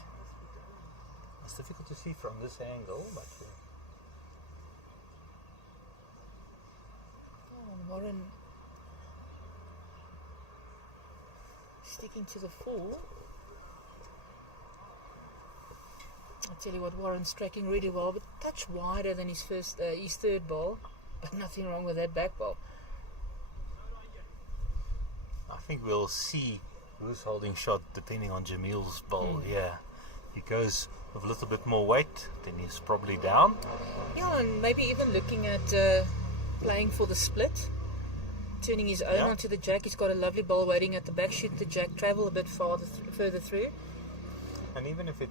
It's difficult to see from this angle, but Oh, Warren sticking to the 4. I tell you what, Warren's tracking really well, but touch wider than his third ball. But nothing wrong with that back ball. I think we'll see who's holding shot depending on Jamil's bowl. Yeah, if he goes with a little bit more weight, then he's probably down. Yeah, and maybe even looking at playing for the split, turning his own Yeah. onto the jack. He's got a lovely ball waiting at the back, shoot the jack, travel a bit further through. And even if it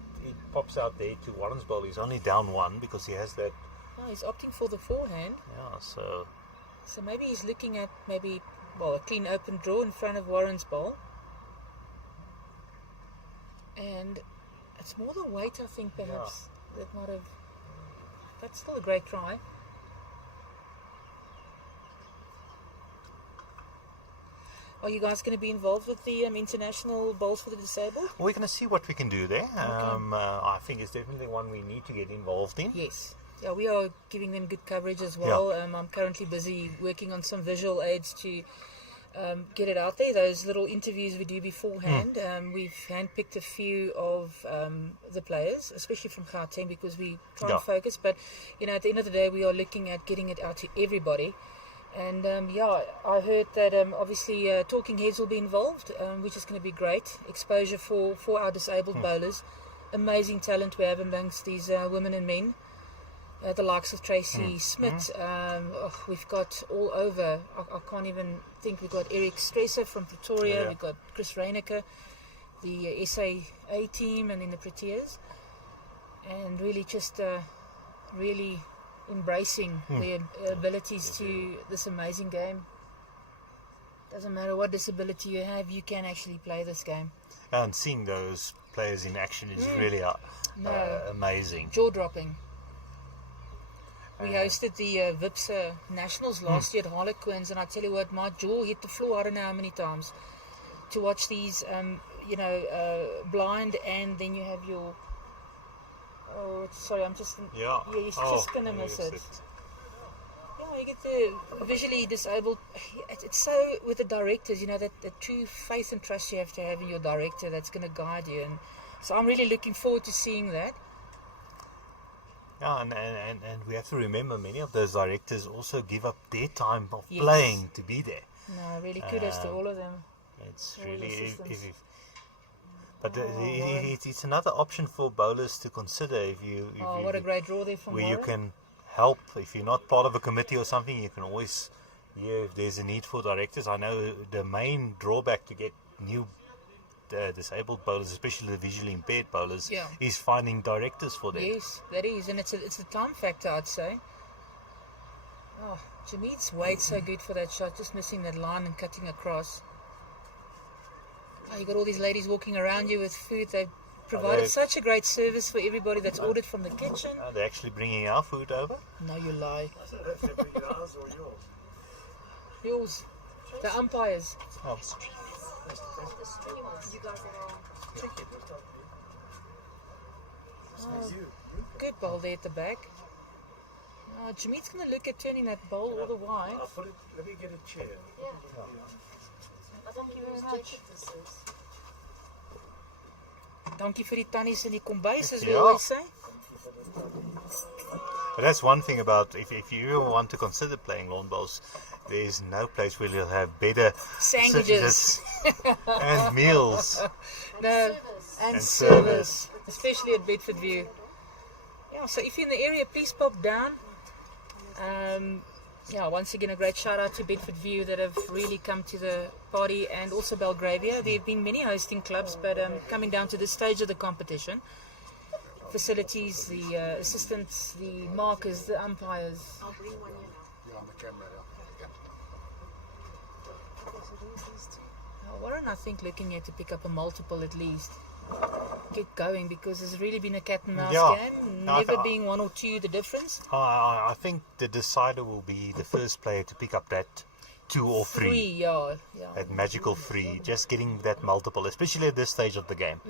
pops out there to Warren's bowl, he's only down 1 because he has that. Oh, he's opting for the forehand. Yeah, so So maybe he's looking at a clean open draw in front of Warren's ball. And it's more the weight, I think, perhaps, that might have... That's still a great try. Are you guys going to be involved with the international bowls for the disabled? we're going to see what we can do there. I think it's definitely one we need to get involved in. Yes. Yeah, we are giving them good coverage as well. I'm currently busy working on some visual aids to get it out there. Those little interviews we do beforehand. We've handpicked a few of the players, especially from Gauteng, because we try and focus. But, at the end of the day, we are looking at getting it out to everybody. And, I heard that obviously Talking Heads will be involved, which is going to be great. Exposure for our disabled bowlers. Amazing talent we have amongst these women and men. The likes of Tracy Smith, we've got all over. I can't even think. We've got Eric Stresser from Pretoria, we've got Chris Reineke, the SAA team, and then the Proteas, and really just really embracing their abilities to this amazing game. Doesn't matter what disability you have, you can actually play this game. And seeing those players in action is really amazing. Jaw-dropping. We hosted the VIPSA Nationals last year at Harlequins, and I tell you what, my jaw hit the floor I don't know how many times to watch these, blind, and then you have your... Oh, sorry, I'm just... Yeah. You're just going to miss it. Yeah, you get the visually disabled... It's so, with the directors, that true faith and trust you have to have in your director that's going to guide you. And so I'm really looking forward to seeing that. Yeah, and we have to remember many of those directors also give up their time of playing to be there. No, really kudos to all of them. It's All really, assistants. but it's another option for bowlers to consider if you. What a great draw there from where you Warren. can help if you're not part of a committee or something. You can always, if there's a need for directors. I know the main drawback to get new disabled bowlers, especially the visually impaired bowlers, is finding directors for them. Yes, that is, and it's a time factor, I'd say. Oh, Jameed's weight's so good for that shot, just missing that line and cutting across. Oh, you got all these ladies walking around you with food. They've provided such a great service for everybody that's ordered from the kitchen. Are they actually bringing our food over? No, you lie. Yours or yours? Yours. The umpires. Oh. You guys Oh, good ball there at the back. Oh, Jameed's going to look at turning that ball all the way. I'll put it, let me get a chair. Thank you very much. Dankie vir die tannies in die kombuis, as we always say. But that's one thing about if you want to consider playing lawn bowls, there's no place where you'll have better Sandwiches. and meals. No, and service. especially at Bedfordview. Yeah, so if you're in the area, please pop down. Once again, a great shout out to Bedfordview that have really come to the party, and also Belgravia. There have been many hosting clubs, but coming down to this stage of the competition, facilities, the assistants, the markers, the umpires. I'll bring one in. Yeah, on the camera, yeah. Okay, so there's these two. Warren, I think, looking at to pick up a multiple at least. Get going, because it's really been a cat and mouse game. Never being one or two the difference. I think the decider will be the first player to pick up that 2 or 3. Yeah. That magical 3. Just getting that multiple, especially at this stage of the game.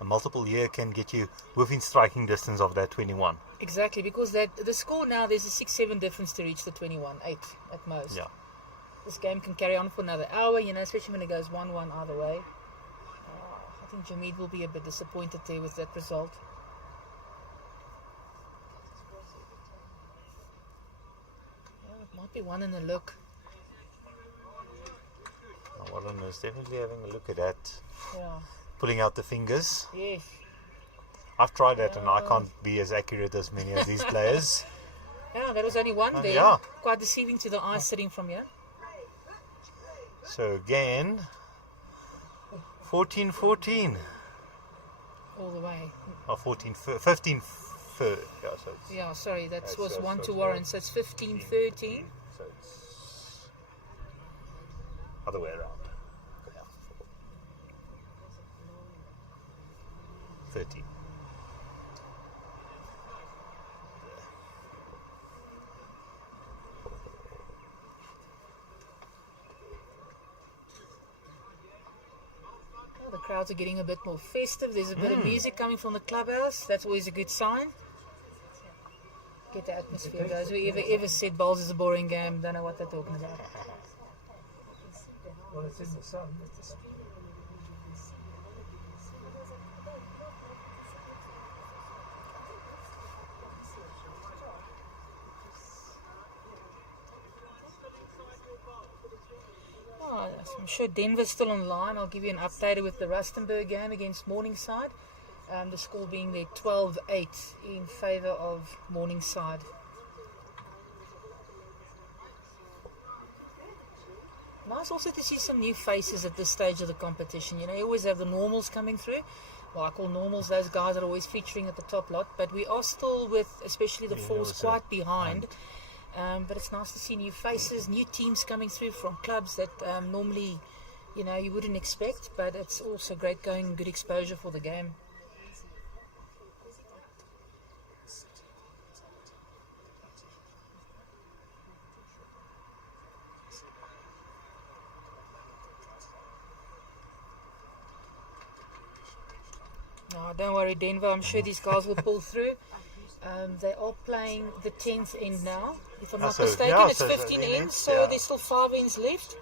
A multiple here can get you within striking distance of that 21. Exactly, because the score now, there's a 6-7 difference to reach the 21, 8 at most. Yeah. This game can carry on for another hour, especially when it goes 1-1 either way. I think Jamid will be a bit disappointed there with that result. It might be one in the look. Warren is definitely having a look at that. Yeah. Pulling out the fingers. Yes. I've tried that and I can't be as accurate as many of these players. Yeah, there was only one there. Yeah. Quite deceiving to the eye sitting from here. So again, 14-14. All the way. Or 15. Yeah, so it's, Yeah, sorry, that That's- was that's 1 to what- Warren, so it's 15-13. so it's other way around. Yeah. 13. Oh, the crowds are getting a bit more festive. There's a bit of music coming from the clubhouse. That's always a good sign. Get the atmosphere, guys. Whoever ever said bowls is a boring game, don't know what they're talking about. Well, it's in the sun. Oh, I'm sure Denver's still online. I'll give you an update with the Rustenburg game against Morningside. The score being there 12-8 in favour of Morningside. Nice also to see some new faces at this stage of the competition. You always have the normals coming through. Well, I call normals those guys that are always featuring at the top lot. But we are still with, especially the fours, quite behind. But it's nice to see new faces, new teams coming through from clubs that normally, you wouldn't expect. But it's also great going, good exposure for the game. No, don't worry, Denver. I'm sure these guys will pull through. They are playing the 10th end now. If I'm not mistaken, it's 15 ends, so there's still 5 ends left.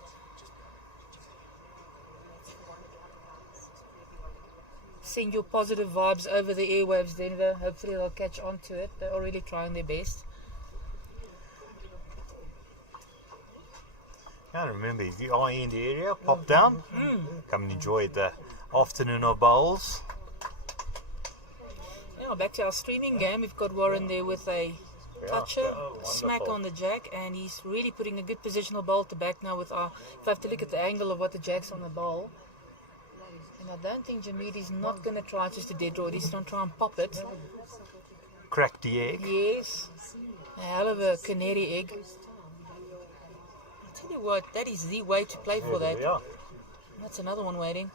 Send your positive vibes over the airwaves, Denver. Hopefully they'll catch on to it. They're already trying their best. Yeah, remember, if you are in the area, pop down. Come and enjoy the afternoon of bowls. Now back to our streaming game. We've got Warren there with a toucher, smack wonderful. on the jack, and he's really putting a good positional bowl to back now with our. If I have to look at the angle of what the jack's on the bowl, and I don't think Jamid is not going to try just a dead draw. He's going to try and pop it. Crack the egg. Yes, a hell of a canary egg. I tell you what, that is the way to play for that. Yeah. That's another one waiting.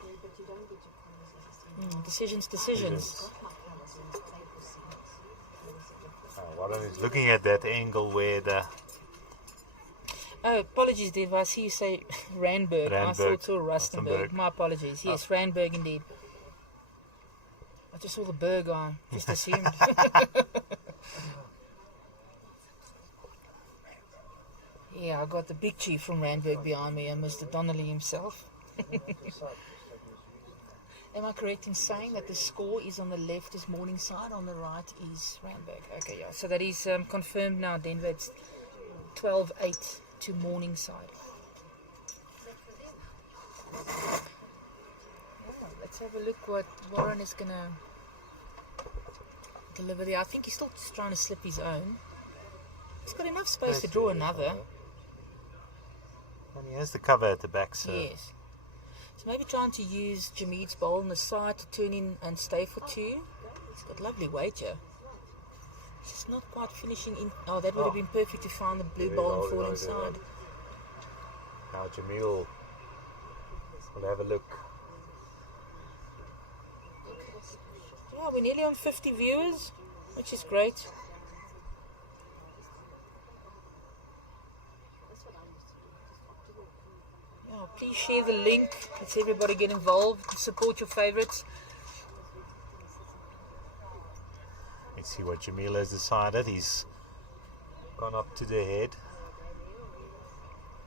Decisions. Warren is looking at that angle where the Oh, apologies, Dave. I see you say Randburg. I thought it was Rustenburg. My apologies. Yes, Randburg indeed. I just saw the Berg on. Just assumed. Yeah, I got the big chief from Randburg behind me and Mr. Donnelly himself. Am I correct in saying that the score is on the left is Morningside, on the right is Randburg? Okay, yeah. So that is confirmed now, Denver. It's 12-8 to Morningside. Yeah, let's have a look what Warren is going to deliver there. I think he's still just trying to slip his own. He's got enough space to draw another. And he has the cover at the back, so Yes. So maybe trying to use Jamid's bowl on the side to turn in and stay for 2. He's got lovely weight here. Just not quite finishing in. Oh, that would have been perfect to find the blue ball and fall inside. Now Jamil will have a look. Yeah, we're nearly on 50 viewers, which is great. Yeah, please share the link. Let's everybody get involved. Support your favorites. Let's see what Jamil has decided. He's gone up to the head.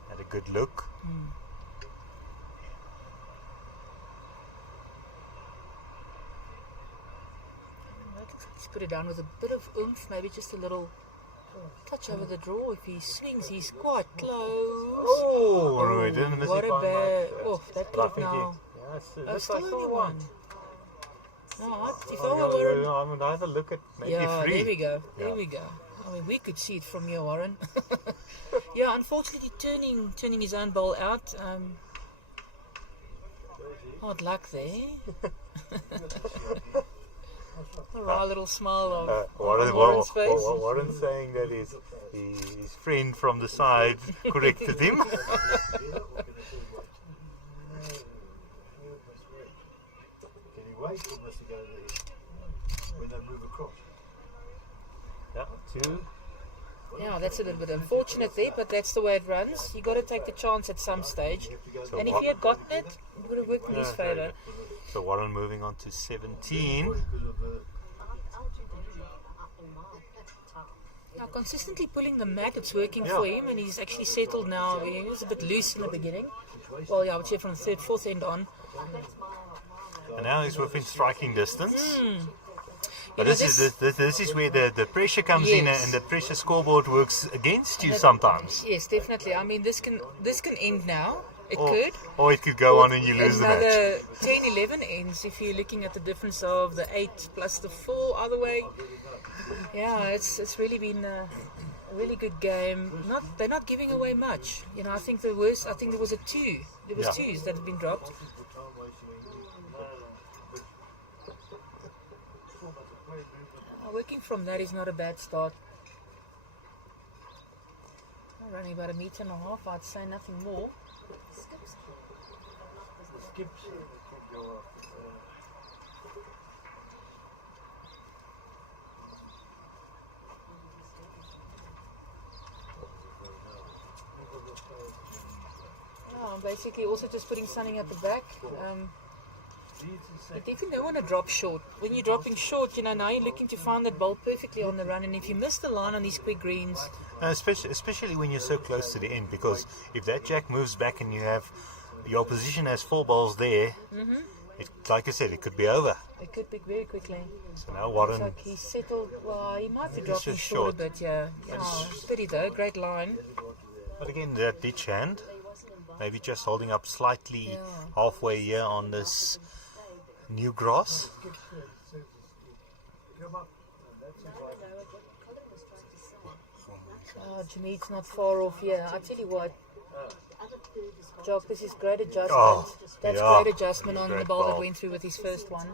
Had a good look. He's put it down with a bit of oomph, maybe just a little touch over the draw. If he swings, he's quite close. Oh, he didn't miss What it a by bad. much. Oh, that could have now. Oh, That's still only one. No, if I I'm were gonna have a look at maybe yeah, three. there we go. There Yeah. we go. I mean, we could see it from here, Warren. Yeah, unfortunately, turning his own ball out. Hard luck there. A wry little smile on Warren's face. Warren's saying that his friend from the side corrected him. Can he wait or must he go there when they move across? Yeah, two. Yeah, that's a little bit unfortunate there, but that's the way it runs. You got to take the chance at some stage. So And if he had gotten it, it would have worked in his favour. So Warren moving on to 17. Now, consistently pulling the mat, it's working for him, and he's actually settled now. He was a bit loose in the beginning. Well, yeah, I would say from the third, fourth end on. And now he's within striking distance. But know, this is where the pressure comes in, Yes. and the pressure scoreboard works against you sometimes. Yes, definitely. I mean, this can end now. It could. Or it could go on and you lose the match. Another 10, 11 ends if you're looking at the difference of the 8 plus the 4 other way. Yeah, it's really been a really good game. They're not giving away much. You know, I think there was a 2. There was 2s that have been dropped. Working from that is not a bad start. Running about 1.5 meters, I'd say nothing more. Skips. Yeah, I'm basically also just putting something at the back. You definitely don't want to drop short. When you're dropping short, you know, now you're looking to find that ball perfectly on the run, and if you miss the line on these quick greens, And especially when you're so close to the end, because if that jack moves back and you have your opposition has 4 balls there, it, like I said, it could be over. it could be very quickly. So now It's Warren, like he's settled. Well, he might be It's dropping just short a short. bit, yeah. Pretty though, great line. but again, that ditch hand, maybe just holding up slightly Yeah. halfway here on this new grass. Oh, Jameet's not far off here. I tell you what, Jock, this is great adjustment. Oh, That's yeah. great adjustment on the Great ball that ball. went through with his first one.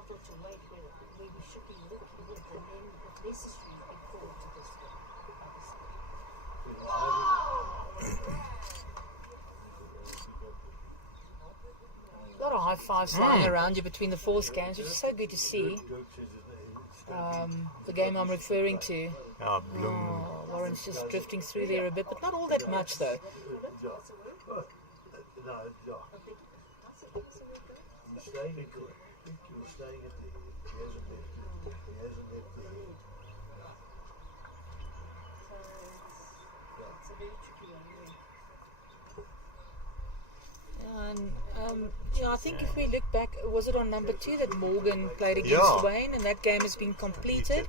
A lot of high fives flying around you between the 4 scans, which is so good to see. The game I'm referring to. Bloom. Oh, Warren's just drifting through there a bit, but not all that much though. He's staying at the He's staying at the He hasn't left the He hasn't left the And yeah, I think if we look back, was it on number 2 that Morgan played against Yeah. Wayne, and that game has been completed.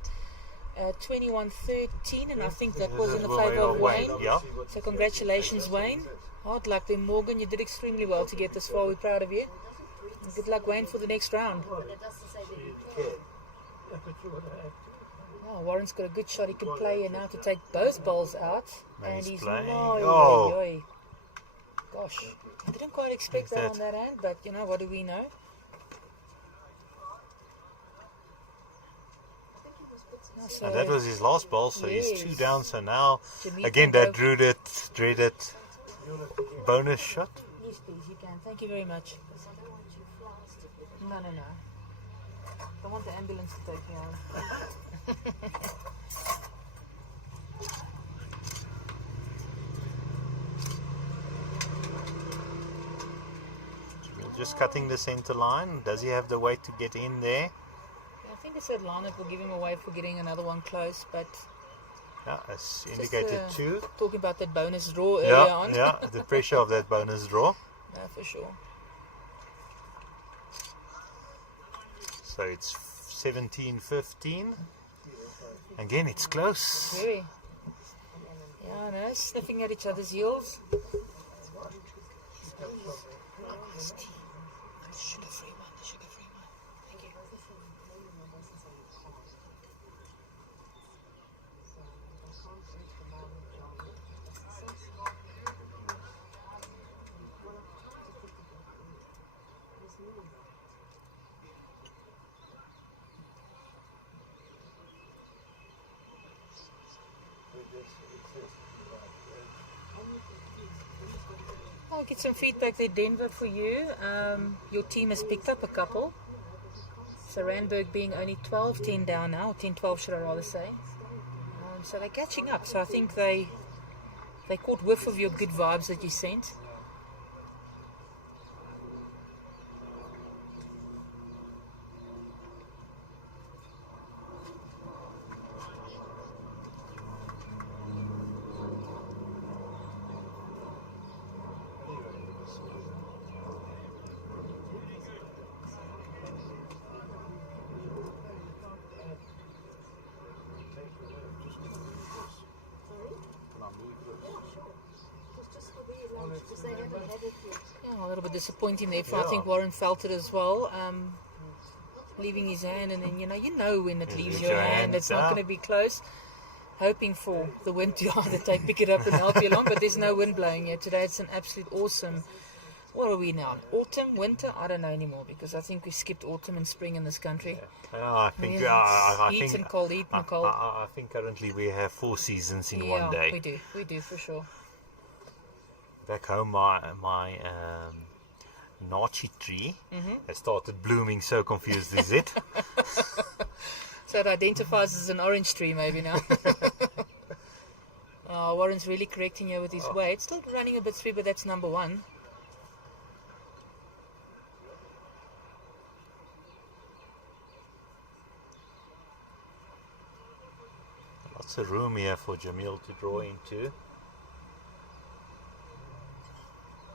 21-13, and I think that was in the favour of Wayne. Yeah. So congratulations, Wayne. Hard luck there, Morgan. You did extremely well to get this far. We're proud of you. And good luck, Wayne, for the next round. Oh, Warren's got a good shot. He can play here now to take both balls out. And Nice he's play. no, Oh. Gosh, I didn't quite expect that on that hand, but you know, what do we know? So And that was his last ball, so he's 2 Yes. down. So now, Jameed again, can that go. dreaded bonus shot. Yes, please, you can. Thank you very much. Because I don't want you flowers to be. No. I want the ambulance to take me home. Just cutting the center line. Does he have the weight to get in there? I think it's that lineup will give him away for getting another one close, but Yeah, as indicated Just, 2. talking about that bonus draw earlier on. Yeah, the pressure of that bonus draw. No, for sure. So it's 17-15. Again, it's close. Very. Yeah, no, sniffing at each other's heels. Sugar-free one, the sugar-free one. Thank you. I'll get some feedback there, Denver, for you. Your team has picked up a couple. So Randburg being only 12-10 down now, 10-12 should I rather say. So they're catching up. So I think they caught whiff of your good vibes that you sent. Because they haven't had it yet. Yeah, a little bit disappointing there. I think Warren felt it as well. Leaving his hand, and then you know when it leaves your hand, it's not going to be close. Hoping for the wind to either pick it up and help you along, but there's no wind blowing here today. It's an absolute awesome. What are we now? Autumn, winter? I don't know anymore because I think we skipped autumn and spring in this country. I think Heat and cold. I think currently we have 4 seasons in one day. We do for sure. Back home, my Nachi tree has started blooming. So confused is it? So it identifies as an orange tree maybe now. Warren's really correcting you with his weight. Still running a bit through, but that's number 1. Lots of room here for Jamil to draw into.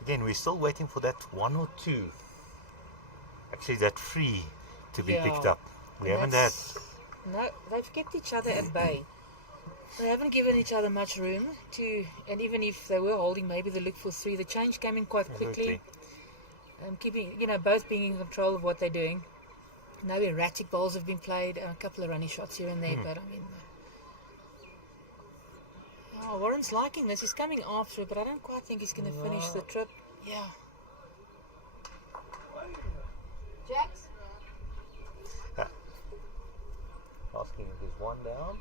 Again, we're still waiting for that 1 or 2. Actually, that 3 to be picked up. We haven't had. No, they've kept each other at bay. They haven't given each other much room to, and even if they were holding, maybe they look for 3. The change came in quite quickly. Keeping, both being in control of what they're doing. No erratic balls have been played. A couple of running shots here and there, but I mean. Warren's liking this. He's coming after it, but I don't quite think he's going to finish the trip. Yeah. Jax? Asking if there's 1 down.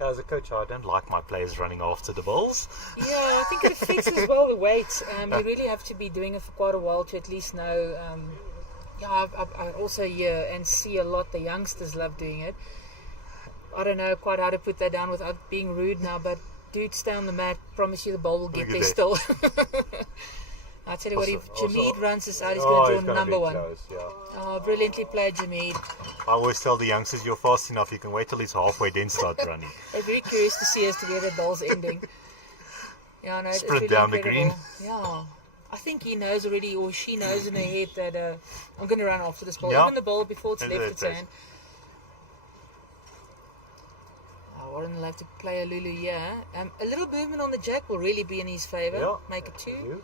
As a coach, I don't like my players running after the balls. Yeah, I think it affects as well the weight. You really have to be doing it for quite a while to at least know. I also hear and see a lot the youngsters love doing it. I don't know quite how to put that down without being rude now, but dude, stay on the mat. Promise you the ball will get there still. I tell you what, if Jameed runs this out, he's going to draw number 1. Close, Brilliantly played, Jameed. I always tell the youngsters, you're fast enough, you can wait till it's halfway, then start running. They're very curious to see as to where the ball's ending. Yeah, no, Sprint it's really down incredible. the green. Yeah. I think he knows already, or she knows in her head that I'm going to run after this ball. Yeah. Even the ball before it's left its Yes. hand. Warren will have to play a Lulu here. A little movement on the jack will really be in his favour. Yeah. Make it 2.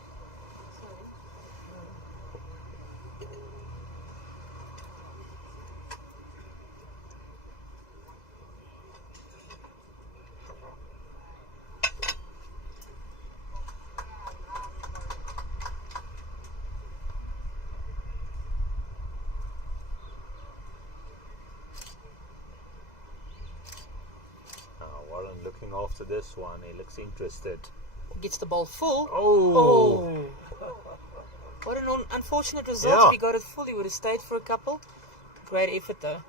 going after this one. He looks interested. Gets the ball full. Oh! What an unfortunate result. Yeah. If he got it full, he would have stayed for a couple. Great effort though.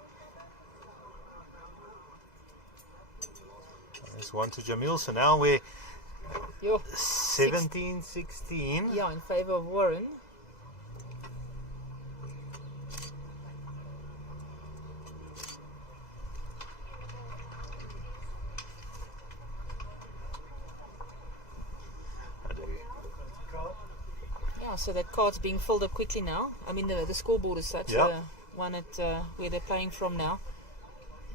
There's one to Jamil. So now we're Yo, 17-16. yeah, in favour of Warren. Yeah, so that card's being filled up quickly now. I mean, the scoreboard is such, Yeah. the one at where they're playing from now.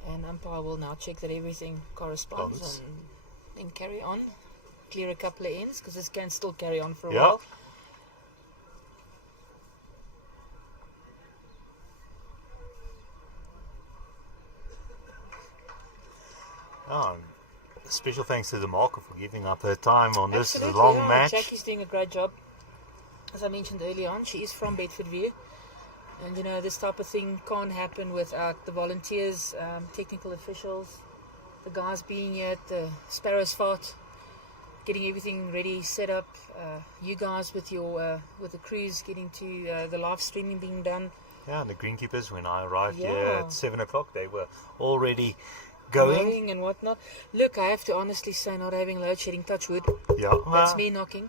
And umpire will now check that everything corresponds and then carry on. Clear a couple of ends because this can still carry on for a while. Oh, special thanks to the marker for giving up her time on this Absolutely, long yeah. match. Jackie's doing a great job. As I mentioned earlier on, she is from Bedfordview. And you know, this type of thing can't happen without the volunteers, technical officials, the guys being here at the Sparrow's Fort, getting everything ready, set up. You guys with your with the crews getting to the live streaming being done. Yeah, and the greenkeepers, when I arrived here Yeah. at 7 o'clock, they were already going. And whatnot. Look, I have to honestly say, not having load shedding, touch wood. Yeah, That's me knocking.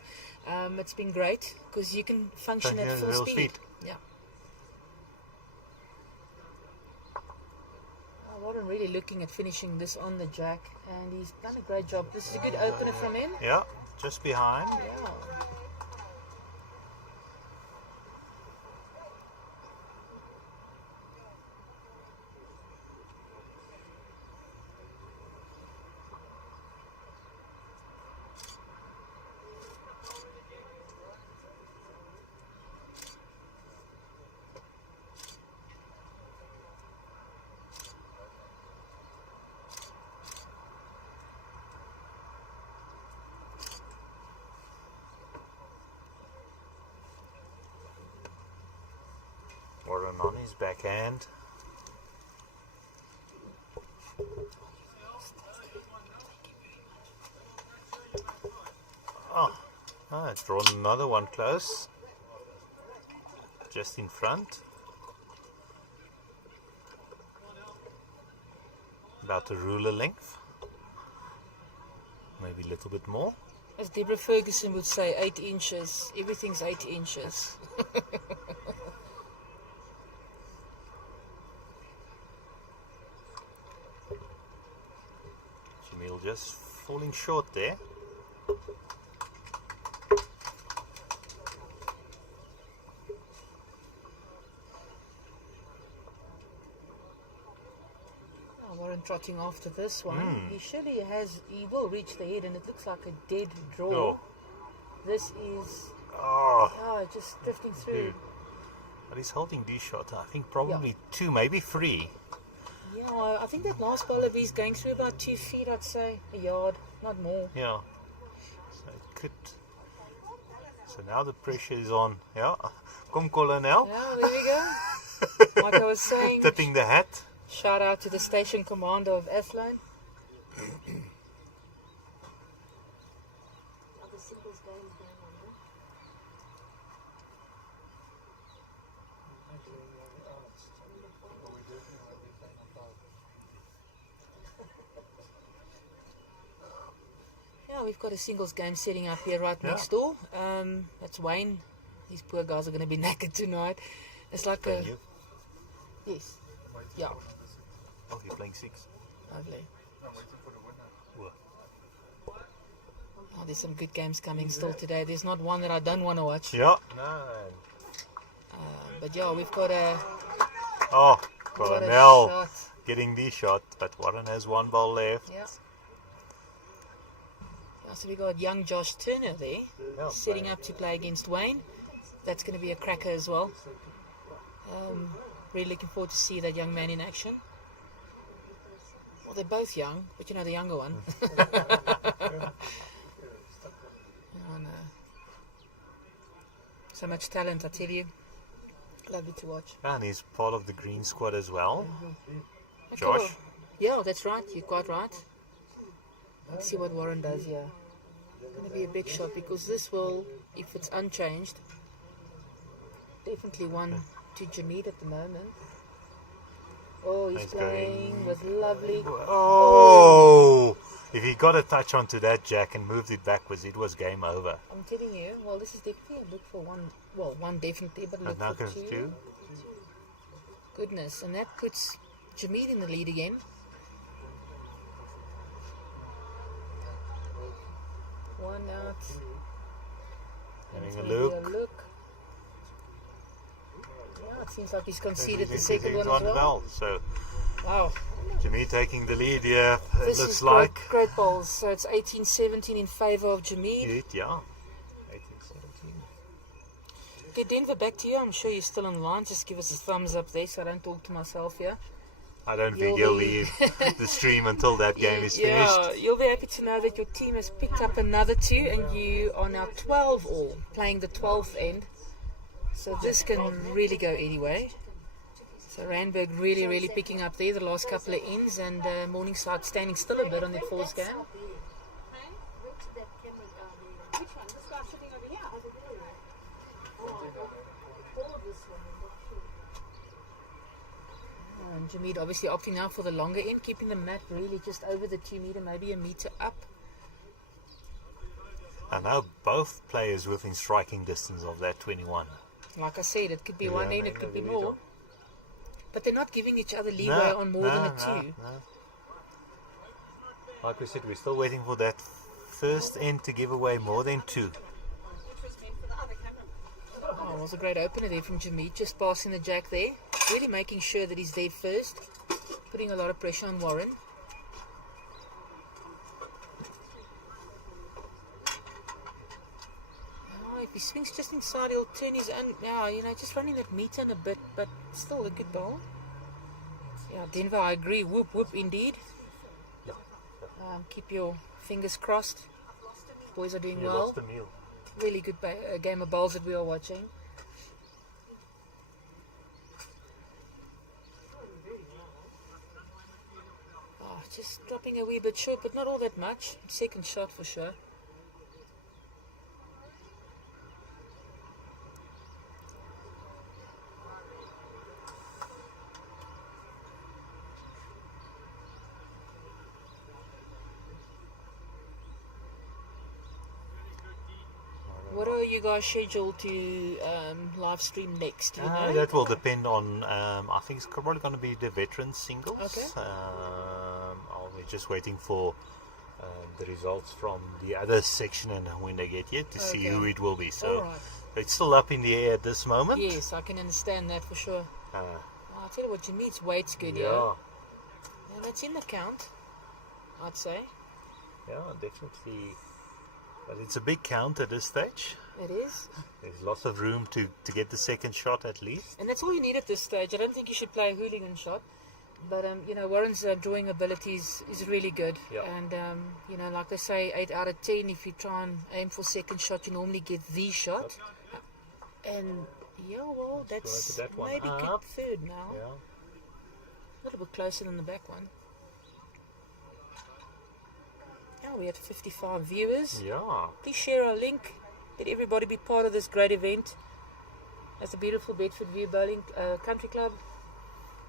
It's been great because you can function Function at at full full speed. speed. Yeah. Warren really looking at finishing this on the jack, and he's done a great job. This is a good opener from him. Yeah, just behind. Yeah. Warren on his backhand. It's drawn another one close. Just in front. About a ruler length. Maybe a little bit more. As Deborah Ferguson would say, 8 inches. Everything's 8 inches. Jamil just falling short there. Warren trotting after this one. He surely he will reach the head, and it looks like a dead draw. Oh. This is just drifting through. Dude. But he's holding D shot. I think probably 2, maybe 3. Yeah, I think that last ball of his going through about 2 feet, I'd say, a yard, not more. Yeah. So it could. So now the pressure is on. Yeah. Kom Colonel. Yeah, there we go. Like I was saying, Tipping the hat. shout out to the station commander of Athlone. Other singles games going on there. Yeah, we've got a singles game setting up here right next door. That's Wayne. These poor guys are going to be knackered tonight. It's like a... You? Yes. Yeah. Oh, you're playing 6. Lovely. What? Oh, there's some good games coming still today. There's not one that I don't want to watch. Yeah. No. But yeah, we've got a... Oh, What a Colonel shot. getting the shot, but Warren has 1 ball left. Yeah. So we got young Josh Turner there, setting up to play against Wayne. That's going to be a cracker as well. Really looking forward to see that young man in action. Well, they're both young, but you know the younger one. And, so much talent, I tell you. Lovely to watch. And he's part of the green squad as well. Okay, Josh? well, yeah, that's right. You're quite right. Let's see what Warren does here. Going to be a big shot because this will, if it's unchanged, definitely one to Jameed at the moment. Oh, he's Nice playing going. with lovely. Oh! If he got a touch onto that jack and moved it backwards, it was game over. I'm telling you, well, this is definitely a look for one. Well, one definitely, but look And now for comes two. two. Goodness, and that puts Jameed in the lead again. One out. Having It's a gonna be look. Yeah, it seems like he's conceded the He's second one as well. So Wow. Jimmy taking the lead here. It This looks is like. great balls. So it's 18-17 in favour of Jameed. Yeah. 18-17. Okay, Denver, back to you. I'm sure you're still online. Just give us a thumbs up there so I don't talk to myself here. I don't You'll think he'll be- leave the stream until that game is finished. Yeah, you'll be happy to know that your team has picked up another 2 and you are now 12 all, playing the 12th end. So this can really go anyway. So Randburg really picking up there the last couple of ends, and Morningside standing still a bit on their fourth game. And Jameed obviously opting now for the longer end, keeping the mat really just over the 2 meter, maybe a meter up. And now both players within striking distance of that 21. Like I said, it could be Yeah, one end, maybe it could be the middle. more. But they're not giving each other leeway on more than a 2. No. Like we said, we're still waiting for that first end to give away more than 2. Oh, it was a great opener there from Jameed, just passing the jack there. Really making sure that he's there first. Putting a lot of pressure on Warren. Oh, if he swings just inside, he'll turn his own. Yeah, you know, just running that meter in a bit, but still a good ball. Yeah, Denver, I agree. Whoop, indeed. Keep your fingers crossed. Boys are doing You well. lost the meal. Really good game of bowls that we are watching. Oh, just dropping a wee bit short, but not all that much. Second shot for sure. What are you guys scheduled to live stream next? Do you know? That will depend on, I think it's probably going to be the veteran singles. Okay. We're just waiting for the results from the other section and when they get here to see Okay. who it will be. So Alright. it's still up in the air at this moment. Yes, I can understand that for sure. I'll tell you what, Jameed's weight's good, yeah. Yeah, Yeah, that's in the count, I'd say. yeah, definitely. But it's a big count at this stage. It is. There's lots of room to get the second shot at least. And that's all you need at this stage. I don't think you should play a hooligan shot. But, you know, Warren's drawing ability is really good. Yeah. And, you know, like they say, 8 out of 10, if you try and aim for second shot, you normally get the shot. And, yeah, well, that's that one maybe good up. third now. Yeah. A little bit closer than the back one. Yeah, we had 55 viewers. Yeah. Please share our link. Let everybody be part of this great event. That's a beautiful Bedfordview Bowling Country Club.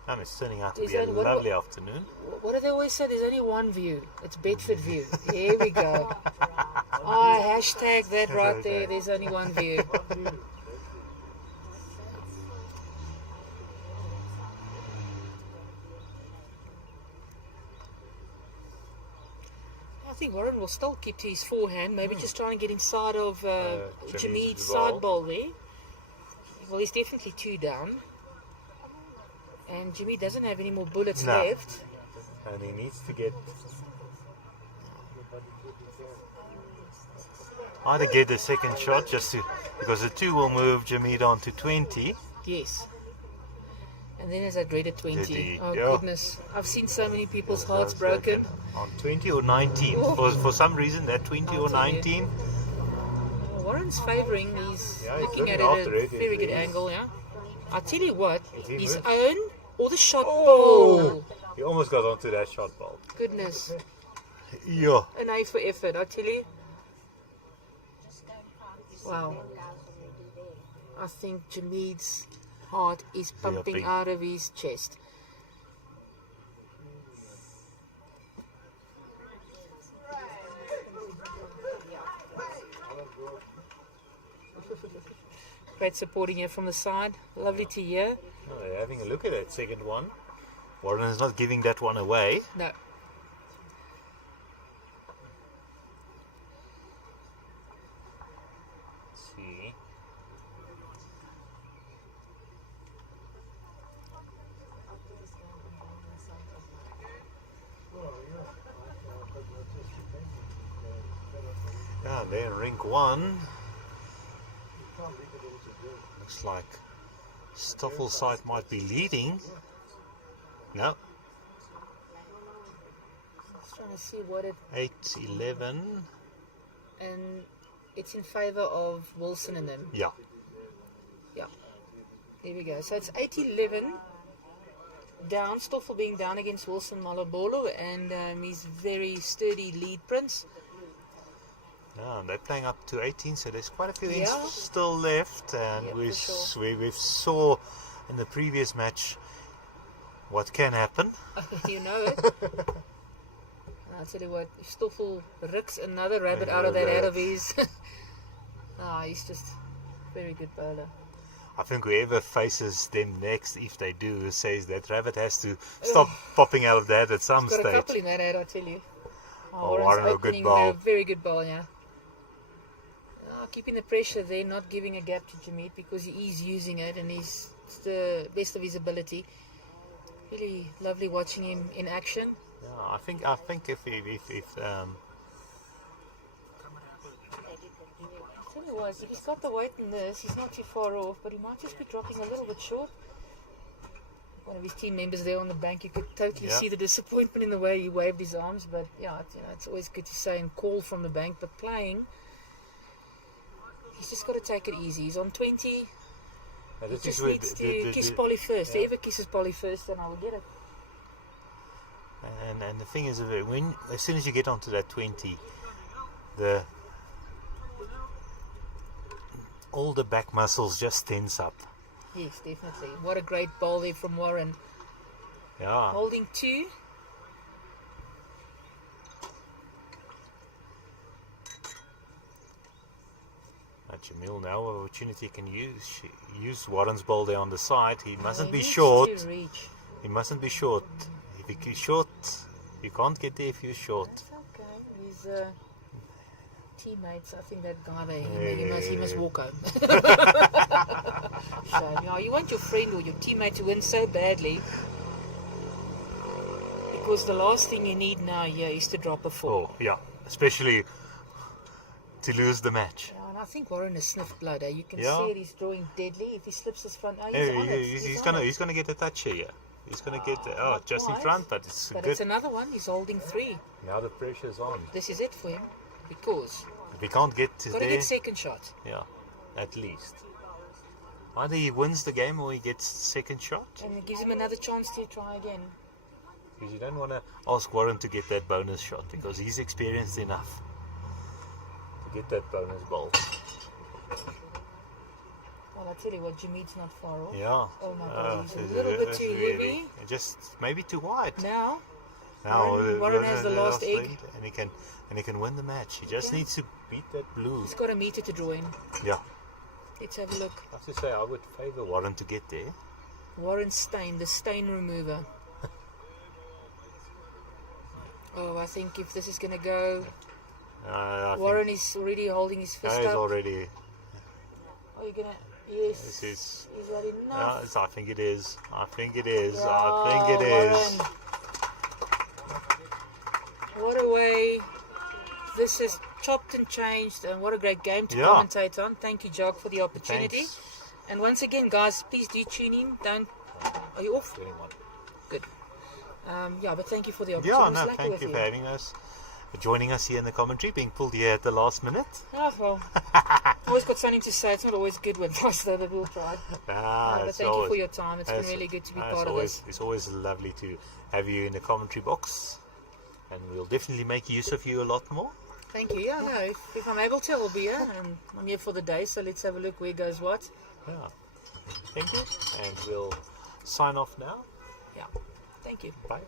And it's turning out to Is be a that- what- lovely afternoon. What do they always say? There's only one view. It's Bedfordview. Here we go. Hashtag that right there. There's only one view. I think Warren will still keep to his forehand. Maybe just try and get inside of Jameed's Jameed's ball. side ball there. Well, he's definitely 2 down. And Jameed doesn't have any more bullets No. left. And he needs to get either get the second shot just to, because the 2 will move Jameed on to 20. Yes. And then there's that dreaded 20. Indeed, Oh, yeah. goodness. I've seen so many people's hearts broken. On 20 or 19. Oh. For some reason, that 20 or tell you. 19. Warren's favouring. He's Yeah, he's looking at looking it after at a it. very good He's- angle, yeah. I'll tell you what, he his moved? own or the shot Oh! ball. He almost got onto that shot ball. Goodness. Yeah. An A for effort, I tell you. Wow. I think Jameed's heart is pumping Zipping. out of his chest. Great supporting here from the side. Lovely to hear. Oh, they're having a look at that second one. Warren is not giving that one away. No. Let's see. Yeah, then Rink 1. Looks like Stoffelside might be leading. No, Just trying to see what it... 8-11. And it's in favour of Wilson and them. Yeah. Yeah. There we go. So it's 8-11. Down. Stoffel being down against Wilson Malabolo and his very sturdy lead Prince. Yeah, they're playing up to 18, so there's quite a few Yeah. ends still left. And Yeah, we for sure. we saw in the previous match what can happen. You know it. I'll tell you what, if Stoffel ricks another rabbit out of that Yeah. out of his... he's just a very good bowler. I think whoever faces them next, if they do, says that rabbit has to stop popping out of that at some Got a couple stage. in that ad, I tell you. Warren, Warren's a good opening ball. with a very good ball, yeah. Keeping the pressure there, not giving a gap to Jameed because he is using it and he's the best of his ability. Really lovely watching him in action. Yeah, I think if Tell you what, if he's got the weight in this, he's not too far off, but he might just be dropping a little bit short. One of his team members there on the bank, you could totally Yeah. see the disappointment in the way he waved his arms. But yeah, it's always good to say and call from the bank. But playing, he's just got to take it easy. He's on 20. He just needs to kiss Polly first. Whoever kisses Polly first, then I will get it. and the thing is, as soon as you get onto that 20, all the back muscles just tense up. Yes, definitely. What a great ball there from Warren. Yeah. Holding 2. Jamil now opportunity can use Warren's ball there on the side. He mustn't He be needs short. to reach. He mustn't be short. If he's short, you can't get there if you're short. It's okay. His teammates, I think that guy there, he must walk home. So, you want your friend or your teammate to win so badly because the last thing you need now here is to drop a 4. Oh, yeah. Especially to lose the match. Yeah, and I think Warren has sniffed blood. You can Yeah. see it, he's drawing deadly. If he slips his front, he's Hey, on it. he's gonna get a touch here. He's gonna get not just in quite. front, but it's But good. it's another one. He's holding 3. Now the pressure's on. This is it for him because If he can't get to got to there, get second shot. yeah, at least. Either he wins the game or he gets second shot. And it gives him another chance to try again. Because you don't want to ask Warren to get that bonus shot because he's experienced enough to get that bonus ball. Well, I tell you what, Jameed's not far off. Yeah. Oh my God, he's a it's little bit it's too really- heavy. Just maybe too wide. Now, Now Warren has the last egg. lead, and he can win the match. He just needs to beat that blue. he's got a meter to draw in. Yeah. Let's have a look. I have to say, I would favour Warren to get there. Warren Stain, the stain remover. Oh, I think if this is going to go, I Warren think is already holding his fist he's up. already. Are you going to? Yes. This is. Is that Yeah, enough? I think it is. I think it is. Yeah, I think it is. Warren. What a way. This is chopped and changed, and what a great game to Yeah. commentate on. Thank you, Jog, for the opportunity. Thanks. And once again, guys, please do tune in. Don't. Are you off? 21. Good. Yeah, but thank you for the opportunity. Yeah, It was no, lucky thank with you for having us. Joining us here in the commentary, being pulled here at the last minute. Oh, well, always got something to say. It's not always good with us, though, but we'll try. But It's thank you always- for your time. It's been it's- really good to be it's part of always, this. It's always lovely to have you in the commentary box. and we'll definitely make use of you a lot more. Thank you. Yeah, no, if I'm able to, I'll be here. And I'm here for the day, so let's have a look where goes what. Yeah. Thank you, and we'll sign off now. Yeah. Thank you. Bye.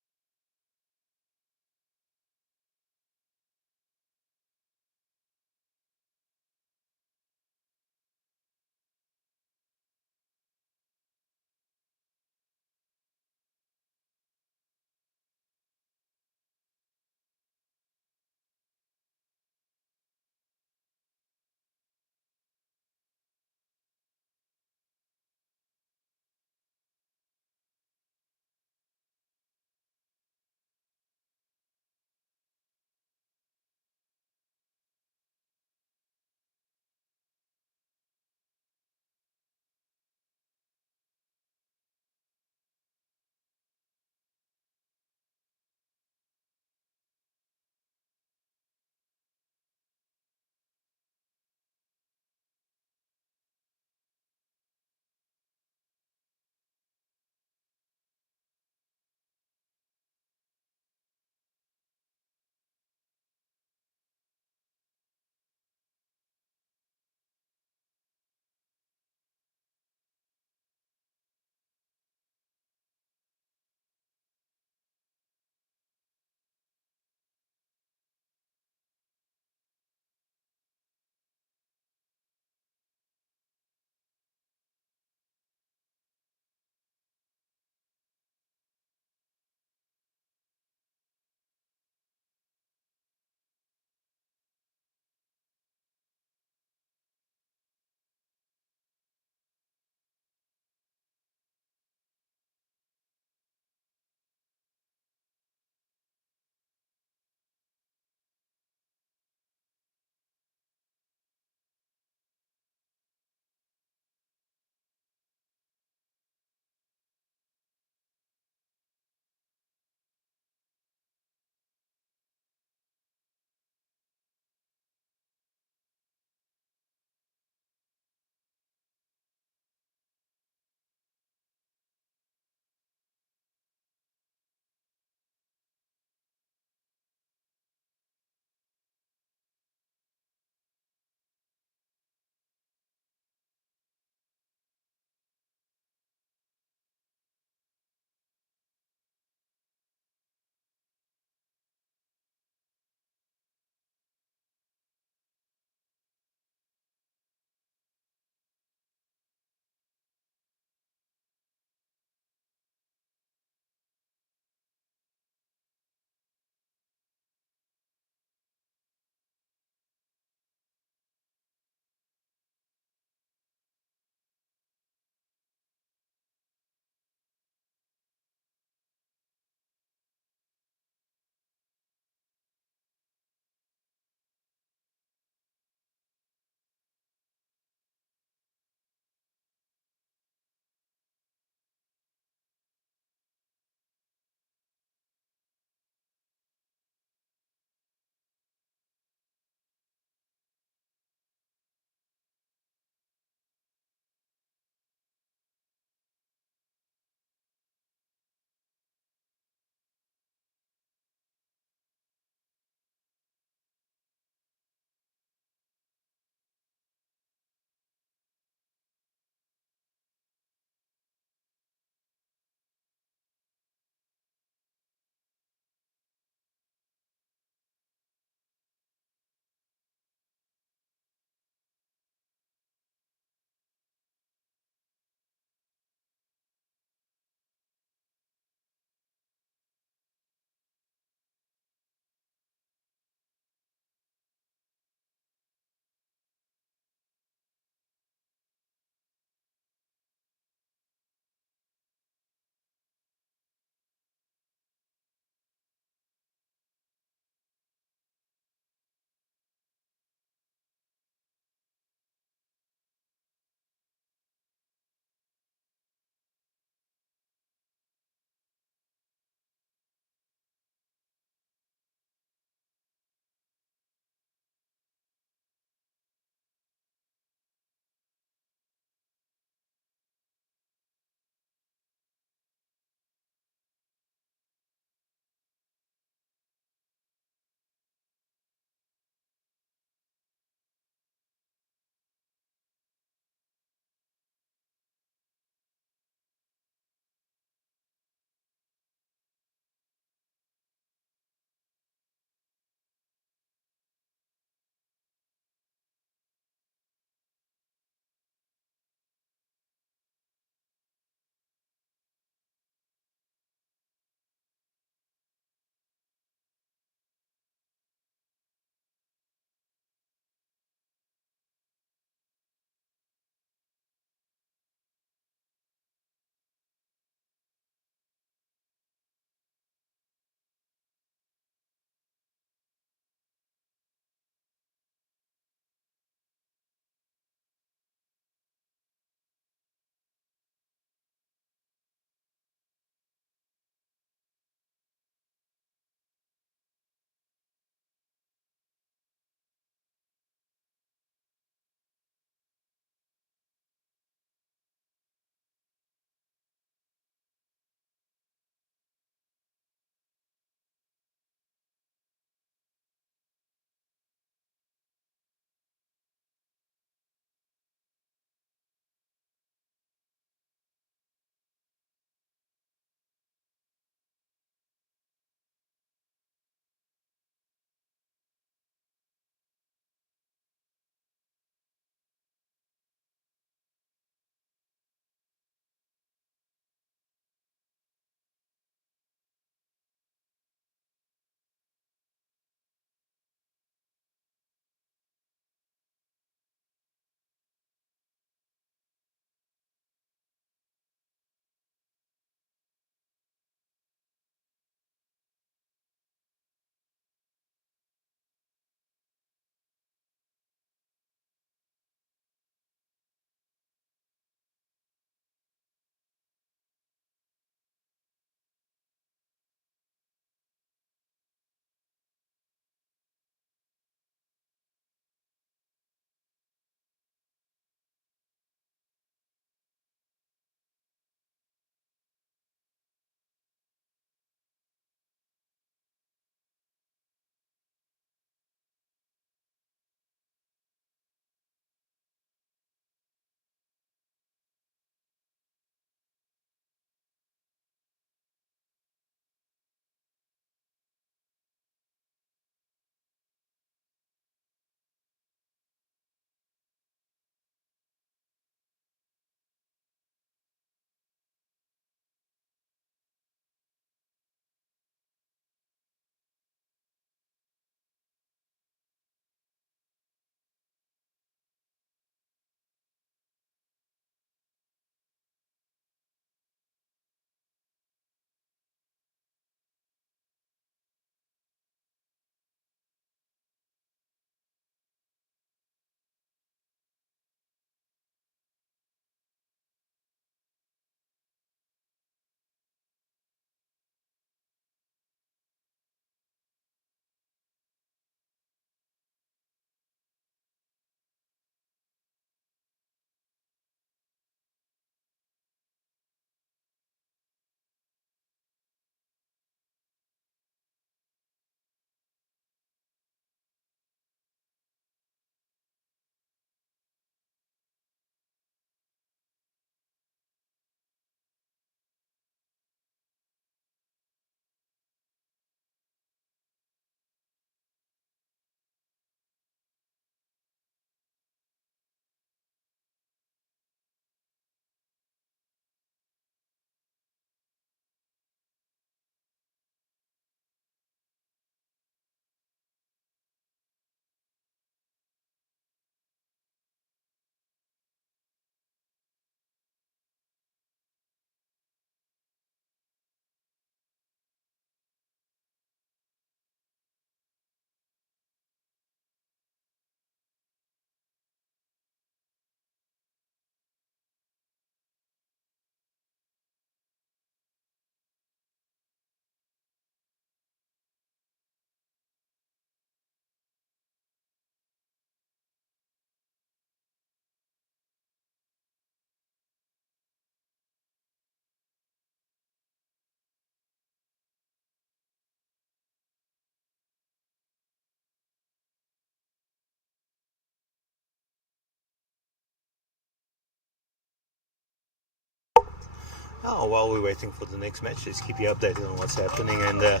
Oh, while we're waiting for the next match, let's keep you updated on what's happening. And the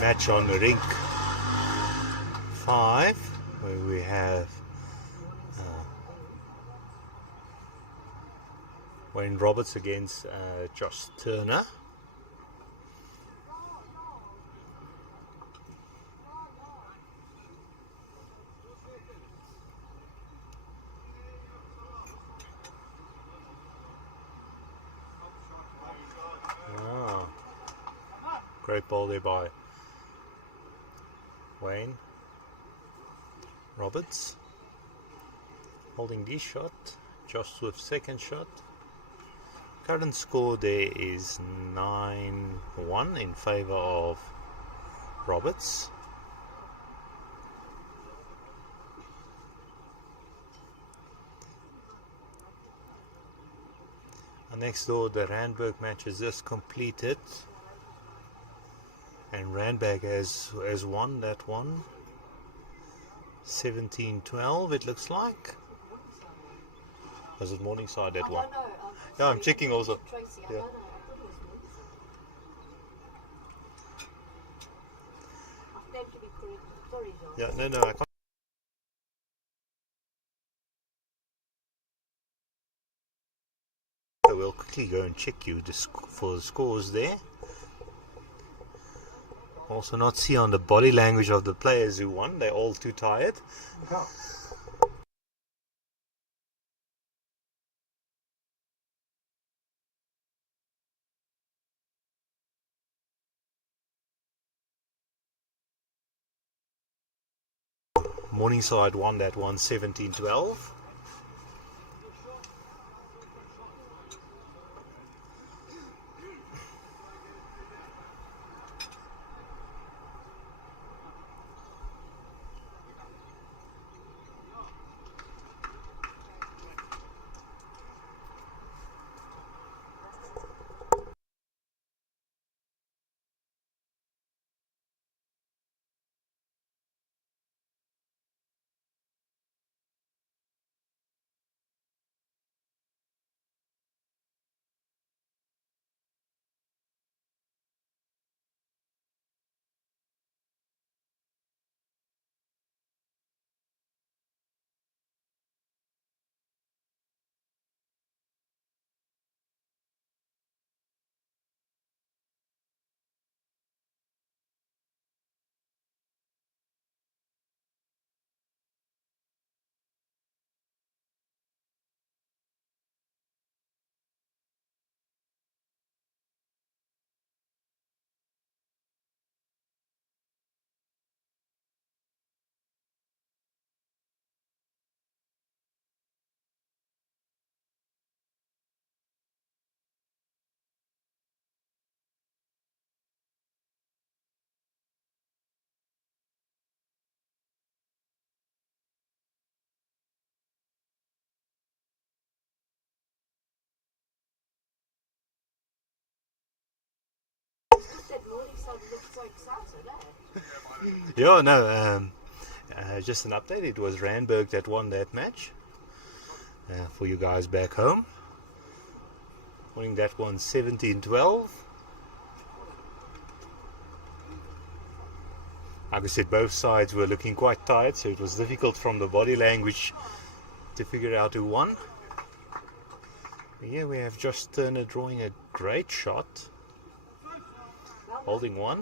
match on Rink 5, where we have Wayne Roberts against Josh Turner. Great ball there by Wayne Roberts. Holding this shot. Josh Swift's second shot. Current score there is 9-1 in favor of Roberts. And next door, the Randburg match is just completed. And Randburg has won that one. 17-12 it looks like. Was it Morningside that one? Yeah, I'm checking also. Tracy, I Yeah. don't know. I thought it was Morningside. I claim to be correct. Sorry, John. Yeah, no, I can't. So we'll quickly go and check you for the scores there. Also not see on the body language of the players who won. They're all too tired. Morningside won that one 17-12. That Morningside looked so excited, eh? Yeah, no, just an update. It was Randburg that won that match. For you guys back home. Winning that one 17-12. Like I said, both sides were looking quite tired, so it was difficult from the body language to figure out who won. But here we have Josh Turner drawing a great shot. Holding one.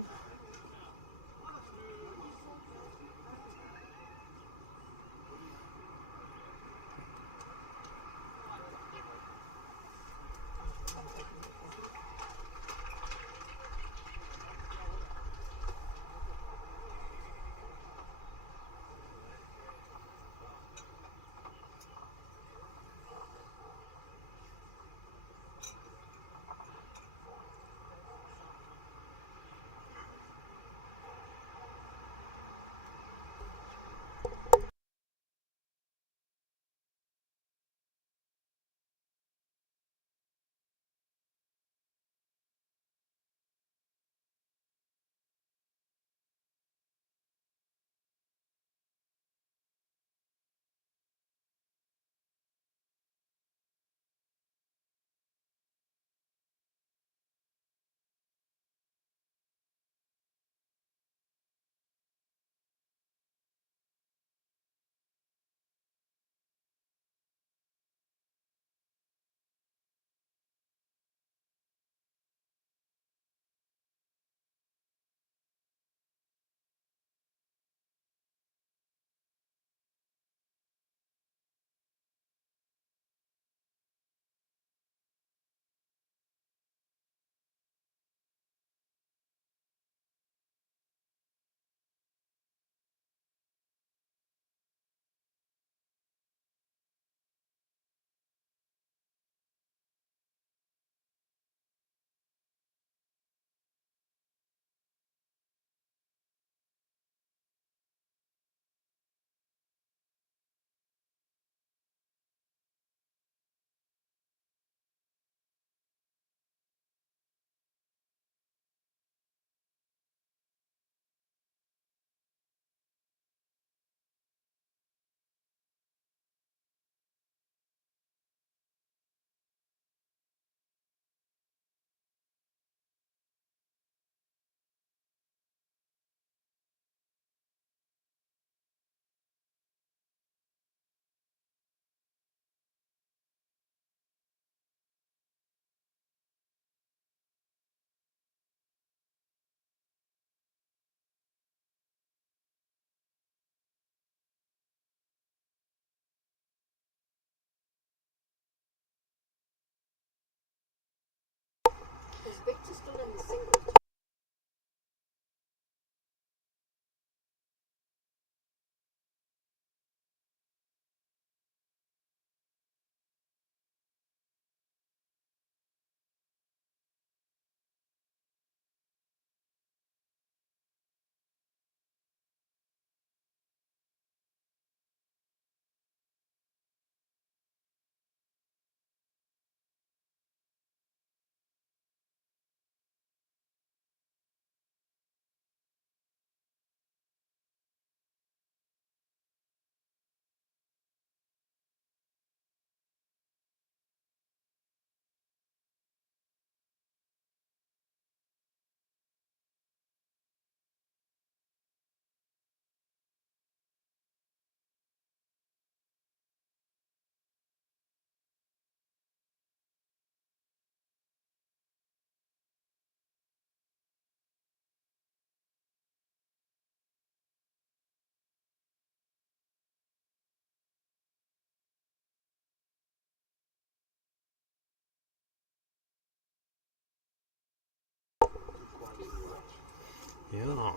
Yeah.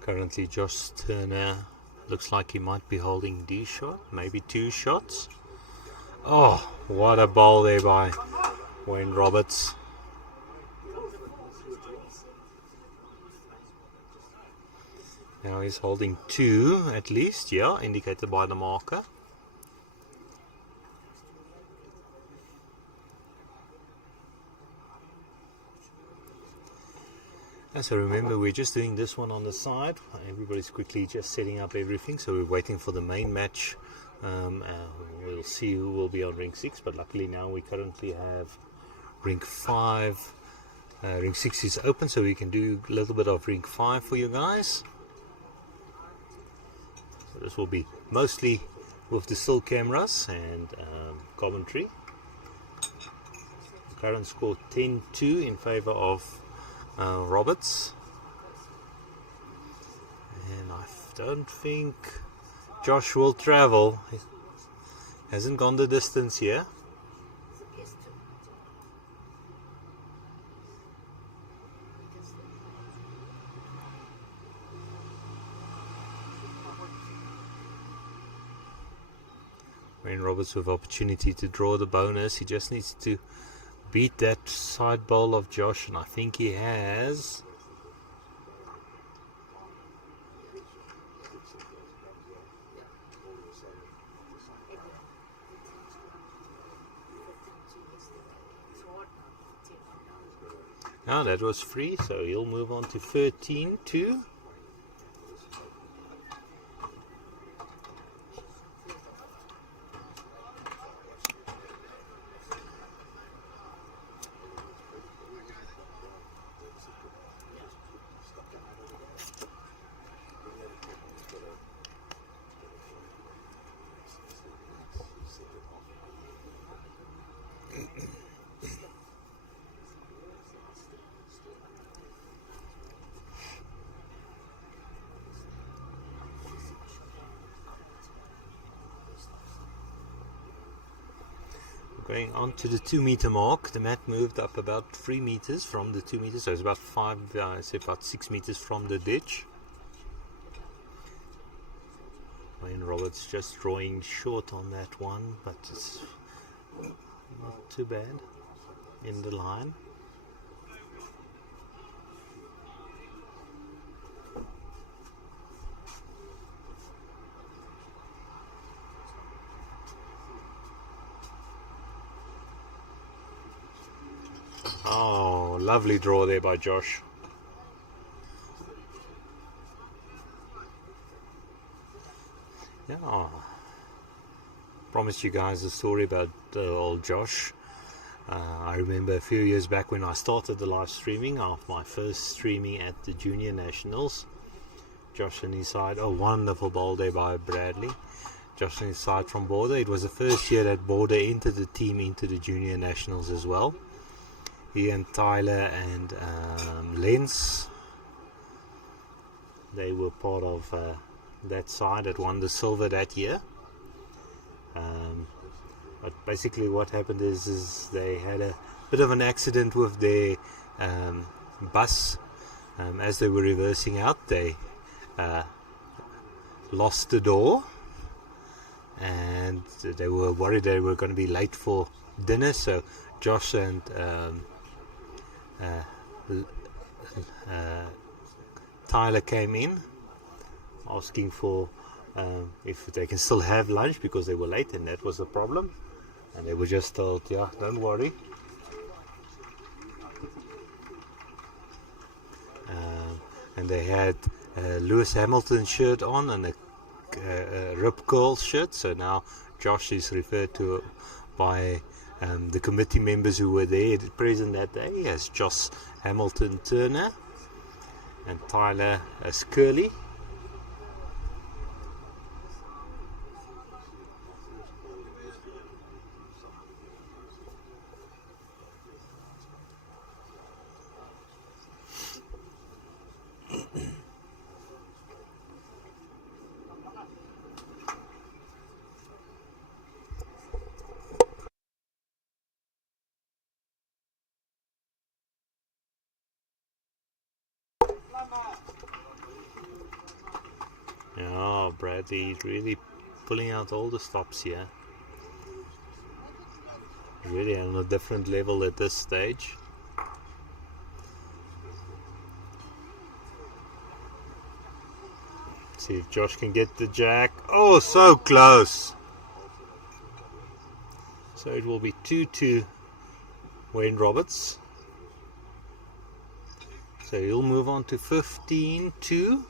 Currently, Josh Turner looks like he might be holding D shot, maybe 2 shots. Oh, what a bowl there by Wayne Roberts. Now he's holding 2 at least, yeah, indicated by the marker. So remember, we're just doing this one on the side. Everybody's quickly just setting up everything, so we're waiting for the main match. We'll see who will be on Rink 6, but luckily now we currently have Rink 5. Rink 6 is open, so we can do a little bit of Rink 5 for you guys. So this will be mostly with the still cameras and commentary. The current score 10-2 in favor of Roberts, and I don't think Josh will travel. He hasn't gone the distance here. Wayne Roberts with opportunity to draw the bonus. He just needs to beat that side bowl of Josh, and I think he has. Now that was free, so he'll move on to 13-2. Going on to the 2 meter mark, the mat moved up about 3 meters from the 2 meters, so it's about 6 meters from the ditch. Wayne Roberts just drawing short on that one, but it's not too bad in the line. Oh, lovely draw there by Josh. Yeah, promised you guys a story about old Josh. I remember a few years back when I started the live streaming, after my first streaming at the Junior Nationals. Josh and his side, oh, wonderful ball there by Bradley. Josh and his side from Border. It was the first year that Border entered the team into the Junior Nationals as well. He and Tyler and Lens, they were part of that side that won the silver that year. But basically what happened is they had a bit of an accident with their bus. As they were reversing out, they lost the door, and they were worried they were going to be late for dinner, so Josh and Tyler came in asking for if they can still have lunch because they were late, and that was the problem. And they were just told, yeah, don't worry. And they had a Lewis Hamilton shirt on and a Rip Curl shirt. So now Josh is referred to by the committee members who were there present that day as Josh Hamilton Turner, and Tyler as Curly. Bradley really pulling out all the stops here. Really on a different level at this stage. See if Josh can get the jack. Oh, so close. So it will be 2-2 Wayne Roberts. So he'll move on to 15-2.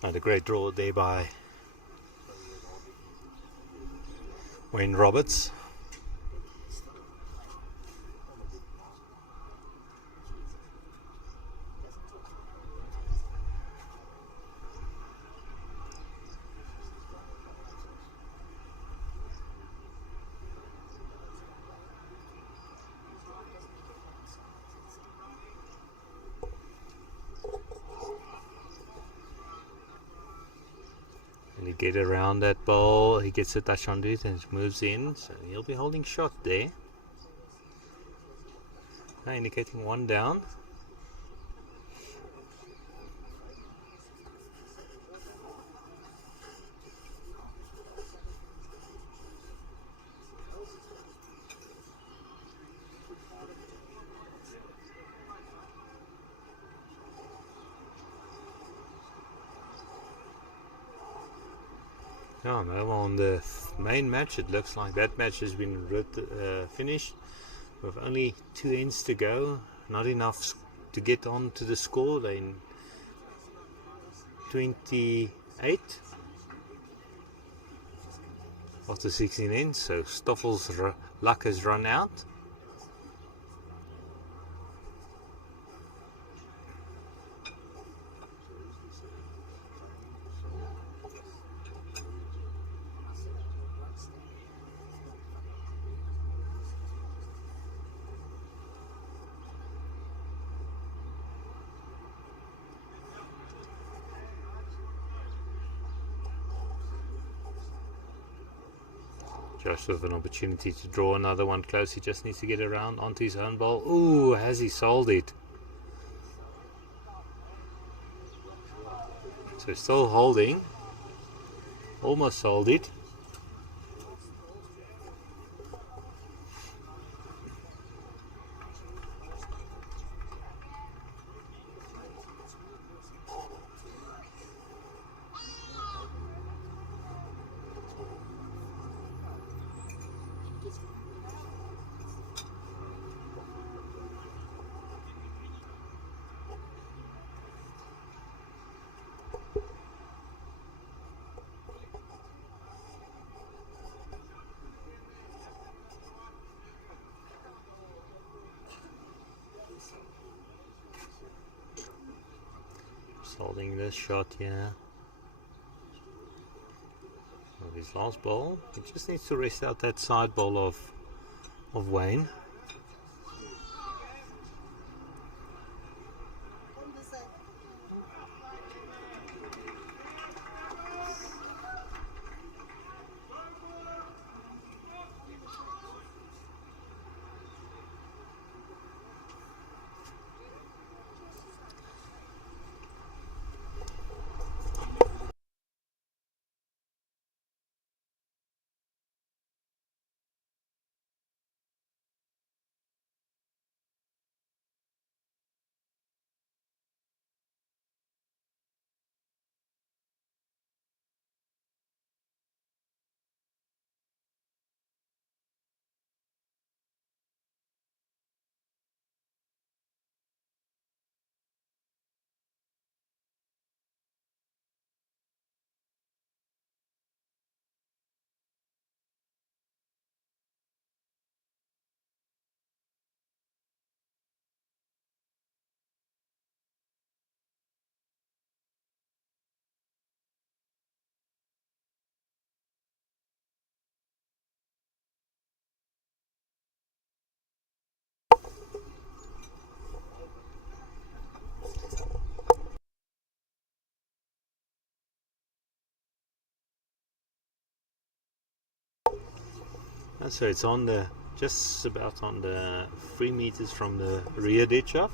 And a great draw there by Wayne Roberts. And he get around that ball, he gets a touch on it and it moves in, so he'll be holding shot there. Now indicating one down. Yeah, no, on the main match it looks like that match has been finished with only 2 ends to go. Not enough to get on to the score. They're in 28 after 16 ends, so Stoffel's luck has run out. Josh with an opportunity to draw another one close. He just needs to get around onto his own ball. Ooh, has he sold it? So still holding. Almost sold it. Holding this shot here of his last ball. He just needs to rest out that side ball of Wayne. So it's on the just about on the 3 meters from the rear ditch off.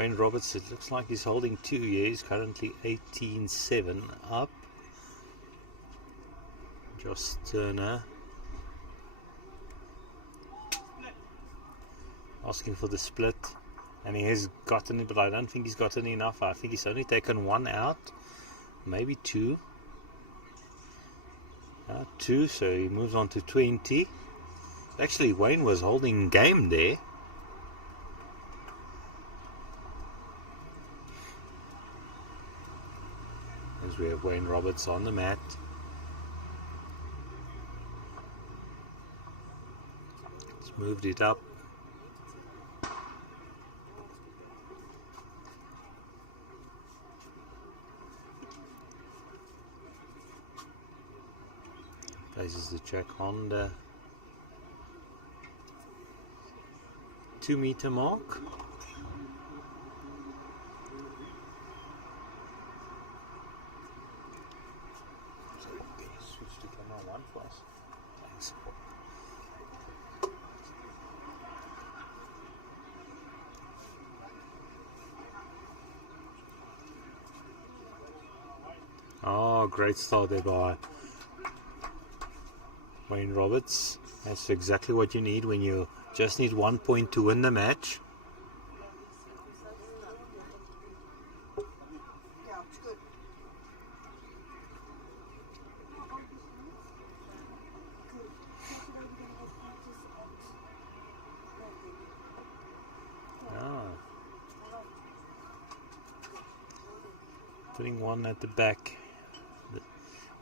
Wayne Roberts, it looks like he's holding 2 years, currently 18-7 up. Josh Turner asking for the split, and he has gotten it, but I don't think he's gotten enough. I think he's only taken 1 out, maybe 2. 2, so he moves on to 20. Actually, Wayne was holding game there. As we have Wayne Roberts on the mat. He's moved it up. Places the Jack Honda 2-meter mark. Switch to camera 1 for us. Thanks. Oh, great start there by Wayne Roberts. That's exactly what you need when you just need 1 point to win the match. Putting 1 at the back.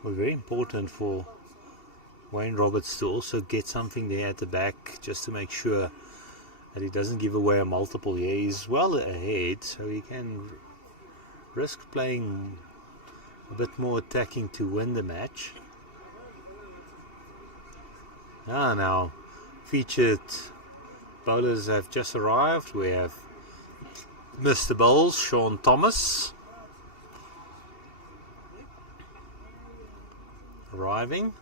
Well, very important for Wayne Roberts to also get something there at the back, just to make sure that he doesn't give away a multiple here. He's well ahead, so he can risk playing a bit more attacking to win the match. Now featured bowlers have just arrived. We have Mr. Bowls, Sean Thomas, arriving.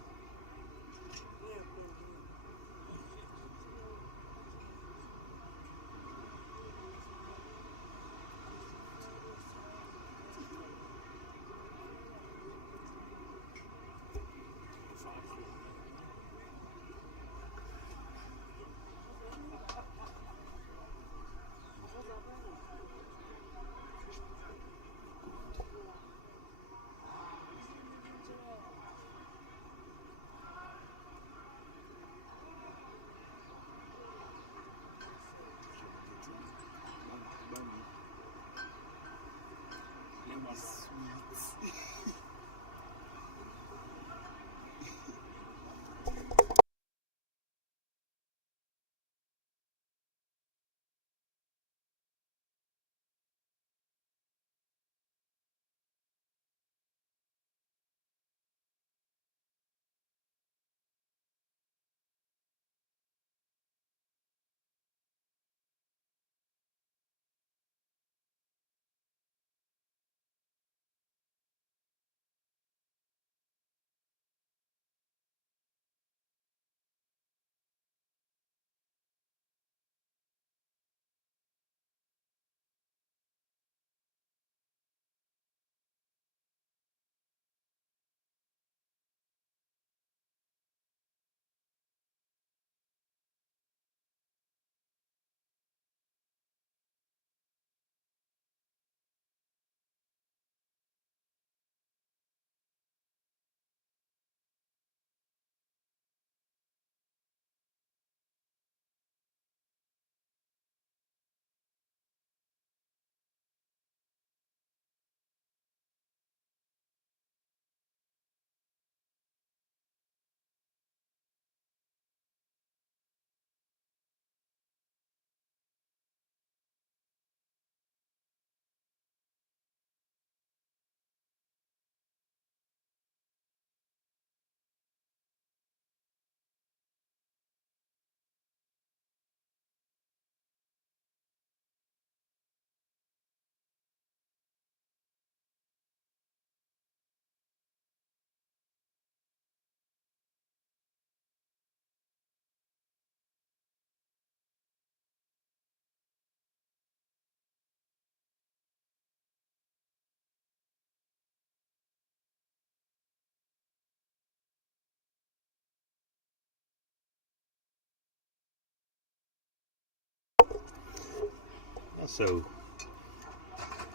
So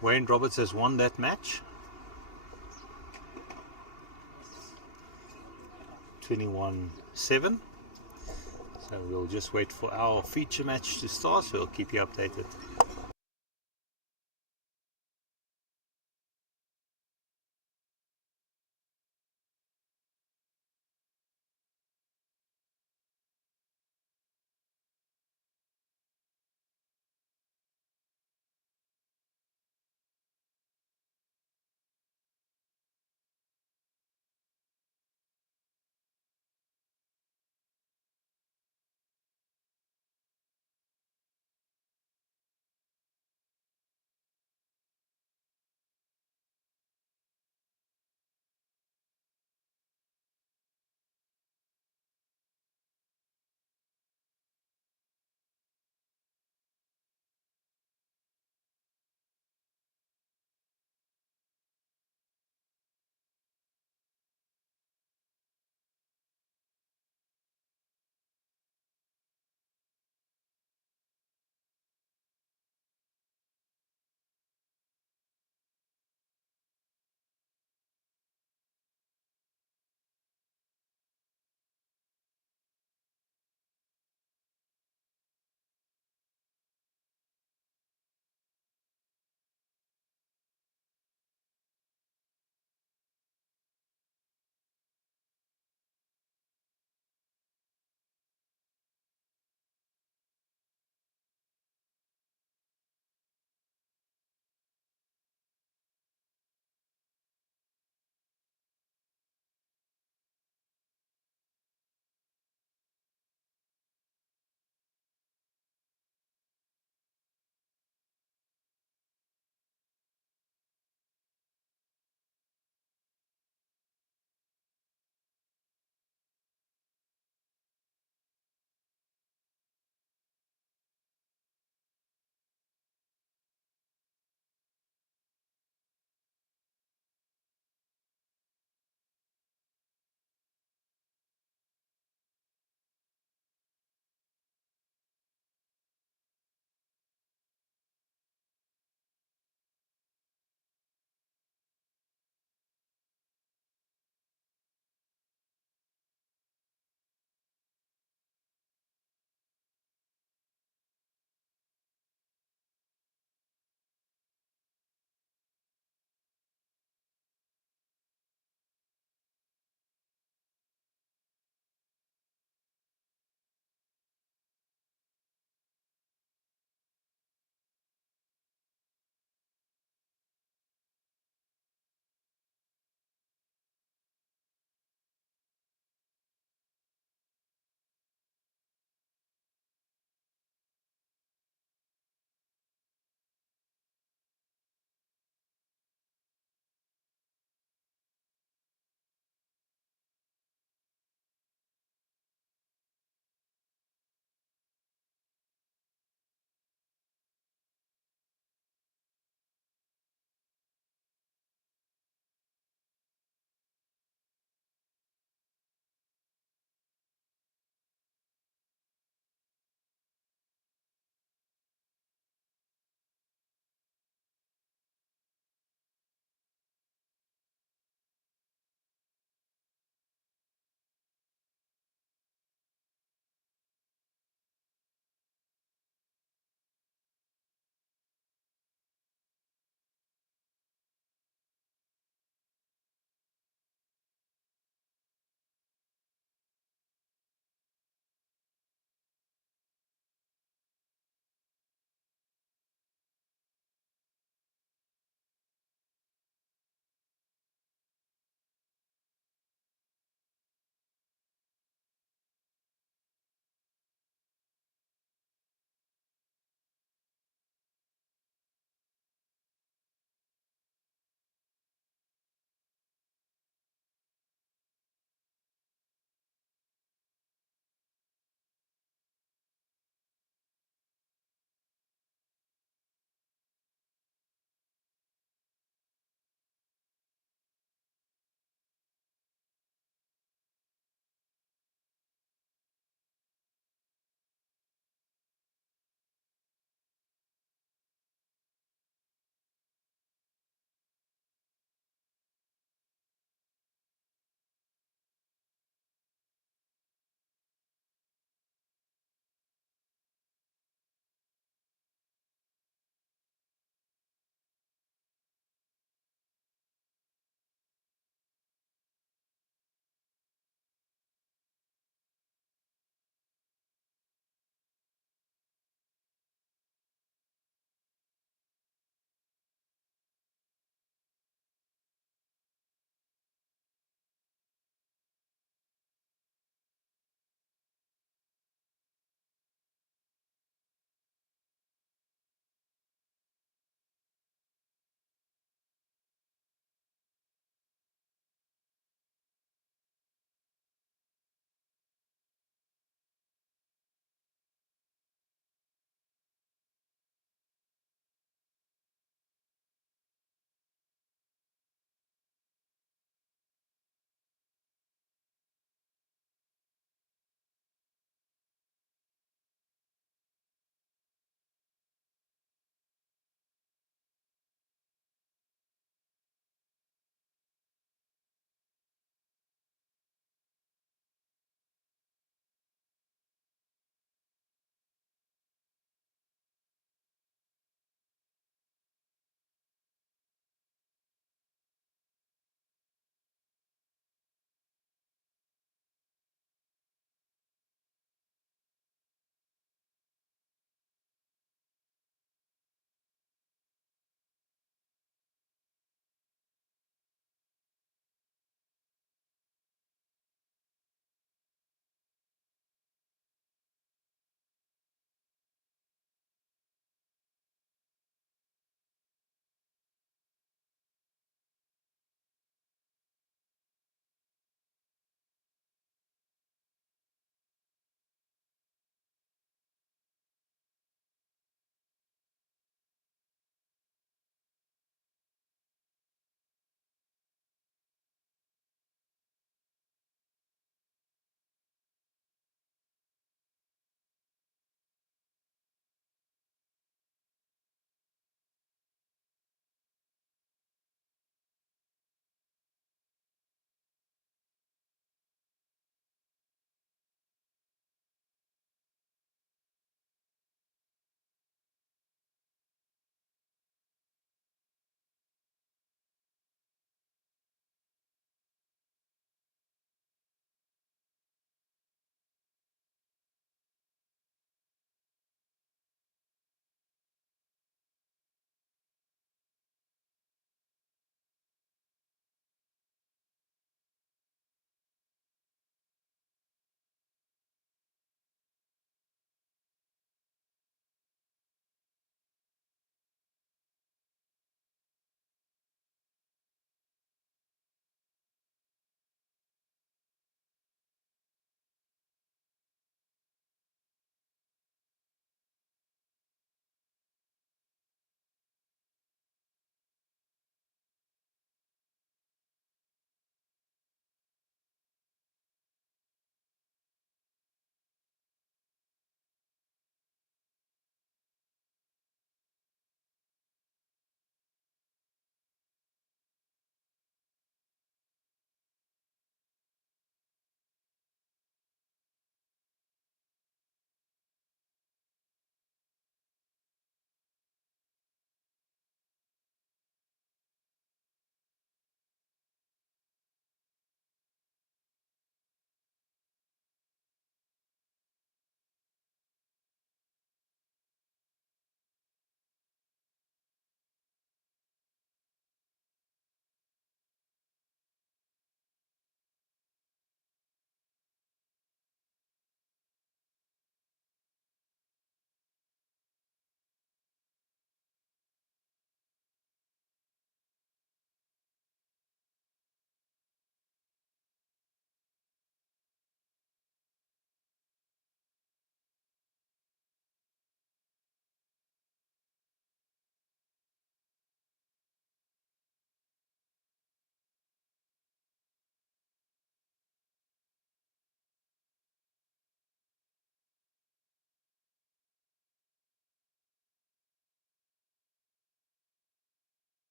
Wayne Roberts has won that match. 21-7. So we'll just wait for our feature match to start, so we'll keep you updated.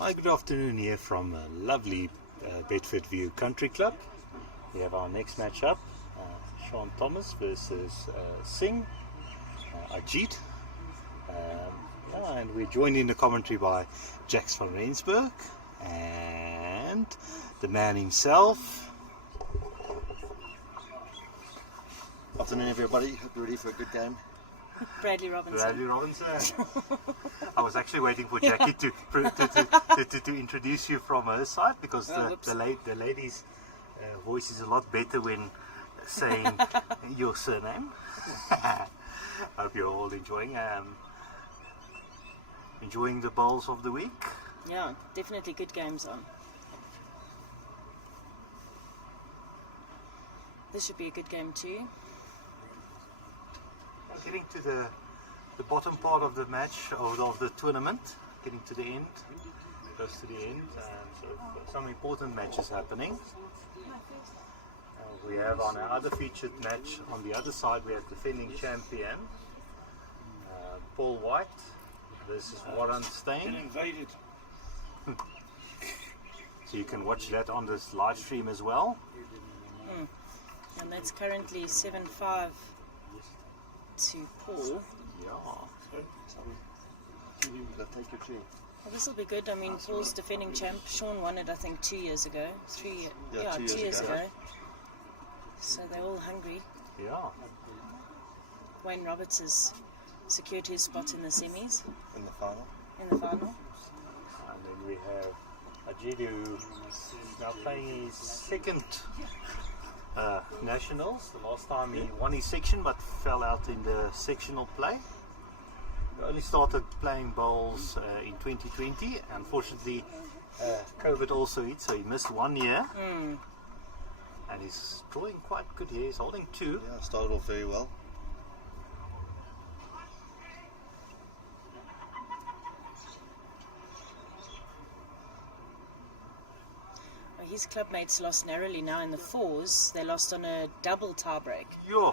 Hi, good afternoon here from lovely Bedfordview Country Club. We have our next match up, Sean Thomas versus Singh Ajit. And we're joined in the commentary by Jax van Rensburg and the man himself. Afternoon, everybody. Hope you're ready for a good game. Bradley Robinson. Bradley Robinson. I was actually waiting for Jackie to introduce you from her side, because the lady's voice is a lot better when saying your surname. Hope you're all enjoying the bowls of the week. Yeah, definitely good games on. This should be a good game too. Getting to the bottom part of the match, of the tournament, getting to the end, close to the end. So some important matches happening. We have on our other featured match on the other side, we have defending champion Paul White versus Warren Stein. Invaded. So you can watch that on this live stream as well. And that's currently 7-5 to Paul. Yeah. Take your chair. Well, this will be good. I mean, Paul's defending champ. Sean won it, I think, 2 years ago. 2 years ago. So they're all hungry. Yeah. Wayne Roberts has secured his spot in the semis. In the final. In the final. And then we have Ajit, who is now playing his second nationals. The last time he won his section but fell out in the sectional play. He only started playing bowls in 2020. Unfortunately, COVID also hit, so he missed 1 year. And he's drawing quite good here. He's holding 2. Yeah, started off very well. His clubmates lost narrowly now in the 4s. They lost on a double tie-break. Yeah.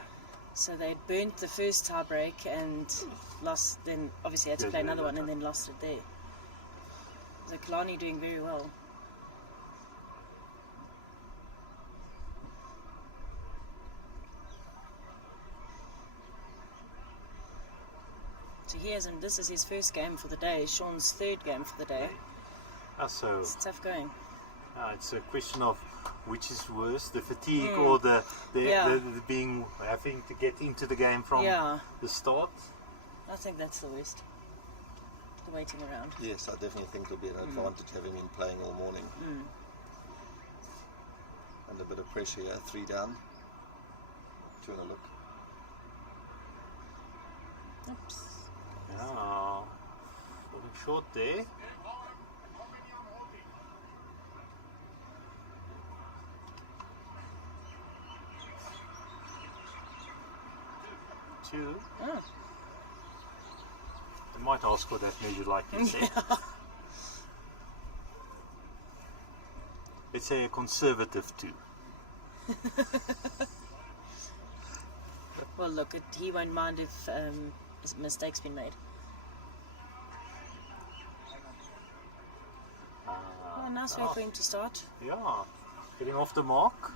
So they burnt the first tie-break and lost, then obviously had to play another one and then lost it there. So Kalani doing very well. So he hasn't, this is his first game for the day, Sean's third game for the day. So It's tough going. it's a question of which is worse, the fatigue or the having to get into the game from the start. I think that's the worst. The waiting around. Yes, I definitely think it'll be an advantage having him playing all morning. And a bit of pressure here, 3 down. Do you want to look? Oops. Yeah, falling short there. Two. Oh. They might ask for that measure, like you said. Let's say a conservative 2. Well, look, he won't mind if a mistake's been made. Oh, nice way for him to start. Yeah, getting off the mark.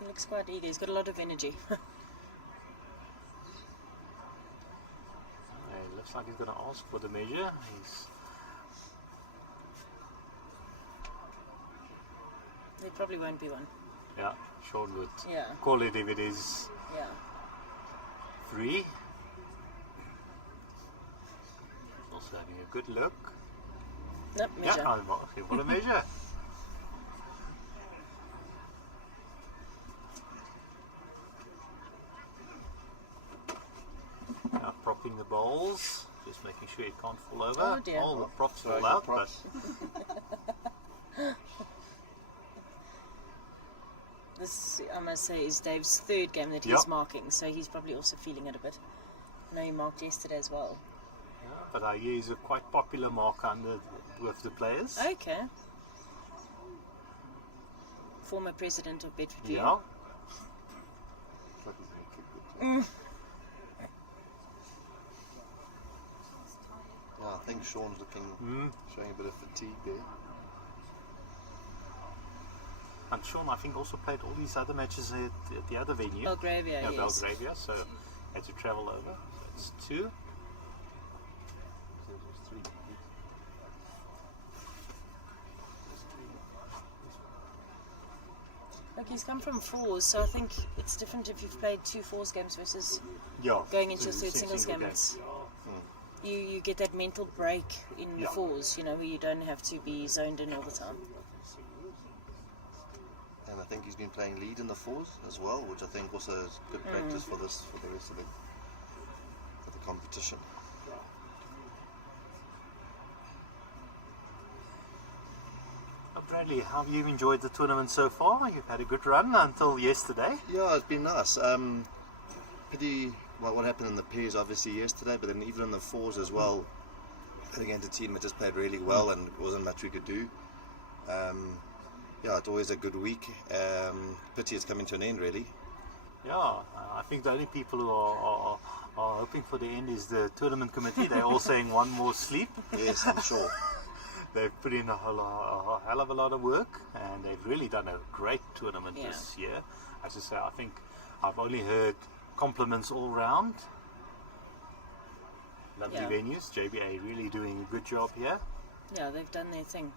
He looks quite eager. He's got a lot of energy. It looks like he's going to ask for the measure. There probably won't be one. Yeah, Sean would Yeah. call it if it is Yeah. 3. Also having a good look. Nope, measure. Yeah, I'm asking for the measure. Now propping the bowls, just making sure it can't fall over. Oh dear. All the props fall Sorry, out, props. This, I must say, is Dave's third game that he's marking, so he's probably also feeling it a bit. I know he marked yesterday as well. Yeah, but I hear he's a quite popular marker with the players. Okay. Former president of Bedfordview. Yeah. think Sean's looking, showing a bit of fatigue there. And Sean, I think, also played all these other matches at the other venue. Belgravia, Yeah, yes. Belgravia, so had to travel over. So it's 2. So there's 3. Look, he's come from fours, so I think it's different if you've played 2 fours games versus Yeah. going into a so third it's singles game. game. It's, you get that mental break in the Yeah. fours, you know, where you don't have to be zoned in all the time. And I think he's been playing lead in the 4s as well, which I think also is good practice for the rest of the competition. Bradley, how have you enjoyed the tournament so far? You've had a good run until yesterday. Yeah, it's been nice. Pretty well, what happened in the pairs obviously yesterday, but then even in the 4s as well, against a team that just played really well and wasn't much we could do. Yeah, it's always a good week. Pity it's coming to an end, really. Yeah, I think the only people who are hoping for the end is the tournament committee. They're all saying one more sleep. Yes, I'm sure. They've put in a hell of a lot of work, and they've really done a great tournament this year. As I say, I think I've only heard compliments all round. Lovely venues. JBA really doing a good job here. Yeah, they've done their thing.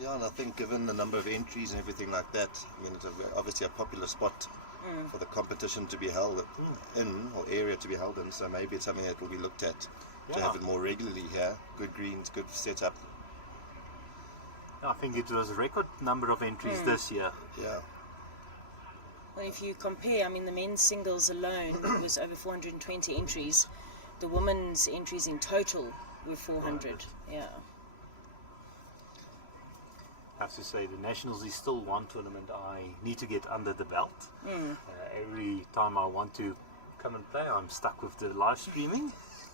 Yeah, and I think given the number of entries and everything like that, I mean, it's obviously a popular spot for the competition to be held in, or area to be held in, so maybe it's something that will be looked at to have it more regularly here. Good greens, good setup. I think it was a record number of entries this year. Yeah. Well, if you compare, I mean, the men's singles alone was over 420 entries. The women's entries in total were 400. Yeah. I have to say, the Nationals is still one tournament I need to get under the belt. Every time I want to come and play, I'm stuck with the live streaming.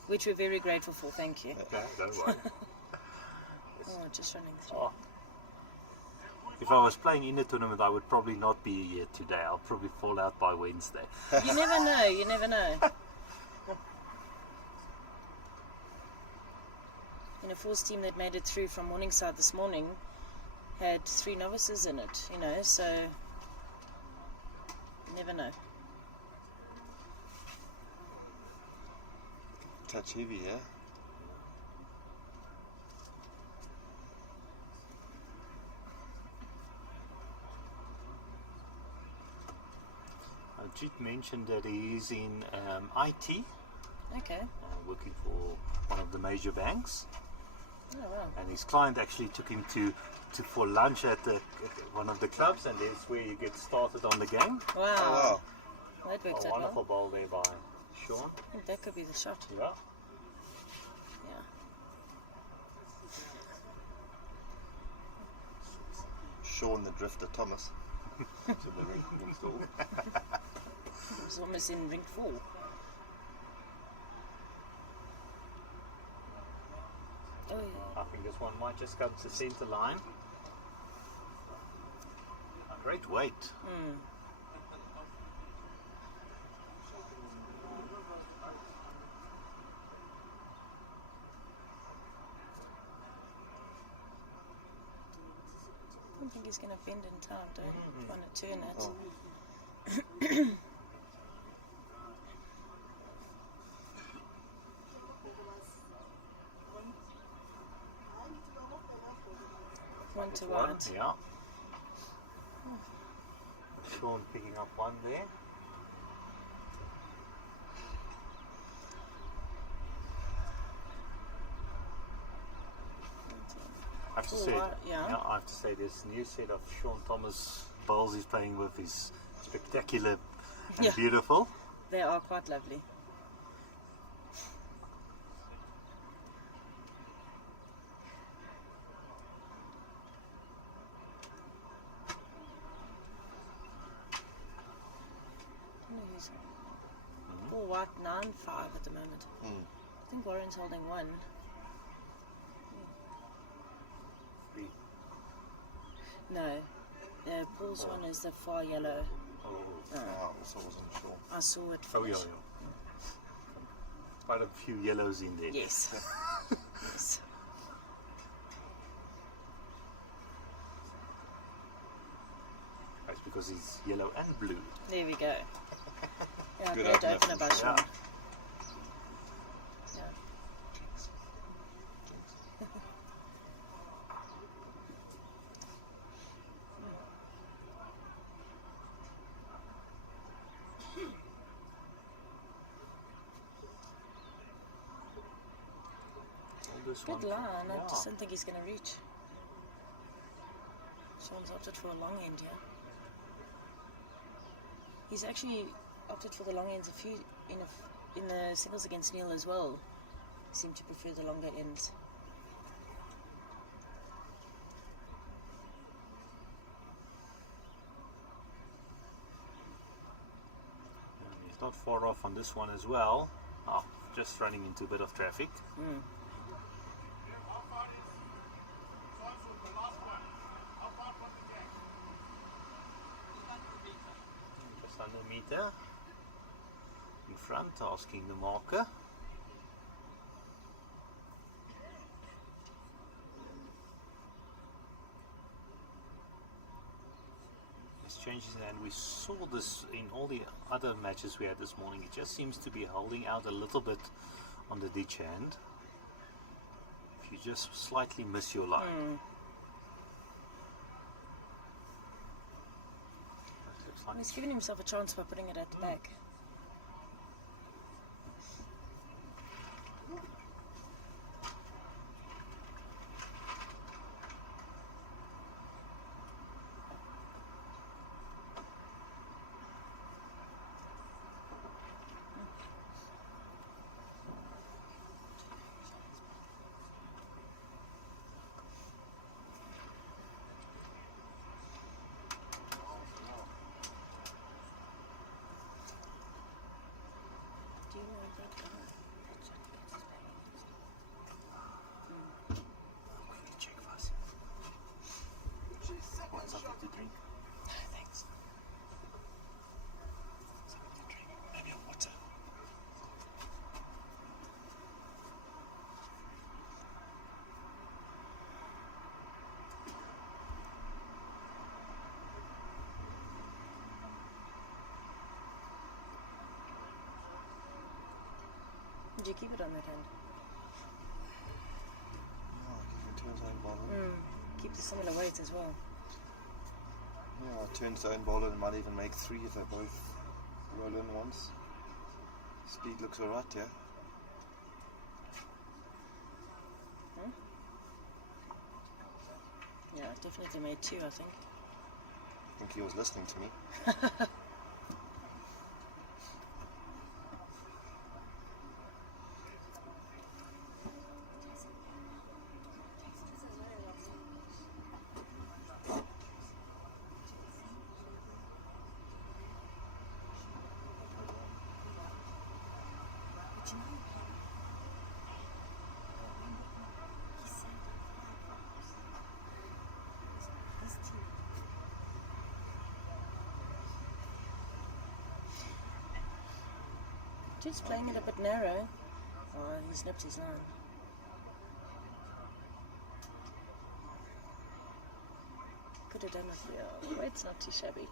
Which we're very grateful for, thank you. Okay, don't worry. Just running through. Oh. If I was playing in the tournament, I would probably not be here today. I'll probably fall out by Wednesday. You never know, you never know. In a fours team that made it through from Morningside this morning had 3 novices in it, you know, so you never know. Touch heavy, yeah? Jit mentioned that he is in IT, Okay. working for one of the major banks. Oh, wow. And his client actually took him for lunch at one of the clubs, and that's where you get started on the game. Wow. Oh, wow. That worked A out wonderful well. ball there by Sean. I think that could be the shot. Yeah. Yeah. Sean the Drifter Thomas. To the Rink installed. It was almost in Rink 4. Oh, yeah. I think this one might just come to center line. A great weight. I don't think he's going to bend in time, don't want to turn it. One to One, wide. yeah. Sean picking up one there. I have to say, yeah. I have to say, this new set of Sean Thomas bowls he's playing with is spectacular and beautiful. They are quite lovely. Full white 9-5 at the moment. I think Warren's holding 1. No, Paul's one is the far yellow. I also wasn't sure. I saw it Oh, yeah, finish. yeah. Quite a few yellows in there. Yes. because it's yellow and blue. There we go. Yeah, Good great opener opener by for Sean. Yeah. Yeah. Good line. I just don't think he's going to reach. Sean's opted for a long end here. He's actually opted for the long ends a few in the singles against Neil as well. He seemed to prefer the longer ends. And he's not far off on this one as well. Oh, just running into a bit of traffic. Just under a meter in front, asking the marker. This changes, and we saw this in all the other matches we had this morning. It just seems to be holding out a little bit on the ditch hand. If you just slightly miss your line. He's giving himself a chance by putting it at the back. Do you want that guy? Check first. Want something to drink? Thanks. Something to drink. Maybe a water. Did you keep it on that hand? Yeah, you can turn his own bowler. Keep the similar weights as well. Yeah, turns his own bowler and might even make three if they both roll in once. Speed looks alright, yeah. Yeah, definitely made two, I think. I think he was listening to me. Just playing it a bit narrow. Oh, he snipped his line. Could have done it. Yeah, weight's not too shabby.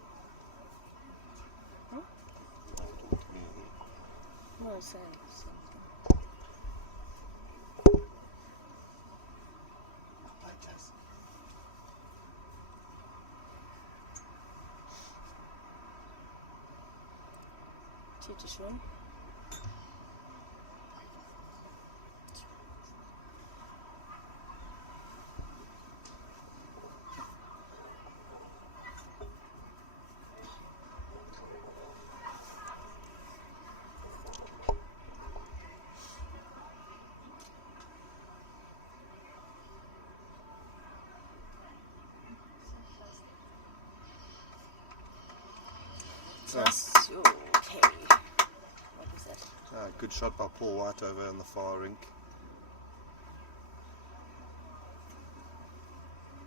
Well said. Two to Sean. That's okay. What was that? Good shot by Paul White over on the far rink.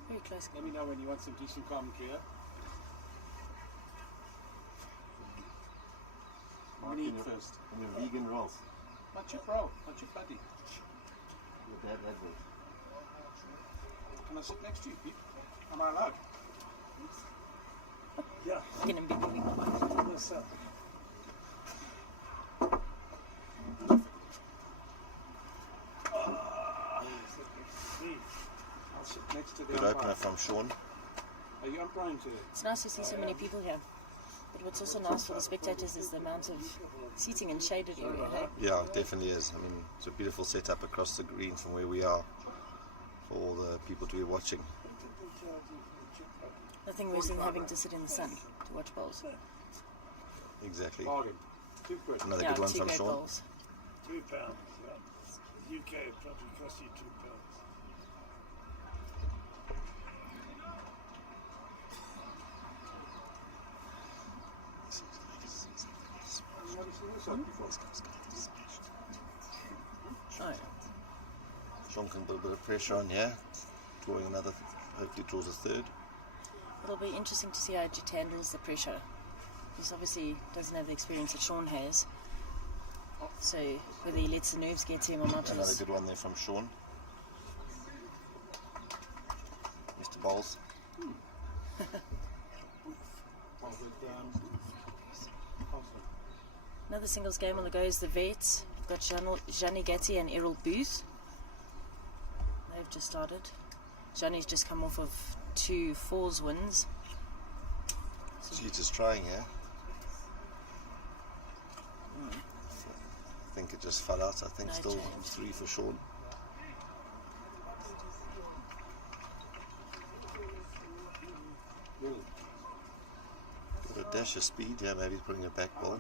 Very close. Let me know when you want some decent commentary. What do you eat first? And your vegan rolls. Not your bro, not your buddy. Your dad had those. Can I sit next to you, Pete? Am I allowed? Yeah. Get him, big. This up. I'll sit next to the Good umpire. opener from Sean. Are you umpiring today? It's nice to see so many people here. But what's also nice for the spectators is the amount of seating and shaded area. Hey? Yeah, it definitely is. I mean, it's a beautiful setup across the green from where we are for all the people to be watching. Nothing worse than having to sit in the sun to watch bowls. Exactly. Bargain. 2 quid. Another Yeah, good one two from great Sean. bowls. £2. Yeah. UK it probably cost you £2. Oh, yeah. Sean can put a bit of pressure on here, drawing another, hopefully draws a third. It'll be interesting to see how Jit handles the pressure. He obviously doesn't have the experience that Sean has. So whether he lets the nerves get to him or not Another is... good one there from Sean. Mr. Bowles. Another singles game on the go is the Vets. We've got Gianni Gatti and Errol Booth. They've just started. Gianni's just come off of 2 fours wins. She's just trying here. I think it just fell out. I think No still change. 3 for Sean. Got a dash of speed. Yeah, maybe he's putting a back ball.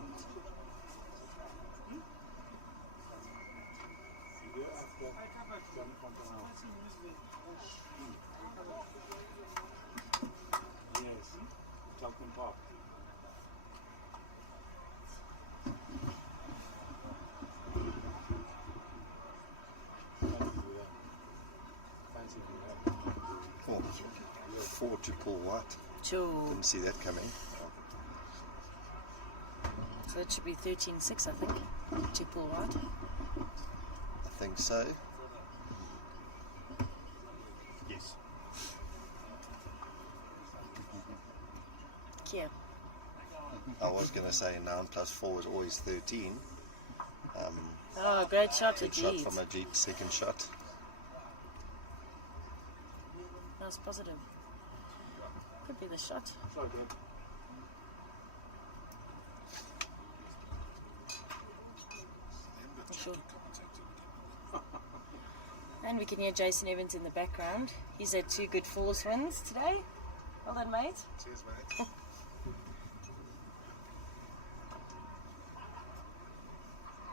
Yes. Tottenham Park. Oh, 4 to pull white. Two. Didn't see that coming. So that should be 13-6, I think. 2 pull right. I think so. Yes. Kia. I was going to say 9 plus 4 is always 13. Oh, great shot Good to shot Jeet. from Ajit, second shot. Nice positive. Could be the shot. Sorry, good. Not sure. And we can hear Jason Evans in the background. He's had 2 good fours wins today. Well done, mate. Cheers, mate.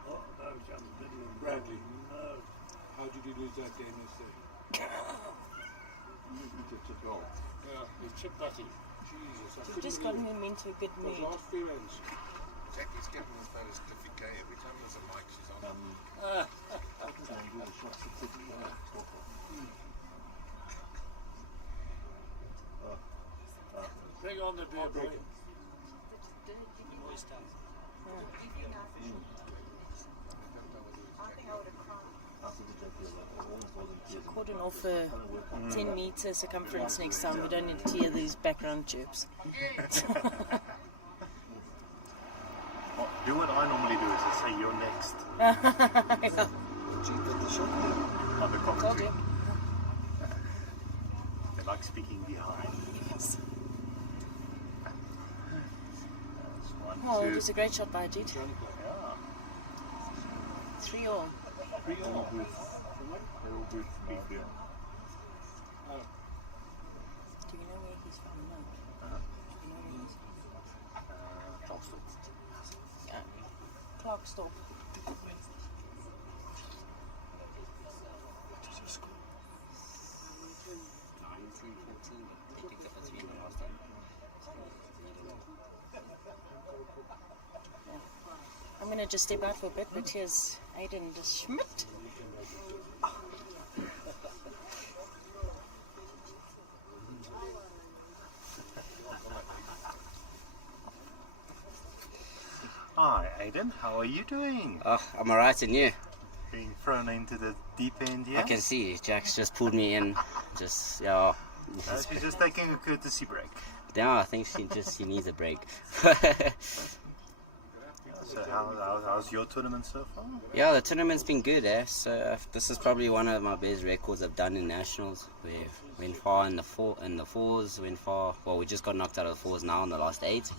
Oh, no, John Bradley. No. How did you lose that game yesterday? Yeah, with Chip Butty. Jesus, I We've just gotten him into a good those mood. last 3 wins. Jackie's getting as bad as Cliffy Gay. Every time there's a mic, she's on. Bring on the beer, boy. Cordon off a 10 meter circumference next time. We don't need to hear these background chirps. Do what I normally do is I say you're next Ajit with the shot there. on the Told commentary. you. I like speaking behind. Yes. That's 1, Oh, 2. it was a great shot by Ajit. Yeah. 3 all. Errol Booth, big deal. Do we know where he's from? No. Uh-huh. Do we know where he's Charleston. Yeah. Clarkstorp. I'm going to just step out for a bit, but here's Aiden de Schmidt. Hi, Aiden. How are you doing? Oh, I'm alright, and you? Being thrown into the deep end here? I can see Jack's just pulled me in. Just, yeah. She's just taking a courtesy break. now I think she needs a break. So how's your tournament so far? Yeah, the tournament's been good, eh? So this is probably one of my best records I've done in nationals. We went far in the fours, went far. Well, we just got knocked out of the fours now in the last 8.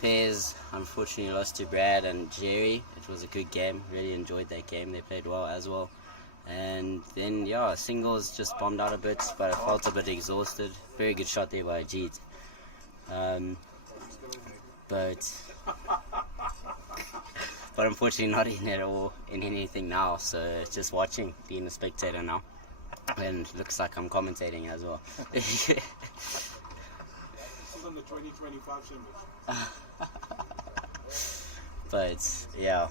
Pairs, unfortunately, lost to Brad and Jerry. It was a good game. Really enjoyed that game. They played well as well. And then, yeah, singles just bombed out a bit, but I felt a bit exhausted. Very good shot there by Ajit. But unfortunately not in at all in anything now, so it's just watching, being a spectator now. And looks like I'm commentating as well. Still in the 2025 singles. But yeah.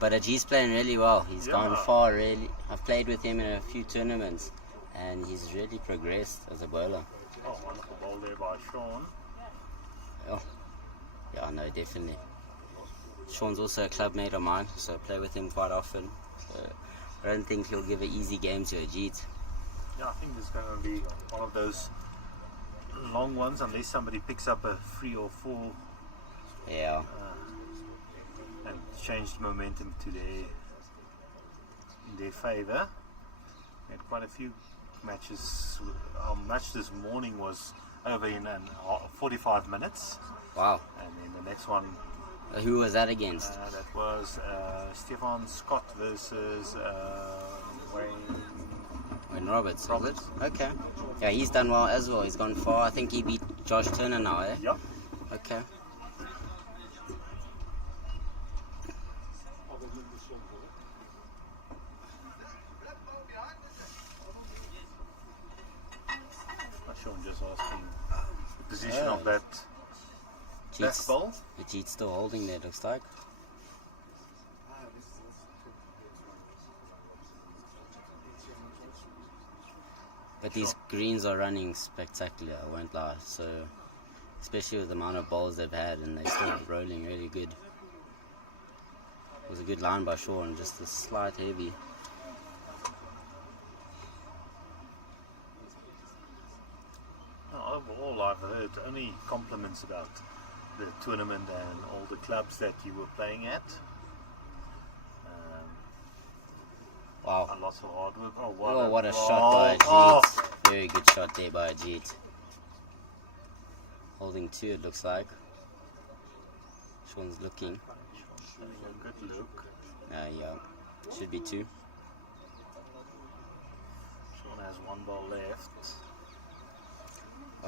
But Ajit's playing really well. He's gone far, really. I've played with him in a few tournaments, and he's really progressed as a bowler. Oh, wonderful ball there by Sean. Oh, yeah, no, definitely. Sean's also a club mate of mine, so I play with him quite often. So I don't think he'll give an easy game to Ajit. Yeah, I think it's going to be one of those long ones, unless somebody picks up a 3 or 4. Yeah. And change the momentum to in their favour. We had quite a few matches. Our match this morning was over in 45 minutes. Wow. And then the next one. Who was that against? That was Stefan Scott versus Wayne Roberts. Okay. Yeah, he's done well as well. He's gone far. I think he beat Josh Turner now, eh? Yep. Okay. Sean just asking the position of that ball. Ajit's still holding there, looks like. But these greens are running spectacular, I won't lie. So, especially with the amount of balls they've had, and they're still rolling really good. It was a good line by Sean, just a slight heavy. Overall, I've heard only compliments about the tournament and all the clubs that you were playing at. Wow. Lots of hard work. Oh, what a shot by Ajit. Very good shot there by Ajit. Holding 2, it looks like. Sean's looking. Having a good look. Yeah, should be 2. Sean has 1 ball left.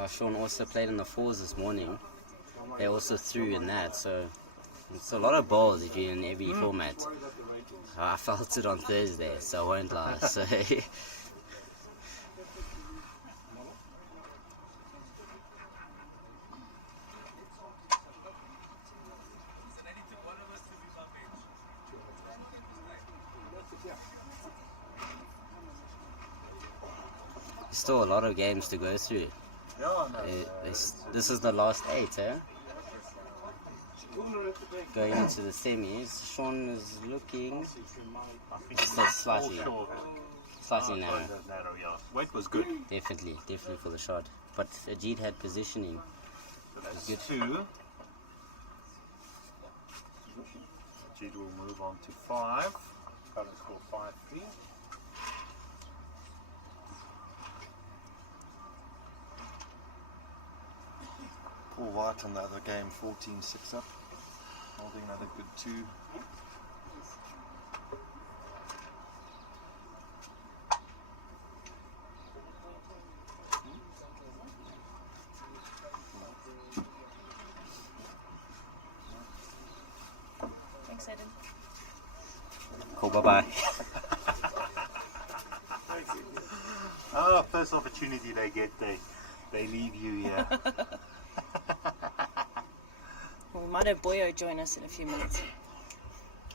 Sean also played in the 4s this morning. They also threw in that, so it's a lot of balls if you're in every format. I felt it on Thursday, so I won't lie. So still a lot of games to go through. This is the last 8, eh? Going into the semis. Sean is looking still slightly narrow. Yeah. Weight was good. Definitely for the shot. But Ajit had positioning. So that's good. 2. Ajit will move on to 5. Current score 5-3. Paul White on the other game, 14-6 up, holding another good 2. Thanks, Aidan. Cool, bye-bye. First opportunity they get, they leave you here. We might have Boyo join us in a few minutes.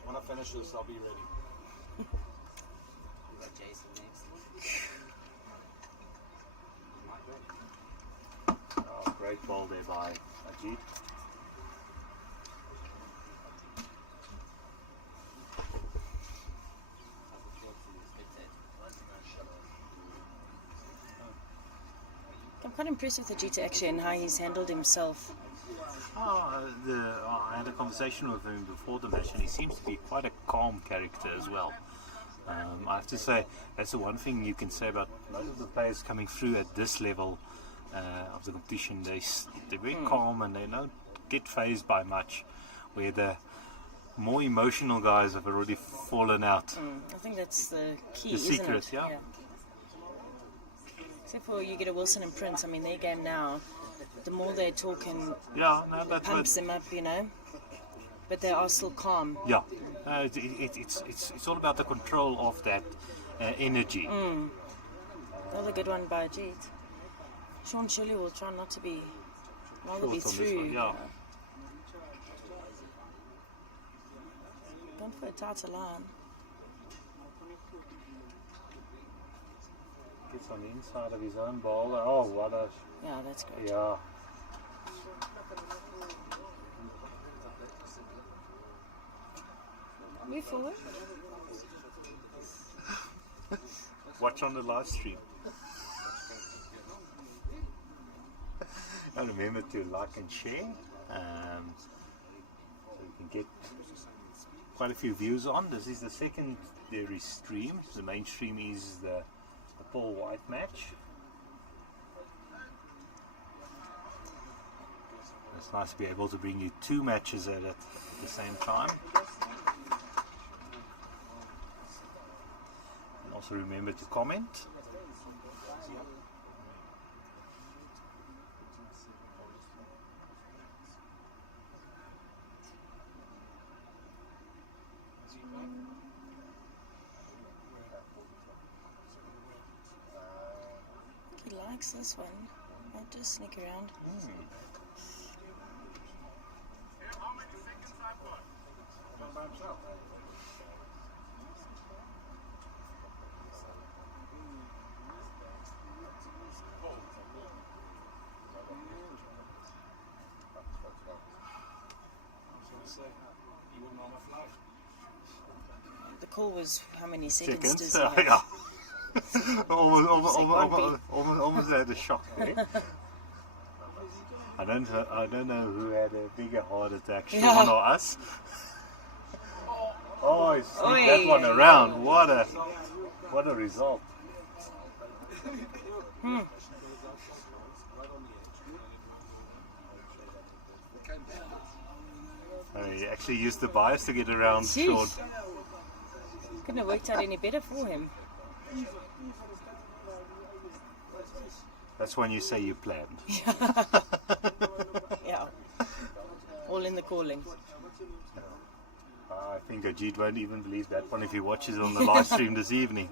When I finish this, I'll be ready. We got Jason next. Great ball there by Ajit. Come quite impressed with Ajita actually and how he's handled himself. I had a conversation with him before the match, and he seems to be quite a calm character as well. I have to say, that's the one thing you can say about most of the players coming through at this level of the competition. They're very calm and they don't get phased by much, where the more emotional guys have already fallen out. I think that's the key, The isn't secret, it? yeah. Except for you get a Wilson and Prince, I mean, their game now, the more they talk and Yeah, no, that's pumps them up, you know, but they are still calm. Yeah, it's all about the control of that energy. Another good one by Ajit. Sean Shirley will try not to be, rather be Short on this through. one, yeah. Going for a tighter line. Gets on the inside of his own ball. Oh, what a... Yeah, that's great. Yeah. Move forward. Watch on the live stream. And remember to like and share, so you can get quite a few views on. This is the secondary stream. The main stream is the Paul White match. It's nice to be able to bring you two matches at the same time. And also remember to comment. He likes this one. Might just sneak around. The call was how many seconds does he have? Yeah. almost had a shock there. I don't know who had a bigger heart attack, Sean or us. Oh, he sneaked that one around. What a result. He actually used the bias to get around Sean. Couldn't have worked out any better for him. That's when you say you planned. Yeah. All in the calling. I think Ajit won't even believe that one if he watches on the live stream this evening.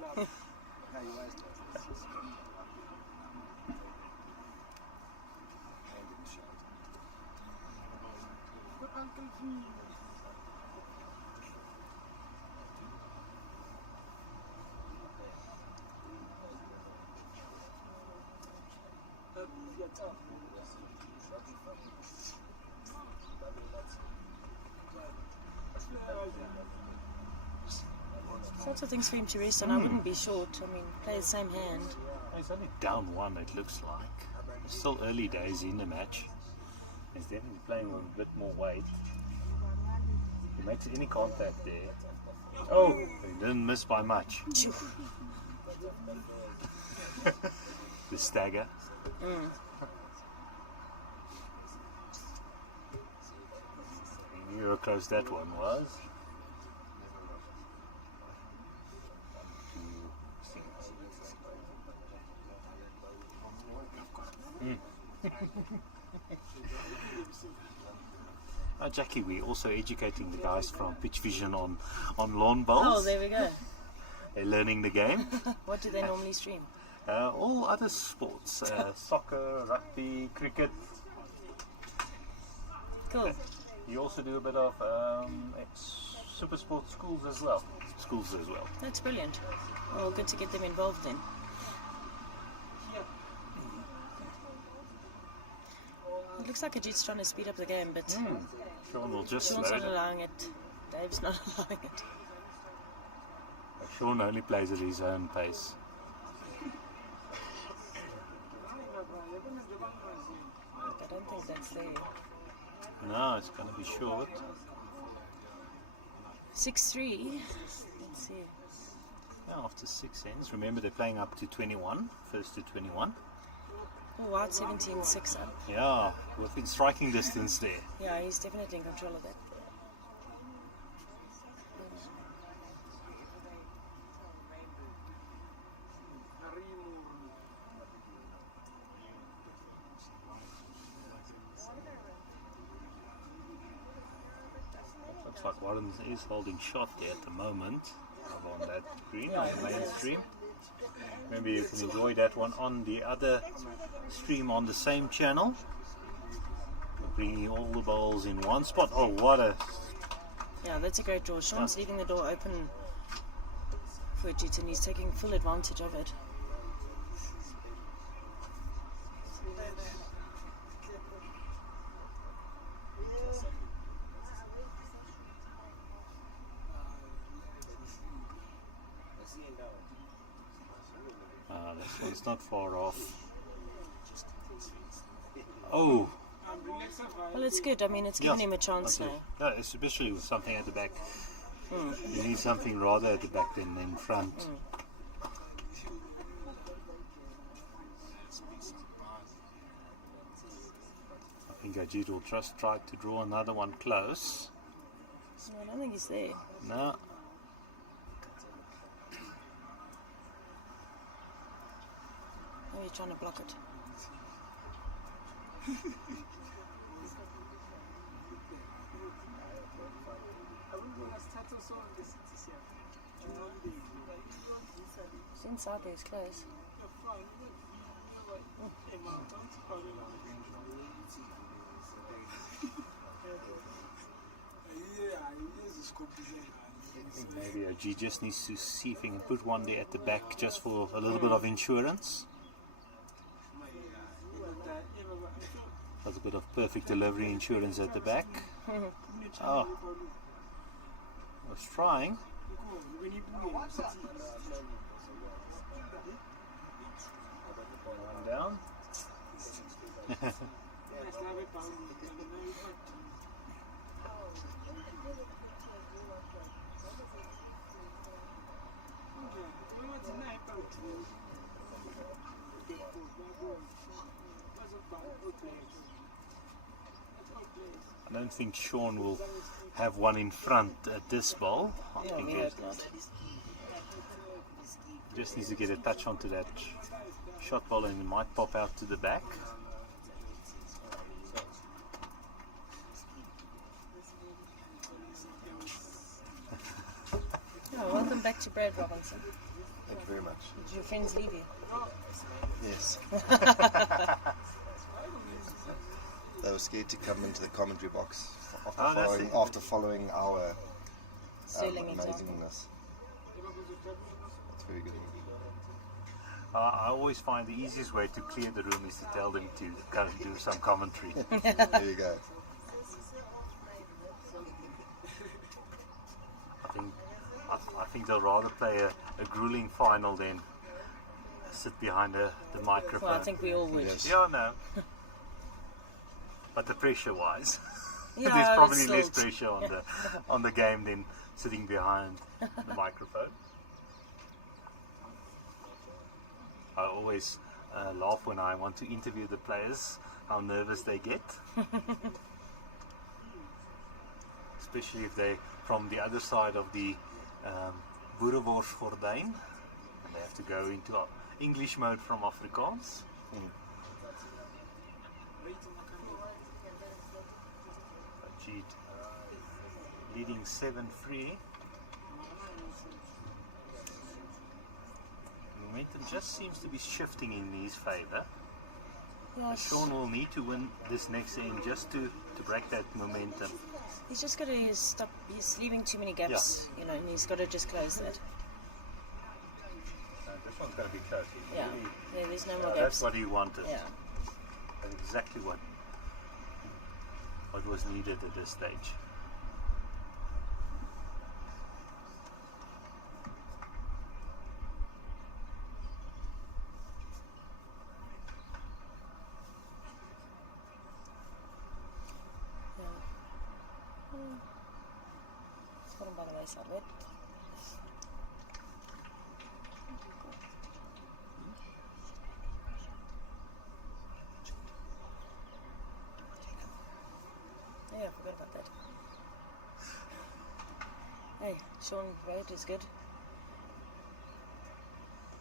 Lots of things for him to rest on. I wouldn't be short. I mean, play the same hand. He's only down one, it looks like. It's still early days in the match. He's definitely playing with a bit more weight. He makes any contact there. Oh, he didn't miss by much. The stagger. He knew how close that one was. Jackie, we're also educating the guys from Pitch Vision on lawn bowls. Oh, there we go. They're learning the game. What do they normally stream? All other sports, soccer, rugby, cricket. Cool. You also do a bit of super sports schools as well. That's brilliant. Well, good to get them involved then. It looks like Ajit's trying to speed up the game, but Sean will just Sean's slow not it. allowing it. Dave's not allowing it. Sean only plays at his own pace. I don't think that's there. No, it's going to be short. 6-3. Let's see. Yeah, after 6 ends. Remember, they're playing up to 21. First to 21. Oh, White 17-6 up. Yeah, within striking distance there. Yeah, he's definitely in control of that. Looks like Warren is holding shot there at the moment on that green, on the main stream. Remember, you can enjoy that one on the other stream on the same channel. We're bringing all the balls in one spot. Oh, what a... Yeah, that's a great draw. Sean's leaving the door open for Jit, and he's taking full advantage of it. This one's not far off. Oh! Well, it's good. I mean, it's given him a chance now. Yeah, especially with something at the back. You need something rather at the back than in front. I think Ajit will just try to draw another one close. No, I don't think he's there. No. Maybe he's trying to block it. It's inside there, it's close. Maybe Ajit just needs to see if he can put one there at the back just for a little bit of insurance. That's a bit of perfect delivery insurance at the back. Oh, was trying. One down. I don't think Sean will have one in front at this ball. I think he just needs to get a touch onto that shot ball and it might pop out to the back. Oh, welcome back to Brad Robinson. Thank you very much. Did your friends leave you? Yes. They were scared to come into the commentary box after following our amazingness. That's very good. I always find the easiest way to clear the room is to tell them to come and do some commentary. There you go. I think they'll rather play a grueling final than sit behind the microphone. Well, I think we all would. Yes. Yeah, no. But the pressure-wise, Yeah, there's probably it's less still- pressure on the game than sitting behind the microphone. I always laugh when I want to interview the players, how nervous they get. Especially if they're from the other side of the Boereworsgordijn. And they have to go into English mode from Afrikaans. Ajit leading 7-3. Momentum just seems to be shifting in his favour. Yes. Sean will need to win this next end just to break that momentum. He's just got to stop. He's leaving too many gaps, you know, and he's got to just close that. This one's going to be close. Yeah, there's no more That's gaps. what he wanted. Yeah. That's exactly what was needed at this stage. space out of it. Yeah, I forgot about that. Hey, Sean Road is good.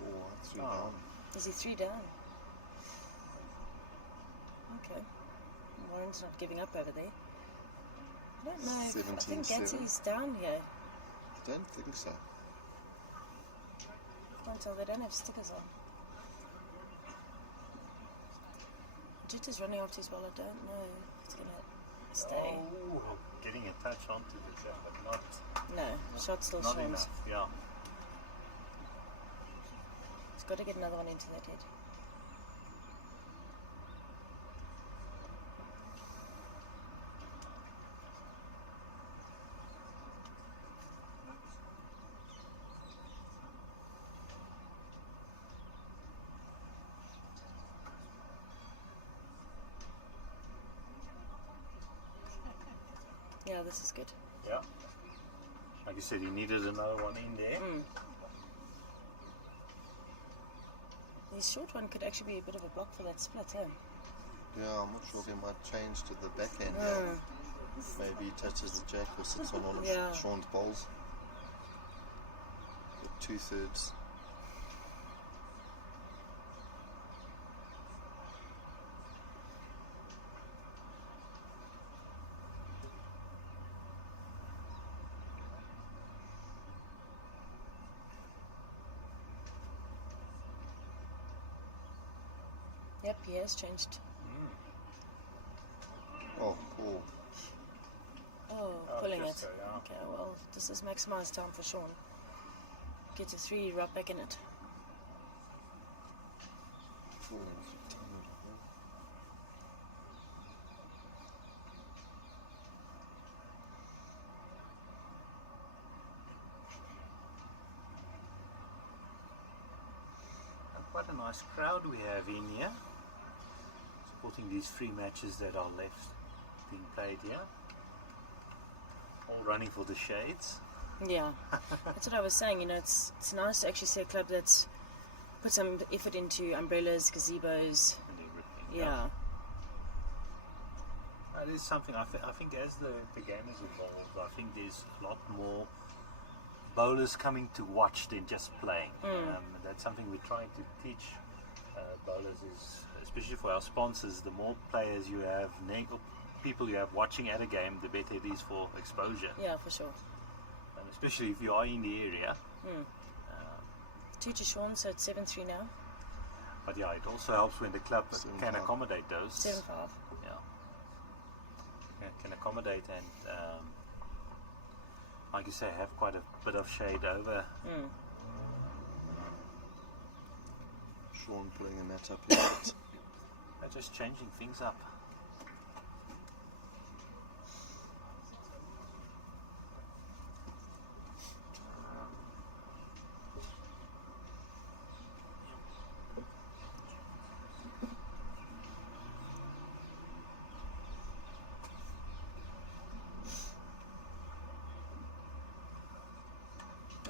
Oh, 3 down. Is he 3 down? Okay. Warren's not giving up over there. I don't know. I think 17-7. Gatsy's down here. I don't think so. Can't tell. They don't have stickers on. Jit is running after his ball. I don't know if it's gonna stay. Oh, getting a touch onto this, but not No, shot still not Sean's. enough. Yeah. He's got to get another one into that head. Yeah, this is good. Yeah. Like you said, he needed another one in there. The short one could actually be a bit of a block for that split, eh? Yeah, I'm not sure if he might change to the backhand here. Maybe he touches the jack or sits on one of Sean's bowls. With 2/3. Yep, he has changed. Oh, cool. Oh, pulling it. just so, yeah. Okay, well, this is maximised time for Sean. Get to 3 right back in it. Quite a nice crowd we have in here, supporting these free matches that are left being played here. All running for the shades. Yeah, that's what I was saying. You know, it's nice to actually see a club that's put some effort into umbrellas, gazebos. And everything. Yeah. That is something I think as the game has evolved, I think there's a lot more bowlers coming to watch than just playing. That's something we're trying to teach bowlers, is especially for our sponsors, the more players you have, people you have watching at a game, the better it is for exposure. Yeah, for sure. And especially if you are in the area. 2 to Sean, so it's 7-3 now. But yeah, it also helps when the club can accommodate those. 7-5. Yeah, can accommodate and like you say, have quite a bit of shade over. Sean putting a net up here. They're just changing things up.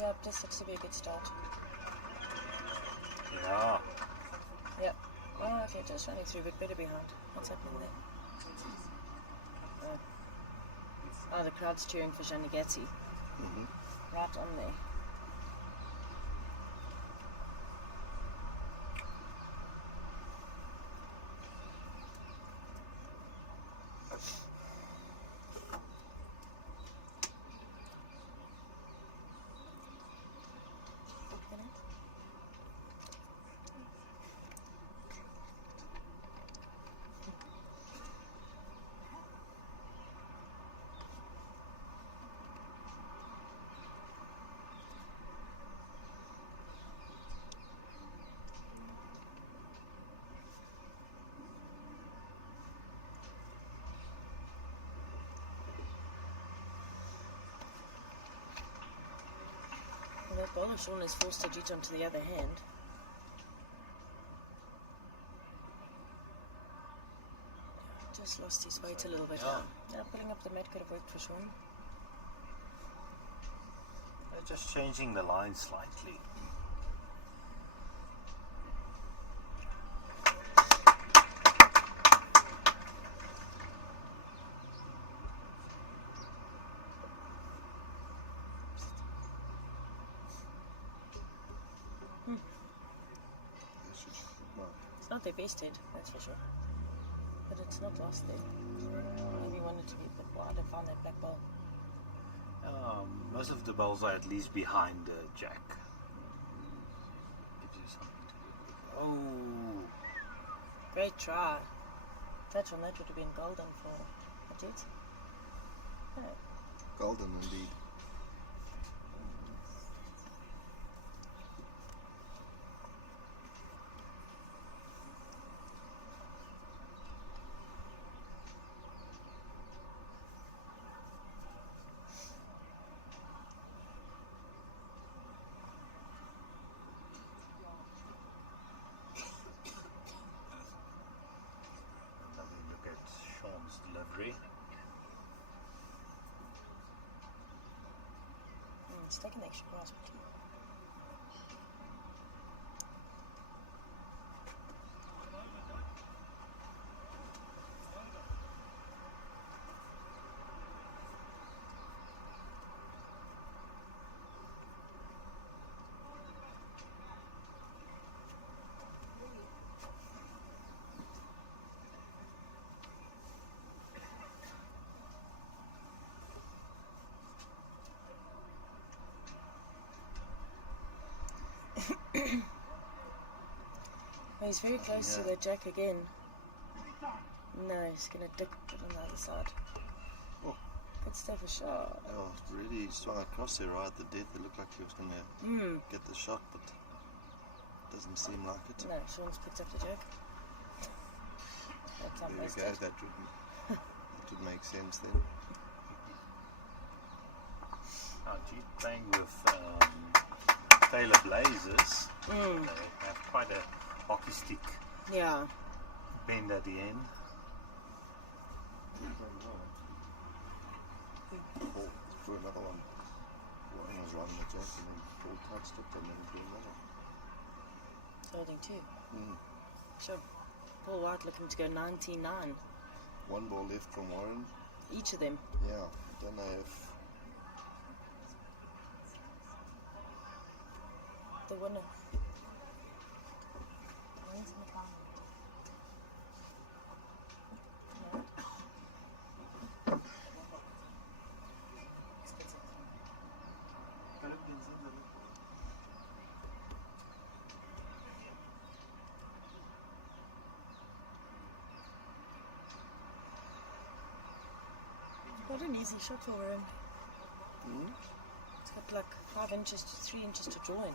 Yep, this looks to be a good start. Yeah. Yep. Oh, okay, just running through, but better behind. What's happening there? Oh, the crowd's cheering for Johnny Gatsy. Right on there. Well, that bowler Sean is forced to jit onto the other hand. Just lost his weight a little bit. Yeah, pulling up the mat could have worked for Sean. Just changing the line slightly. It's not their best head, that's for sure. But it's not lost there. Maybe wanted to be a bit wide and found that black ball. Most of the balls are at least behind the jack. Gives you something to do. Oh! Great try. Touch on that would have been golden for a jet. Yeah. Golden indeed. Lovely look at Sean's delivery. It's taking the extra grass with you. Oh, he's very close to the jack again. No, he's going to dip it on the other side. Oh. Good stuff for shot. Oh, really swung across there right at the death. It looked like he was going to get the shot, but doesn't seem like it. No, Sean's picked up the jack. That's There we go. unwasted. That would make sense then. She's playing with Taylor Blazers. They have quite a hockey stick Yeah. bend at the end. Paul threw another one. One was riding the jack and then Paul touched it and then threw another. Holding two. Sure. Paul White looking to go 99. One ball left from Warren. Each of them. Yeah, I don't know if The winner. What an easy shot for him. It's got like 5 inches to 3 inches to draw in.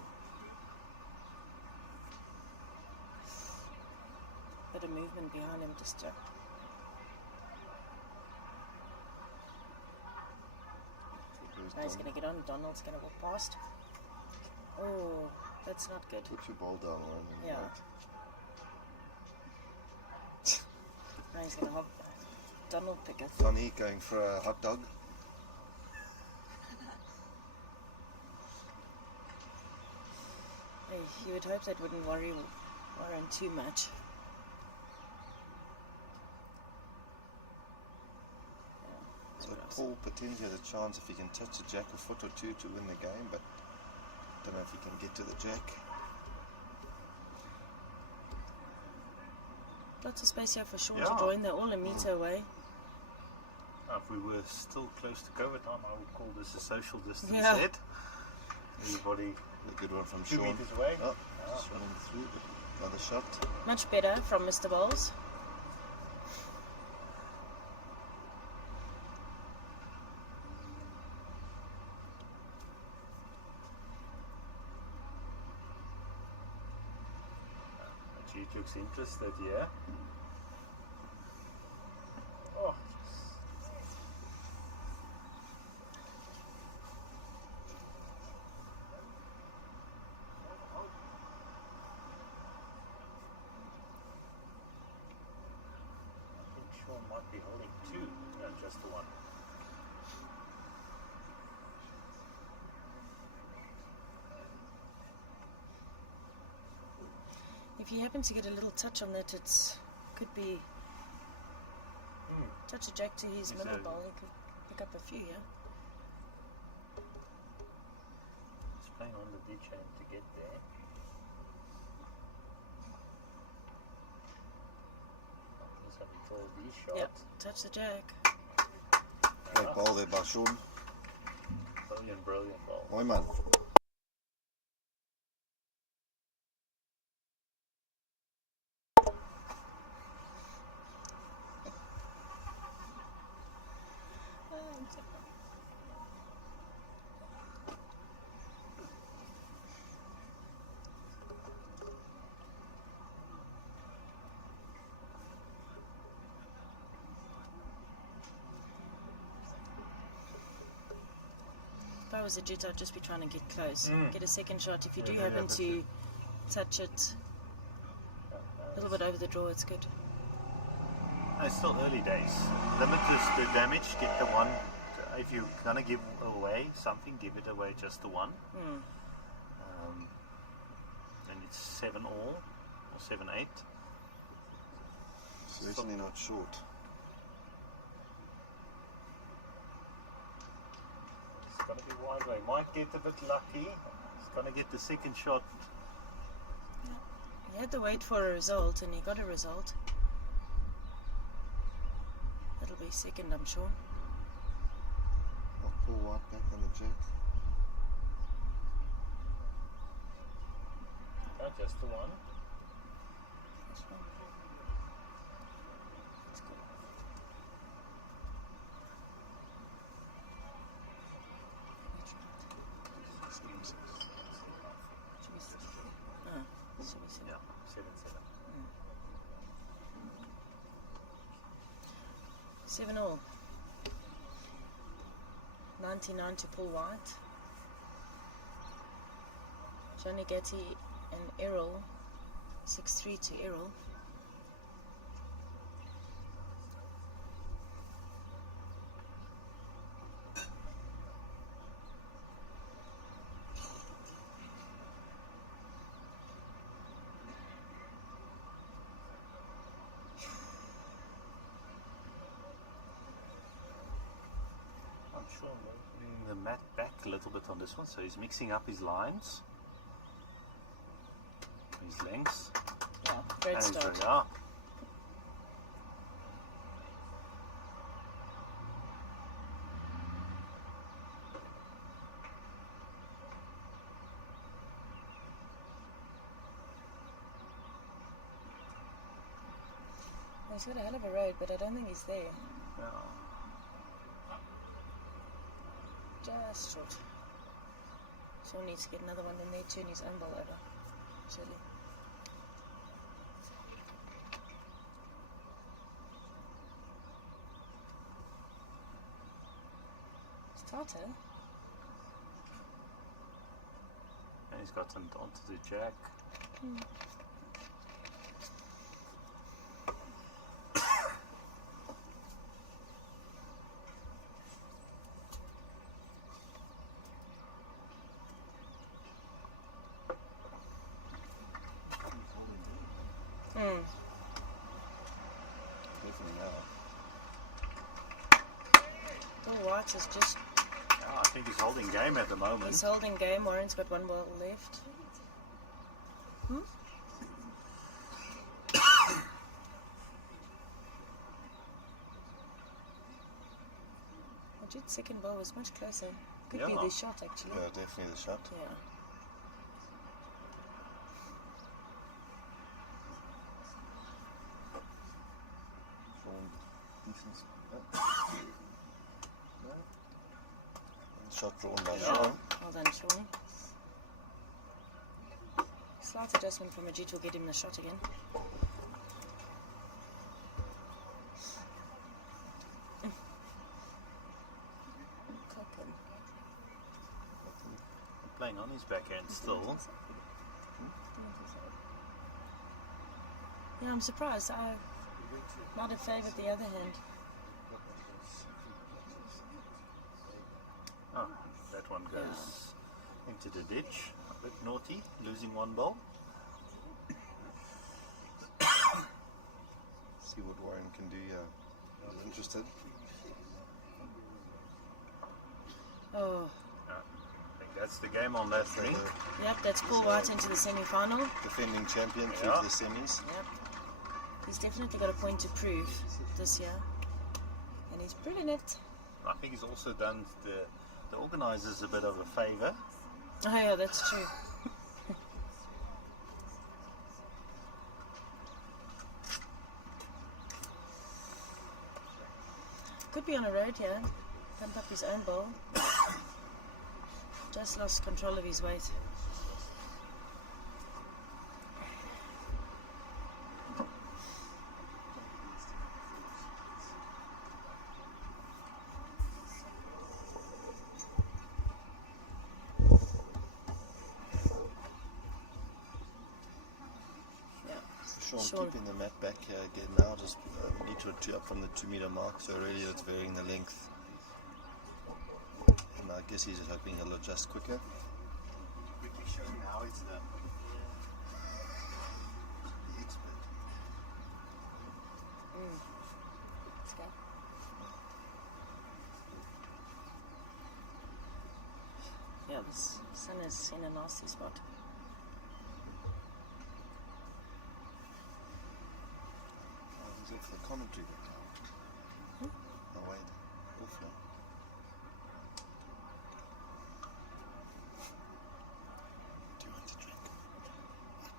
Bit of movement behind him just to... Oh, he's going to get on. Donald's going to walk past. Oh, that's not good. put your ball down, Warren. and Yeah. wait. Now he's going to hop. Donald pick it. Donny going for a hot dog. Hey, you would hope that wouldn't worry Warren too much. So Paul potentially has a chance if he can touch the jack a foot or two to win the game, but don't know if he can get to the jack. Lots of space here for Sean Yeah. to join. They're all a meter away. If we were still close to COVID time, I would call this a social distance Yeah. set. Everybody A good one from 2 Sean. meters away. Oh, just running through, but another shot. Much better from Mr. Bowles. She looks interested, yeah. Oh, I think Sean might be holding two, not just the one. If you happen to get a little touch on that, it's could be touch a jack to his He's middle a- bowl. He could pick up a few, yeah. He's playing on the ditch and to get there. Just have to throw these shots. Yep, touch the jack. Great ball there by Sean. Brilliant ball. Mooi man. If I was a jet, I'd just be trying to get close. Get a second shot. If you do Yeah, happen that's to touch it a little bit over the draw, it's good. It's still early days. Limit the damage. Get the one. If you're gonna give away something, give it away just the one. And it's 7 all or 7-8. Certainly not short. It's gonna be wide way. Might get a bit lucky. He's gonna get the second shot. He had to wait for a result, and he got a result. That'll be second, I'm sure. I'll pull white back on the jack. Just the one. This one. That's good. Should we see? Should we see? Yeah, 7-7. 7 all. 99 to pull white. Johnny Getty and Errol. 6-3 to Errol. I'm sure moving the mat back a little bit on this one, so he's mixing up his lines, his lengths. Yeah, great And start. yeah. He's got a hell of a road, but I don't think he's there. Yeah. Just short. So needs to get another one in there, turn his own ball over. Surely. Starter? And he's got him onto the jack. Definitely now. Paul White is just, Yeah, I think he's holding game at the moment. he's holding game. Warren's got one ball left. Majid's second ball was much closer. Could be Yeah. the shot actually. Yeah, definitely the shot. Yeah. Sean, decent. No. Shot drawn by Sean. Well done, Sean. Slight adjustment from Majid will get him the shot again. Cockle. Playing on his backhand still. Yeah, I'm surprised. I might have favoured the other hand. Oh, that one goes into the ditch. A bit naughty, losing one ball. see what Warren can do. Yeah, I was interested. Oh, I think that's the game on that rink. yep, that's Paul White into the semi-final. Defending champion through to the semis. Yep. He's definitely got a point to prove this year. And he's brilliant it. I think he's also done the organisers a bit of a favour. Oh yeah, that's true. Could be on a road here. Pumped up his own ball. Just lost control of his weight. Sean keeping the mat back here again now, just a metre or two up from the 2 metre mark, so really it's varying the length. And I guess he's hoping he'll adjust quicker. Quickly show him how it's done. The expert. Let's go. Yeah, this sun is in a nasty spot. He's off the commentary that time. Oh wait, off now. Do you want to drink? What?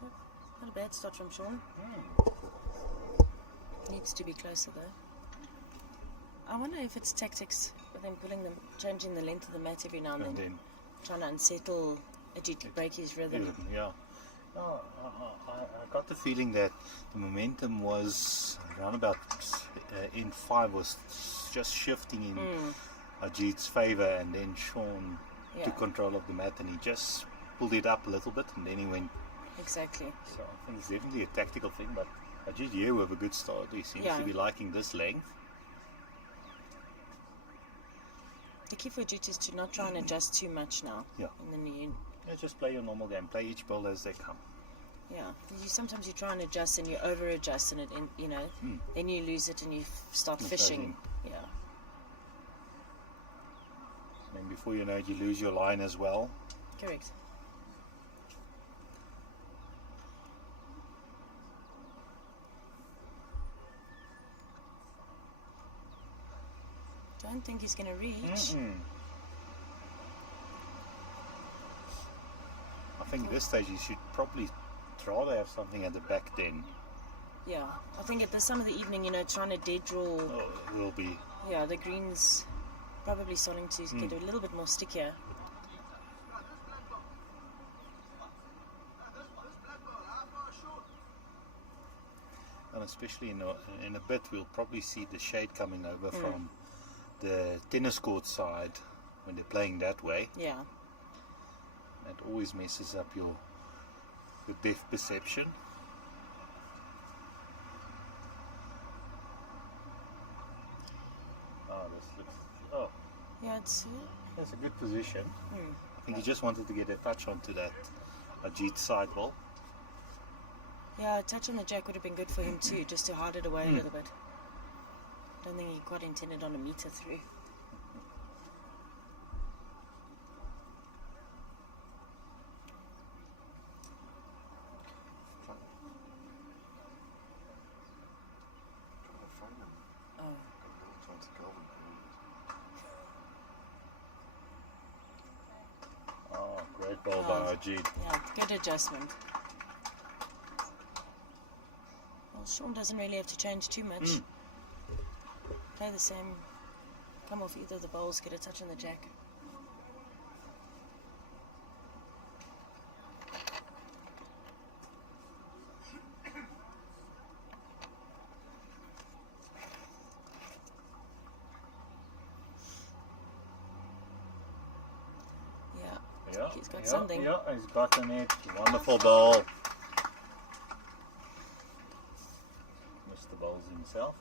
Yep. Not a bad start from Sean. Needs to be closer though. I wonder if it's tactics with them changing the length of the mat every now and then. Trying to unsettle Ajit, break his rhythm. Yeah. No, I got the feeling that the momentum was around about in 5 was just shifting in Ajit's favour, and then Sean took control of the mat and he just pulled it up a little bit and then he went. Exactly. So I think it's definitely a tactical thing, but Ajit here with a good start. He seems to be liking this length. The key for Ajit is to not try and adjust too much now. Yeah. And then you Just play your normal game. Play each ball as they come. Yeah, sometimes you try and adjust and you over adjust and then you lose it and you start fishing. Yeah. And before you know it, you lose your line as well. Correct. Don't think he's going to reach. I think at this stage you should probably rather have something at the back then. Yeah, I think at this time of the evening, trying to dead draw. Will be. Yeah, the green's probably starting to get a little bit more stickier. And especially in a bit, we'll probably see the shade coming over from the tennis court side when they're playing that way. Yeah. That always messes up your depth perception. Oh, this looks. Yeah, that's a good position. I think he just wanted to get a touch onto that Ajit sidewall. Yeah, a touch on the jack would have been good for him too, just to hide it away a little bit. Don't think he quite intended on a meter through. Oh, great ball by Ajit. Yeah, good adjustment. Well, Sean doesn't really have to change too much. Play the same, come off either of the bowls, get a touch on the jack. Yeah, he's got something. Yeah, he's gotten it. Wonderful ball. Missed the balls himself.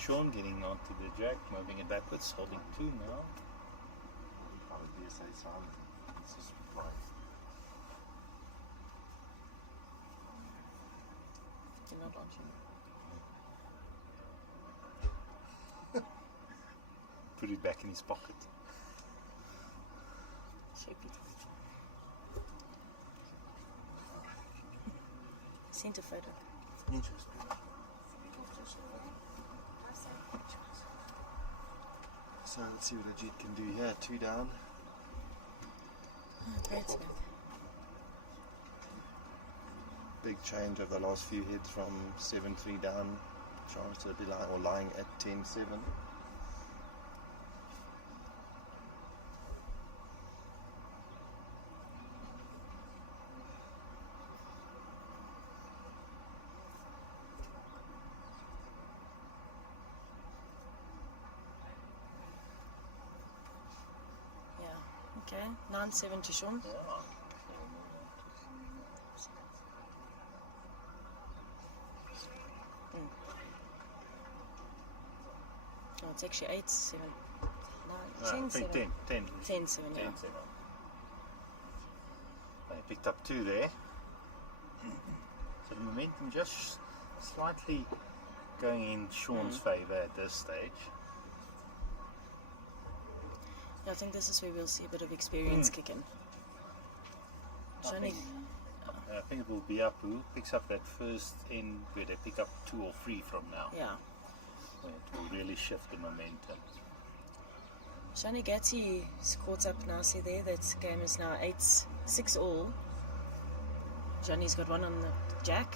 Sean getting onto the jack, moving it backwards, holding 2 now. BSA silent. It's just reply. You're not launching. Put it back in his pocket. Shape it. Sent a photo. So let's see what Ajit can do here. 2 down. Great back. Big change over the last few hits from 7-3 down. Chance to be lying at 10-7. Okay, 9-7 to Sean. No, it's actually 8-7. 10-7. 10. 10-7, yeah. 10-7. They picked up 2 there. So the momentum just slightly going in Sean's favour at this stage. Yeah, I think this is where we'll see a bit of experience kick in. Johnny, I think it will be up who picks up that first end where they pick up 2 or 3 from now. yeah. It will really shift the momentum. Johnny Gatti's caught up nicely there. That game is now 8-6 all. Johnny's got 1 on the jack.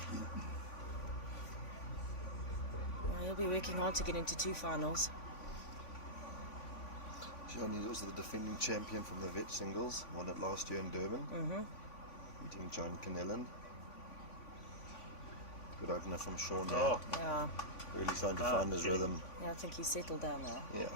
Well, he'll be working hard to get into 2 finals. Johnny was the defending champion from the vet singles. Won it last year in Durban. Beating John Canellan. Good opener from Sean there. Oh, Yeah, Really starting to find his rhythm. yeah, I think he's settled down now. Yeah.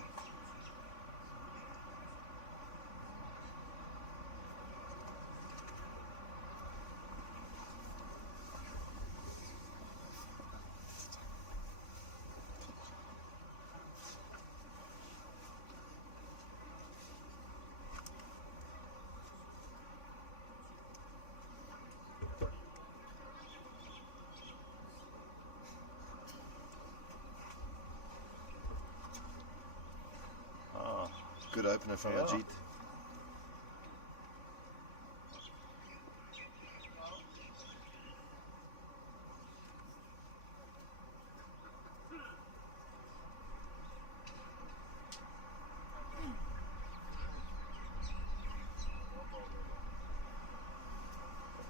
Good opener from Yeah. Ajit.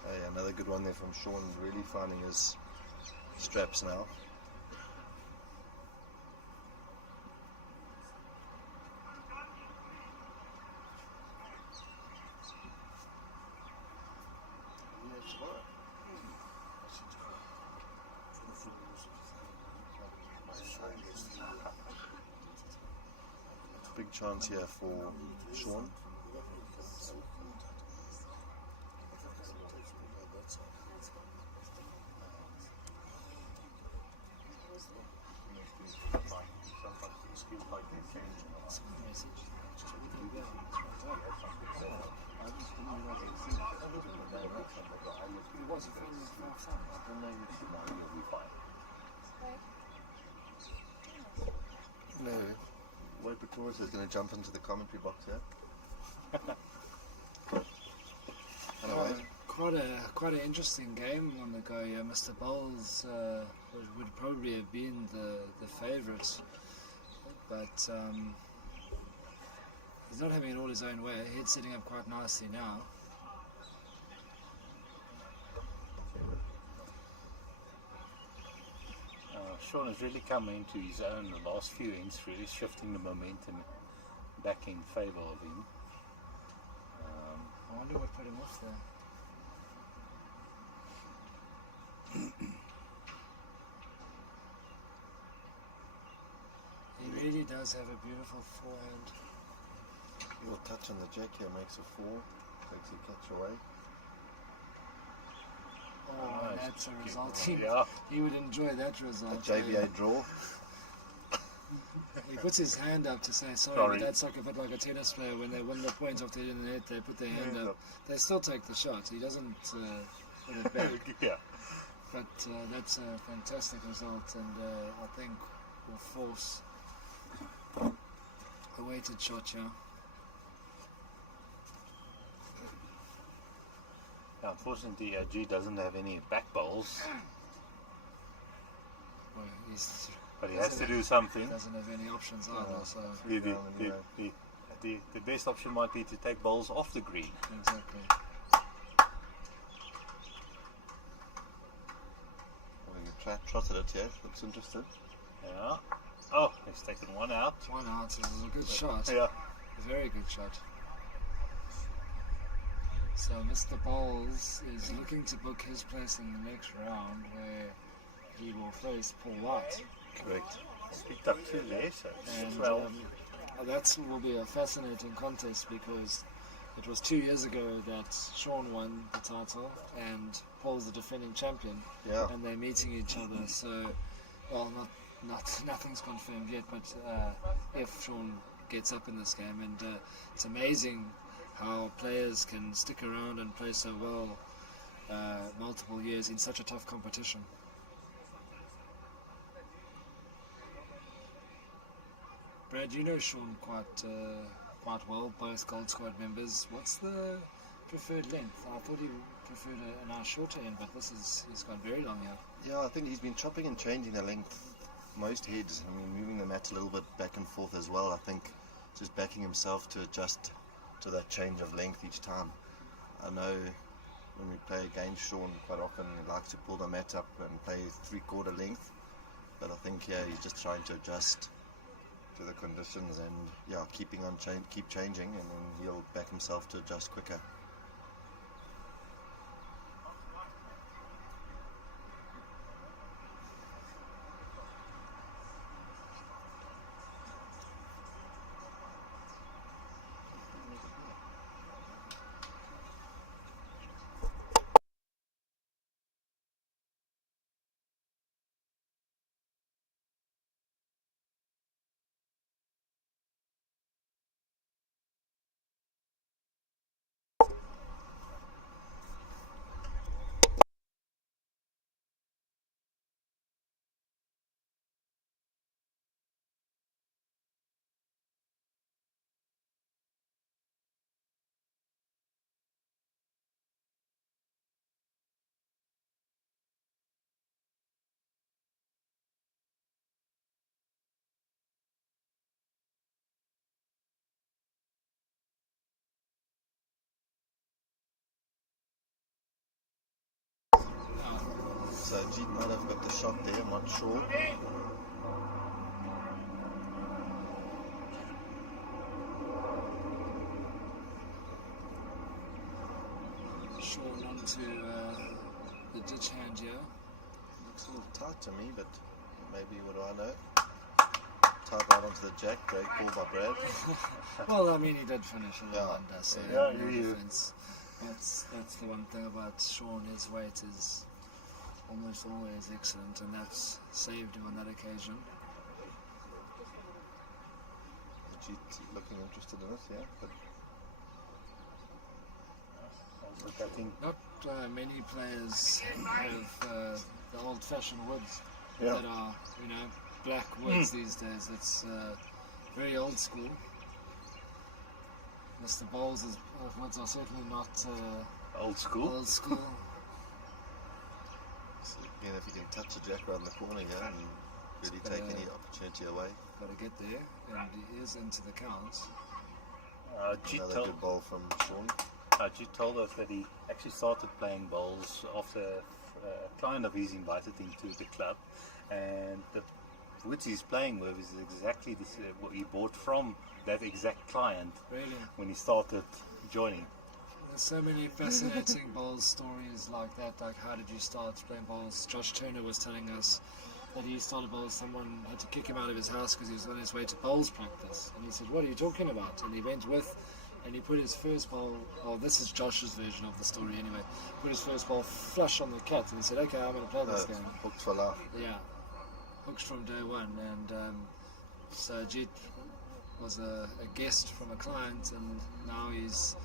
Hey, another good one there from Sean, really finding his straps now. Big chance here for Sean. No. Wait, because is going to jump into the commentary box here. Anyway, Quite an interesting game on the go. Yeah, Mr. Bowles would probably have been the favourite, but he's not having it all his own way. He's sitting up quite nicely now. Sean has really come into his own the last few ends, really shifting the momentum back in favour of him. I wonder what put him off there. He really does have a beautiful forehand. your touch on the jack here makes a 4, takes a catch away. Oh, Nice. that's a Keep result. going. Yeah. He would enjoy that result. A JVA draw. puts his hand up to say sorry. Sorry. But that's like a bit like a tennis player when they win the point off the net, they put their hand up. They still take the shot. He doesn't put it back. Yeah. But that's a fantastic result, and I think will force a weighted shot here. Now, unfortunately, G doesn't have any back bowls, Well, but he has to do something. doesn't have any options either, so The best option might be to take bowls off the green. exactly. Trotted it, yeah. Looks interested. Yeah. Oh, he's taken one out. One out is a good shot. Yeah. A very good shot. So Mr. Bowles is looking to book his place in the next round, where he will face Paul White. Correct. He's picked up 2 there, so it's And 12. that will be a fascinating contest, because it was 2 years ago that Sean won the title and Paul's the defending champion. Yeah. And they're meeting each other. So, well, nothing's confirmed yet, but if Sean gets up in this game, and it's amazing how players can stick around and play so well multiple years in such a tough competition. Brad, you know Sean quite well, both Gold Squad members. What's the preferred length? I thought he preferred a nice shorter end, but he's got very long here. Yeah, I think he's been chopping and changing the length most heads. I mean, moving the mat a little bit back and forth as well. I think just backing himself to adjust to that change of length each time. I know when we play against Sean, quite often he likes to pull the mat up and play 3/4 length. But I think, yeah, he's just trying to adjust to the conditions and, yeah, keeping on keep changing, and then he'll back himself to adjust quicker. So Jeet might have got the shot there, I'm not sure. Sean onto the ditch hand here. Looks a little tight to me, but maybe, what do I know? Tight right onto the jack, great ball by Brad. Well, I mean, he did finish it Yeah. under, so Yeah, no yeah. defense. That's the one thing about Sean, his weight is almost always excellent, and that's saved him on that occasion. Jeet looking interested in it, yeah. But Look, I think Not many players have the old-fashioned woods Yeah. that are, black woods these days. It's very old school. Mr. Bowles' woods are certainly not old school. old school. so, again, if you can touch the jack around the corner here and really take any opportunity away. Got to get there, and he is into the count. Jeet Another told, good ball from Sean. Jeet told us that he actually started playing bowls after a client of his invited him to the club, and the woods he's playing with is exactly what he bought from that exact client Really, when he started joining. there's so many fascinating bowls stories like that. Like, how did you start playing bowls? Josh Turner was telling us that he started bowls. Someone had to kick him out of his house because he was on his way to bowls practice, and he said, "What are you talking about?" And he went with. And he put his first ball, this is Josh's version of the story anyway, put his first ball flush on the cat, and he said, "Okay, I'm going to play this game." Hooked for life. Yeah, hooked from day one, and So Ajit was a guest from a client, and now he's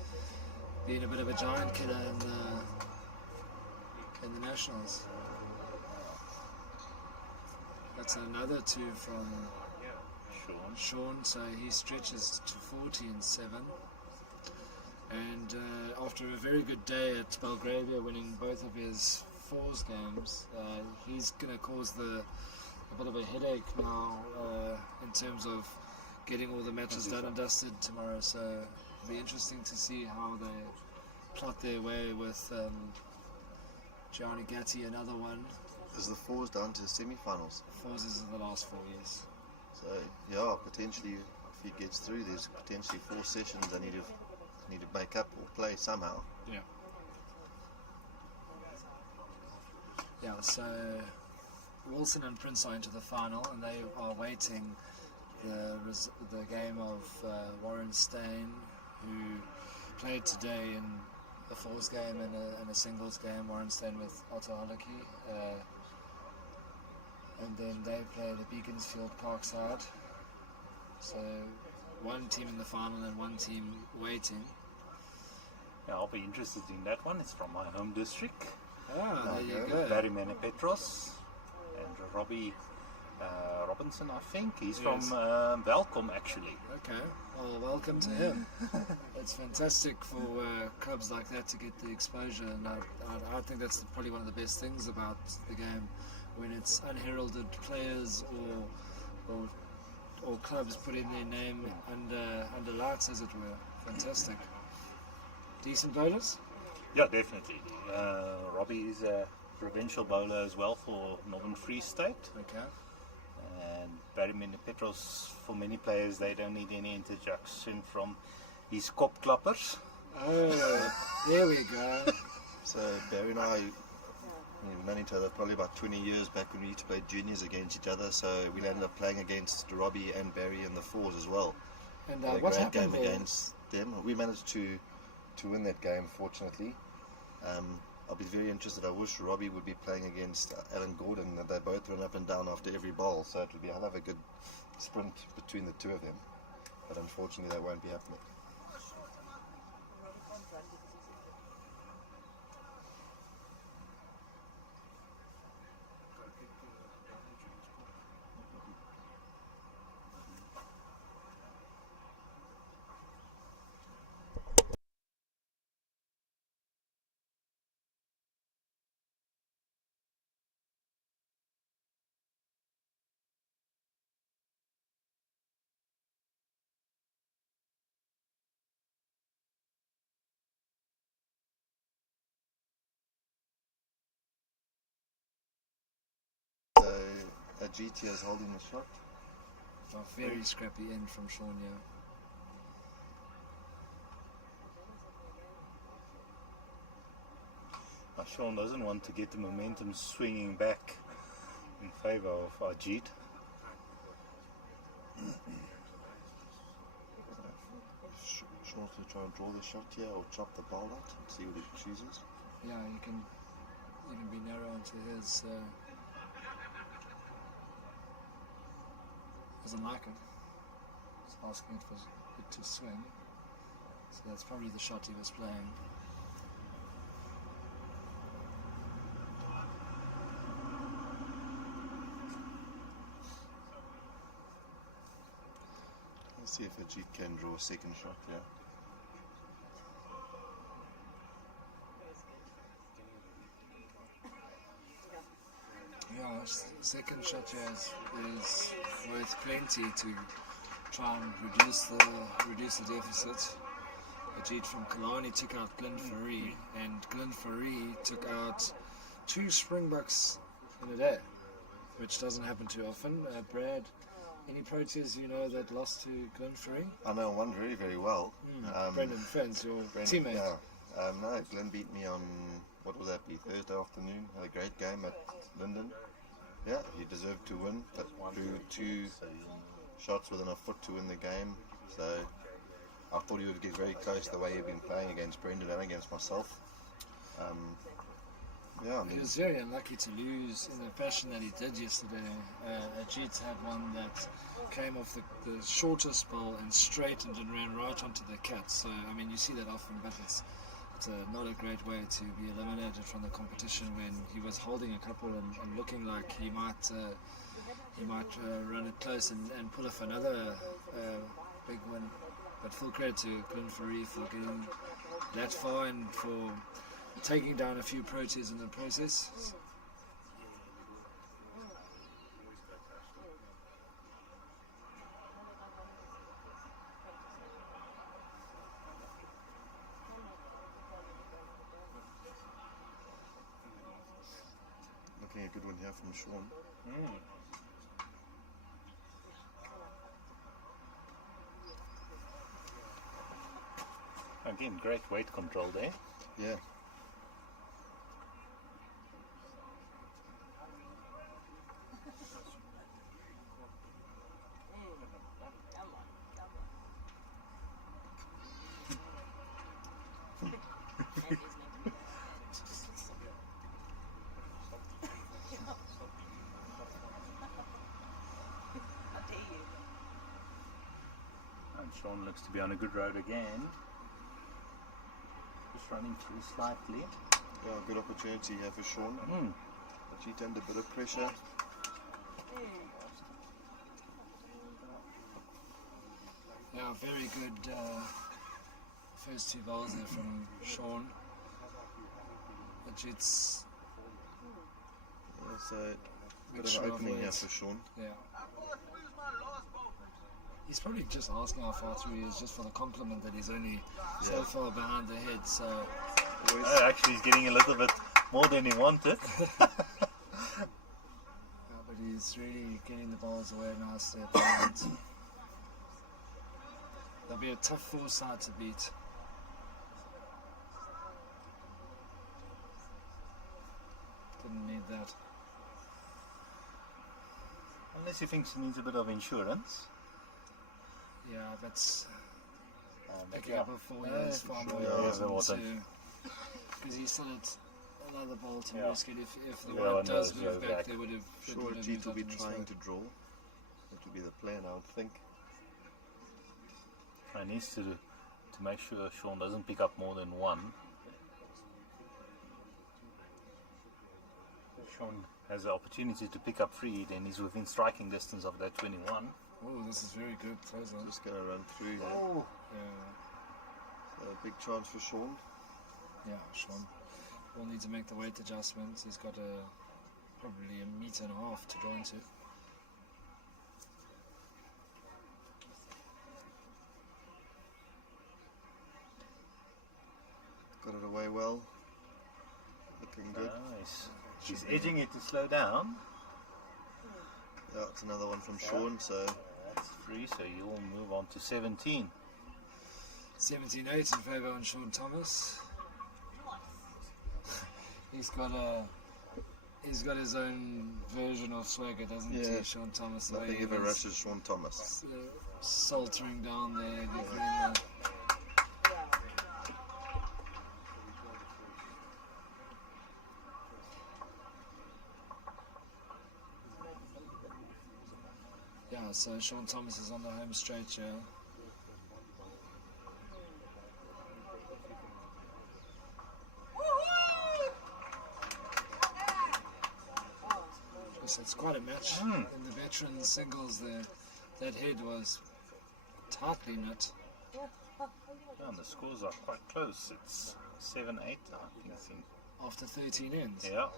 been a bit of a giant killer in the nationals. That's another 2 from Sean, so he stretches to 14-7. And after a very good day at Belgravia, winning both of his fours games, he's going to cause a bit of a headache now in terms of getting all the matches done and dusted tomorrow. So it'll be interesting to see how they plot their way with Gianni Gatti, another one. Is the fours down to the semi-finals? Fours is in the last 4 years. So yeah, potentially if he gets through, there's potentially 4 sessions I need to make up or play somehow. Yeah. Yeah, so Wilson and Prince are into the final, and they are waiting the game of Warren Stain, who played today in a fours game and a singles game. Warren Stain with Otto Hollicke. And then they play the Beaconsfield Parkside. So one team in the final and one team waiting. Yeah, I'll be interested in that one. It's from my home district. Ah, there you go. Barry Petros and Robbie Robinson, I think. He's from Welkom, actually. Okay, well, welcome to him. It's fantastic for clubs like that to get the exposure, and I think that's probably one of the best things about the game, when it's unheralded players or clubs putting their name under lights, as it were. Fantastic. Decent bowlers? Yeah, definitely. Robbie is a provincial bowler as well for Northern Free State. Okay. And Barry Petros, for many players, they don't need any introduction from his cop clappers. Oh, there we go. So Barry and I, we've known each other probably about 20 years back when we used to play juniors against each other. So we ended up playing against Robbie and Barry in the fours as well. And a what great happened game there? against them. We managed to win that game, fortunately. I'll be very interested. I wish Robbie would be playing against Alan Gordon. They both run up and down after every bowl, so it would be a hell of a good sprint between the two of them. But unfortunately, that won't be happening. So Ajit is holding the shot. A very scrappy end from Sean, yeah. Sean doesn't want to get the momentum swinging back in favour of Ajit. Sean to try and draw the shot here or chop the ball out and see what he chooses. Yeah, you can be narrow onto his. Doesn't like it. He's asking it for it to swing. So that's probably the shot he was playing. Let's see if Ajit can draw a second shot here. Yeah, second shot here is worth plenty to try and reduce the deficit. Ajit from Kalani took out Glenn Faree, and Glenn Faree took out 2 Springboks in a day, which doesn't happen too often. Brad, any Proteas you know that lost to Glenn Faree? I know one very, very well. Brendan Friends, your teammate. Yeah. No, Glenn beat me on, what would that be, Thursday afternoon. Had a great game at Linden. Yeah, he deserved to win, but drew 2 shots within a foot to win the game. So I thought he would get very close the way he'd been playing against Brendan and against myself. Yeah, I mean, He was very unlucky to lose in the fashion that he did yesterday. Ajit had one that came off the shortest bowl and straightened and ran right onto the cat. So, I mean, you see that often, but it's not a great way to be eliminated from the competition when he was holding a couple and looking like he might run it close and pull off another big win. But full credit to Glenn Faree for getting that far and for taking down a few proteas in the process. Looking a good one here from Sean. Again, great weight control there. Yeah. And Sean looks to be on a good road again. Just running through slightly. Yeah, good opportunity here for Sean. But he's under a bit of pressure. Yeah, very good first two bowls there from Sean. But it's a bit of an opening here for Sean. Yeah. He's probably just asking how far through he is just for the compliment that he's only so far behind the head. So actually, he's getting a little bit more than he wanted. But he's really getting the balls away nicely at the moment. There'll be a tough four side to beat. Didn't need that. Unless he thinks he needs a bit of insurance. Yeah, that's picking yeah. up a 4 years far more than because he still had another ball to risk it. If the white does move back, they would have. Sure, Jeet will be trying to draw. That would be the plan, I would think. He needs to make sure Sean doesn't pick up more than one. If Sean has the opportunity to pick up 3, then he's within striking distance of that 21. Oh, this is very good. Just going to run through here. Oh. So a big chance for Sean. Yeah, Sean will need to make the weight adjustments. He's got probably a metre and a half to go into. Got it away well. Looking good. Nice. He's edging it to slow down. Yeah, it's another one from Sean, so that's 3, so you'll move on to 17. 17-8 in favour on Sean Thomas. He's got his own version of swagger, doesn't he, Sean Thomas? Nothing ever rushes Sean Thomas. Saltering down there, yeah, so Sean Thomas is on the home straight here. So it's quite a match in the veteran singles there. That head was tightly knit. And the scores are quite close. It's 7-8, I think. After 13 ends. Yeah.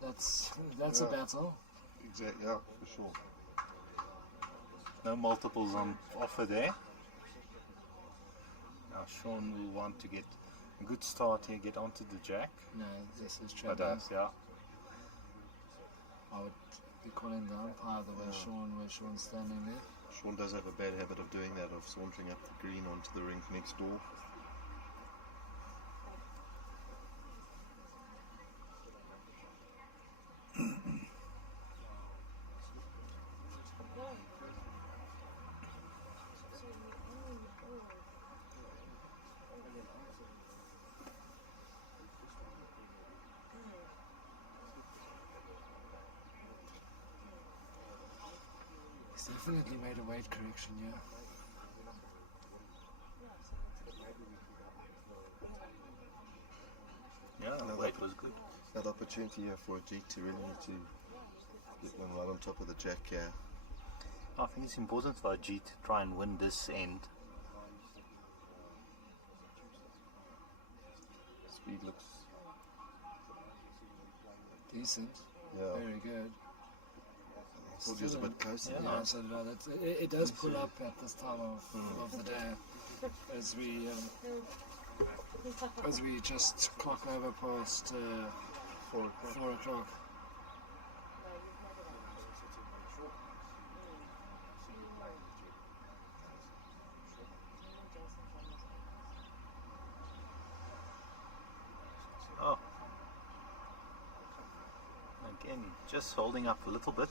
That's a battle. Exactly, yeah, for sure. No multiples on offer there. Now Sean will want to get a good start here, get onto the jack. No, this is true. Yeah. I would be calling the umpire the way Sean's standing there. Sean does have a bad habit of doing that, of sauntering up the green onto the rink next door. definitely made a weight correction, yeah. Yeah, the weight was good. That opportunity here for a Jeet to really need to get one right on top of the jack, yeah. I think it's important for a Jeet to try and win this end. Speed looks Decent. Yeah. Very good. I thought he was a bit closer. Yeah, so did I. It does pull up at this time of the day as we just clock over past 4 o'clock. Oh. Again, just holding up a little bit.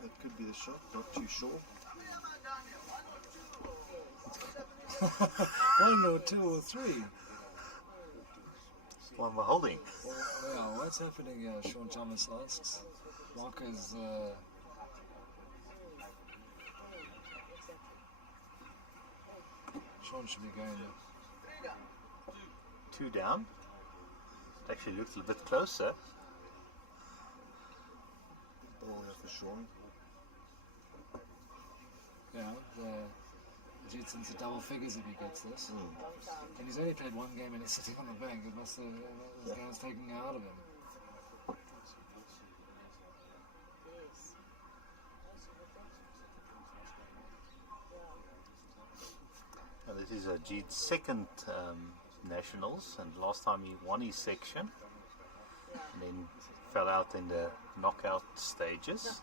That could be the shot, not too sure. 1 or 2 or 3. One we're holding. Yeah, what's happening here? Sean Thomas asks. Marcus, Sean should be going there. 2 down. It actually looks a bit closer. Ball here for Sean. Yeah, the Jeet's into double figures if he gets this. And he's only played 1 game and he's sitting on the bank. It must have, this game's taking out of him. Now, this is Jeet's second nationals, and last time he won his section and then fell out in the knockout stages.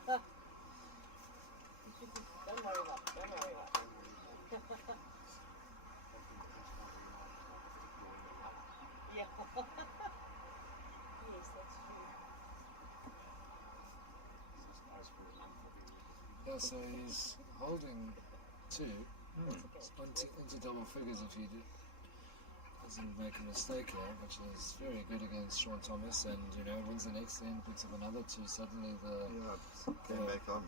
Yeah, so he's holding 2. Into double figures if he doesn't make a mistake here, which is very good against Sean Thomas, and wins the next end, puts up another 2. Suddenly Came back on.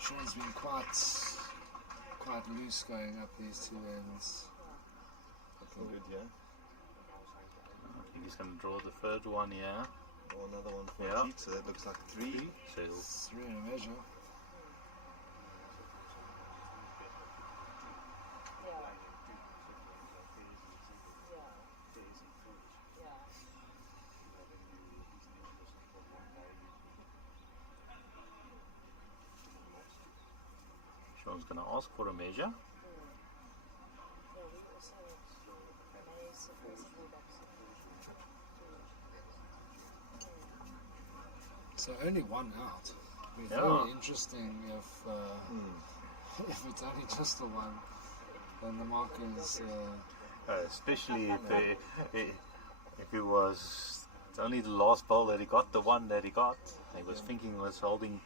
Sean's been quite loose going up these 2 ends. Looking good, yeah. I think he's going to draw the third one here. Or another one for Yeah. Jeet, so that looks like 3. So 3 in a measure. Sean's going to ask for a measure. So only 1 out. It'd be Yeah. very interesting if it's only just the 1. Then the markers. Especially if it was only the last ball that he got, the one that he got. He was thinking he was holding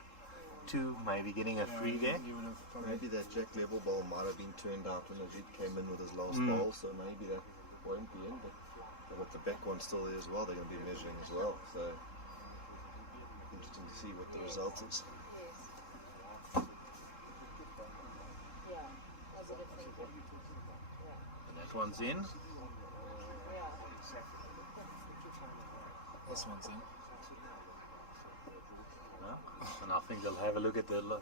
2, maybe getting a 3 there. You would have probably Maybe that jack level ball might have been turned out when the Jeet came in with his last ball, so maybe that won't be in. But with the back one still there as well, they're going to be measuring as well. So interesting to see what the result is. And that one's in. this one's in. And I think they'll have a look at the. Oh,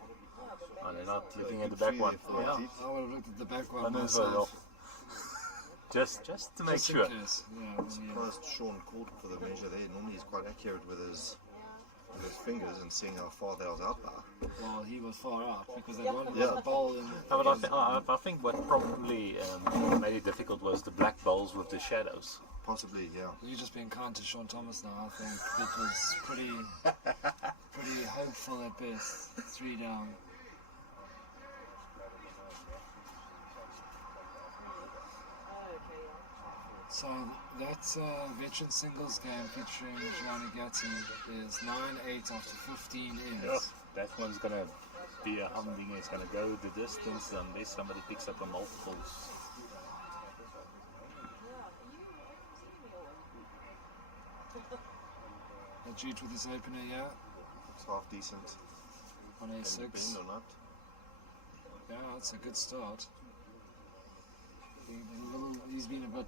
they're not looking at the back one. Yeah. I would have looked at the back one I know myself. Just to make Just in sure. case, yeah, I'm surprised Sean called for the measure there. Normally he's quite accurate with his fingers and seeing how far they was out by. Well, he was far out because they wanted the ball in. No, but I think what probably made it difficult was the black bowls with the shadows. Possibly, yeah. You're just being kind to Sean Thomas now. I think it was pretty hopeful at best. 3 down. So that veteran singles game featuring Gianni Gatti is 9-8 after 15 ends. Yeah, that one's going to be a humdinger. It's going to go the distance unless somebody picks up a multiples. Ajit with his opener, yeah. It's half decent. On Can A6. it bend or not? Yeah, that's a good start. He's been a bit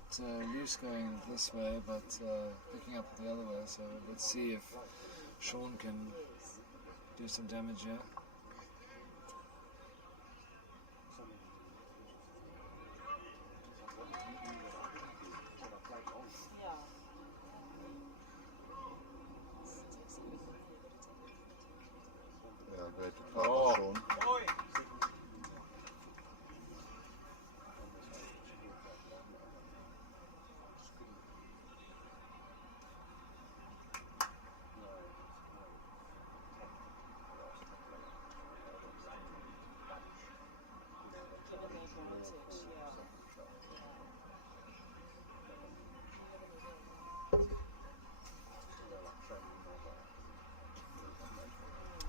loose going this way, but picking up the other way. So let's see if Sean can do some damage here. Yeah, great. Oh, Sean.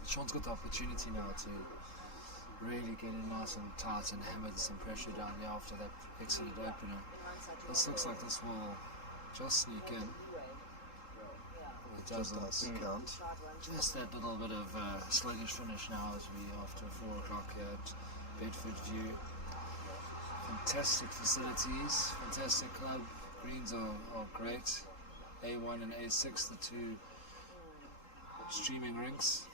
Sean's got the opportunity now to really get in nice and tight and hammer some pressure down here after that excellent opener. This looks like this will just sneak in. It doesn't. Count. Just that little bit of sluggish finish now as we after 4 o'clock here at Bedfordview. Fantastic facilities, fantastic club. Greens are great. A1 and A6, the two streaming rinks.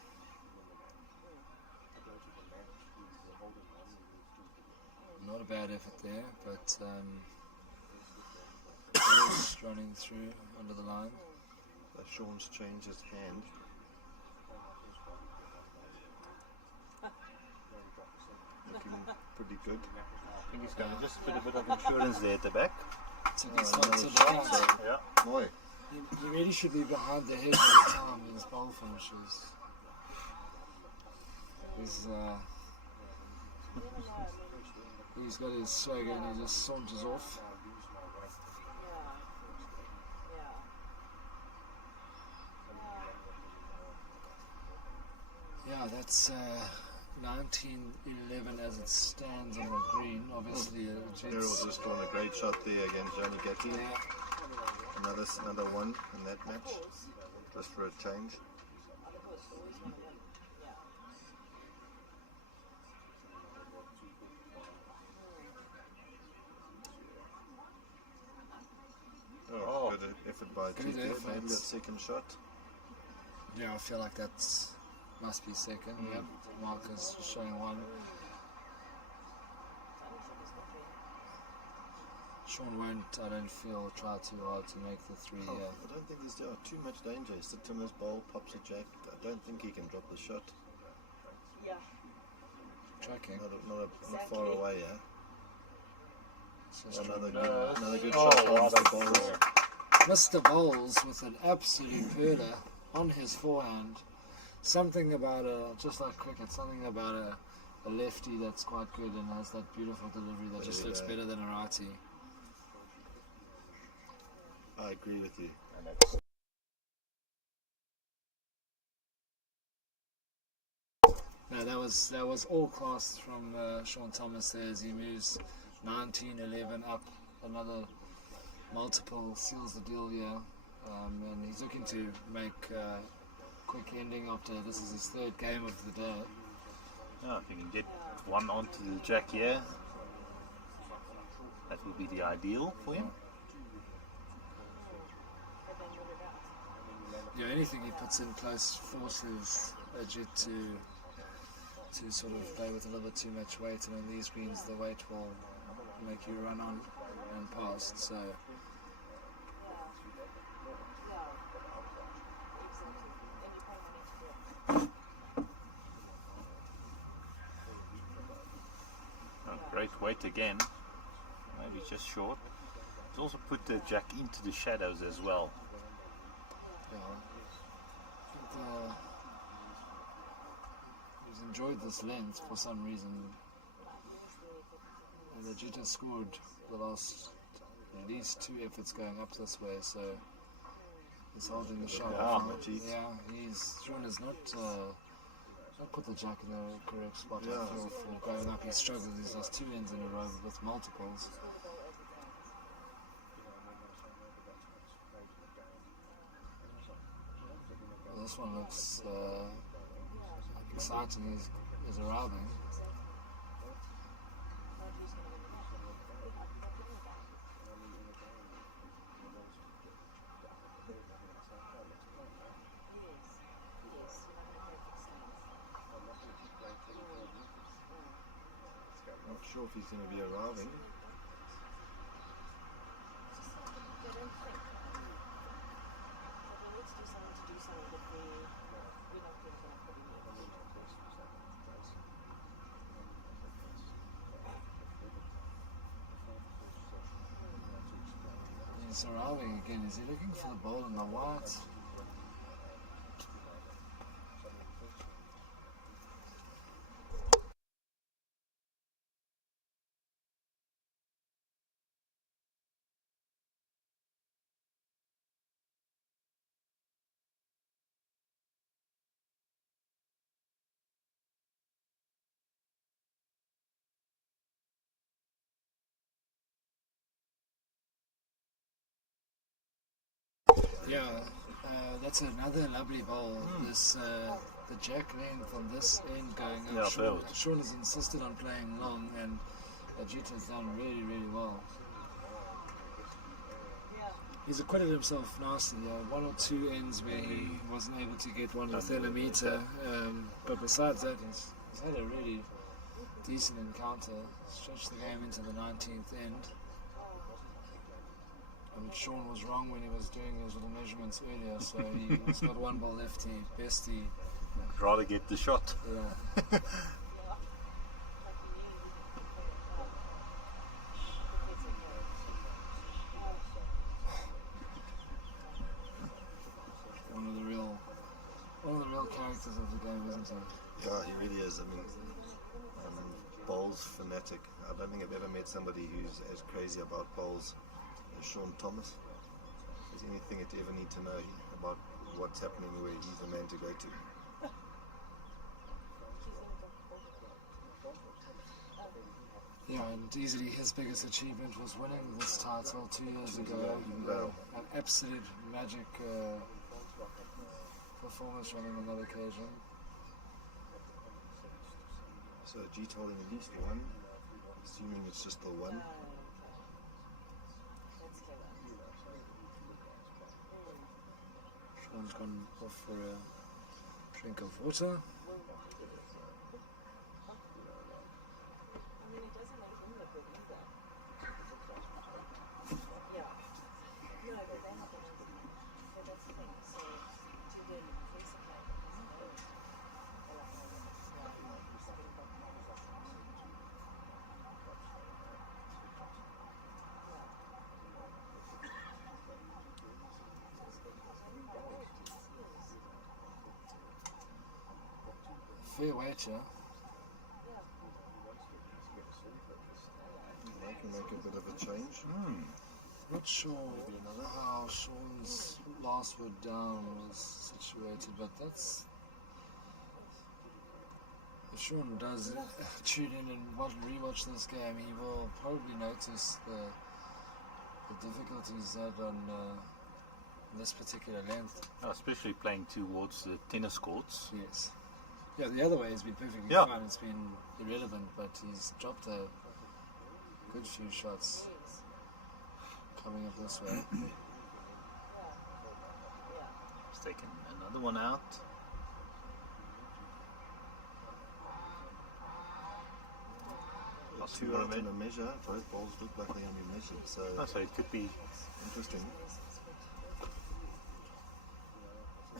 Not a bad effort there, but balls running through under the line. Sean's changed his hand. Looking pretty good. I think he's going to just put a bit of insurance there at the back. So he's not to the front. Yeah. Boy. He really should be behind the head by the time his bowl finishes. He's got his swagger and he just saunters off. Yeah, that's 19-11 as it stands on the green. Obviously, Errol's just done a great shot there against Johnny Gatti. Another one in that match, just for a change. Oh, good effort by Good Tito. effort. Maybe that second shot. Yeah, I feel like that must be second. Yep, Marcus showing one. Sean won't, I don't feel, try too hard to make the three. I don't think there's too much danger. He sits on his bowl, pops a jack. I don't think he can drop the shot. Yeah. Tracking. Not far away, yeah. Another good Oh, shot wow, on the ball. Mr. Bowles with an absolute perler on his forehand. Something about just like cricket, something about a lefty that's quite good and has that beautiful delivery that just looks better than a righty. I agree with you. No, that was all class from Sean Thomas there as he moves 19-11 up another multiple, seals the deal here, and he's looking to make a quick ending after this is his third game of the day. Yeah, if you can get one onto the jack here, that would be the ideal for him. Yeah, anything he puts in close forces Ajit to sort of play with a little bit too much weight, and on these greens the weight will make you run on and past, so Great weight again, maybe just short. It's also put the jack into the shadows as well. yeah. He's enjoyed this length for some reason, and Ajit has scored the last at least 2 efforts going up this way, so he's holding the shot. Yeah, Sean has not put the jack in the correct spot. I feel for going up. He's struggled. He's lost 2 ends in a row with multiples. Well, this one looks exciting. He's arriving. Not sure if he's going to be arriving. He's arriving again. Is he looking for the ball in the white? Yeah, that's another lovely bowl. This the jack length on this end going up. Sean has insisted on playing long, and Ajita's done really, really well. He's acquitted himself nicely. 1 or 2 ends where he wasn't able to get one within a meter, but besides that, he's had a really decent encounter. Stretched the game into the 19th end. And Sean was wrong when he was doing his little measurements earlier, so he's got 1 ball left. I'd rather get the shot. Yeah. One of the real characters of the game, isn't he? Yeah, he really is. I mean, bowls fanatic. I don't think I've ever met somebody who's as crazy about bowls as Sean Thomas. If there's anything that you ever need to know about what's happening where he's the man to go to. Yeah, and easily his biggest achievement was winning this title 2 years ago. An absolute magic performance from him on that occasion. So Jeet holding at least 1, assuming it's just the 1. Sean's gone off for a drink of water. Fair wager. I can make a bit of a change. Not sure how Sean's last word down was situated, but that's... If Sean does tune in and rewatch this game, he will probably notice the difficulties that on this particular length. Especially playing towards the tennis courts. Yes. Yeah, the other way has been perfectly fine. It's been irrelevant, but he's dropped a good few shots coming up this way. He's taken another one out. Lost 2 out in a measure. Both balls look like they're going to be measured. So it could be interesting.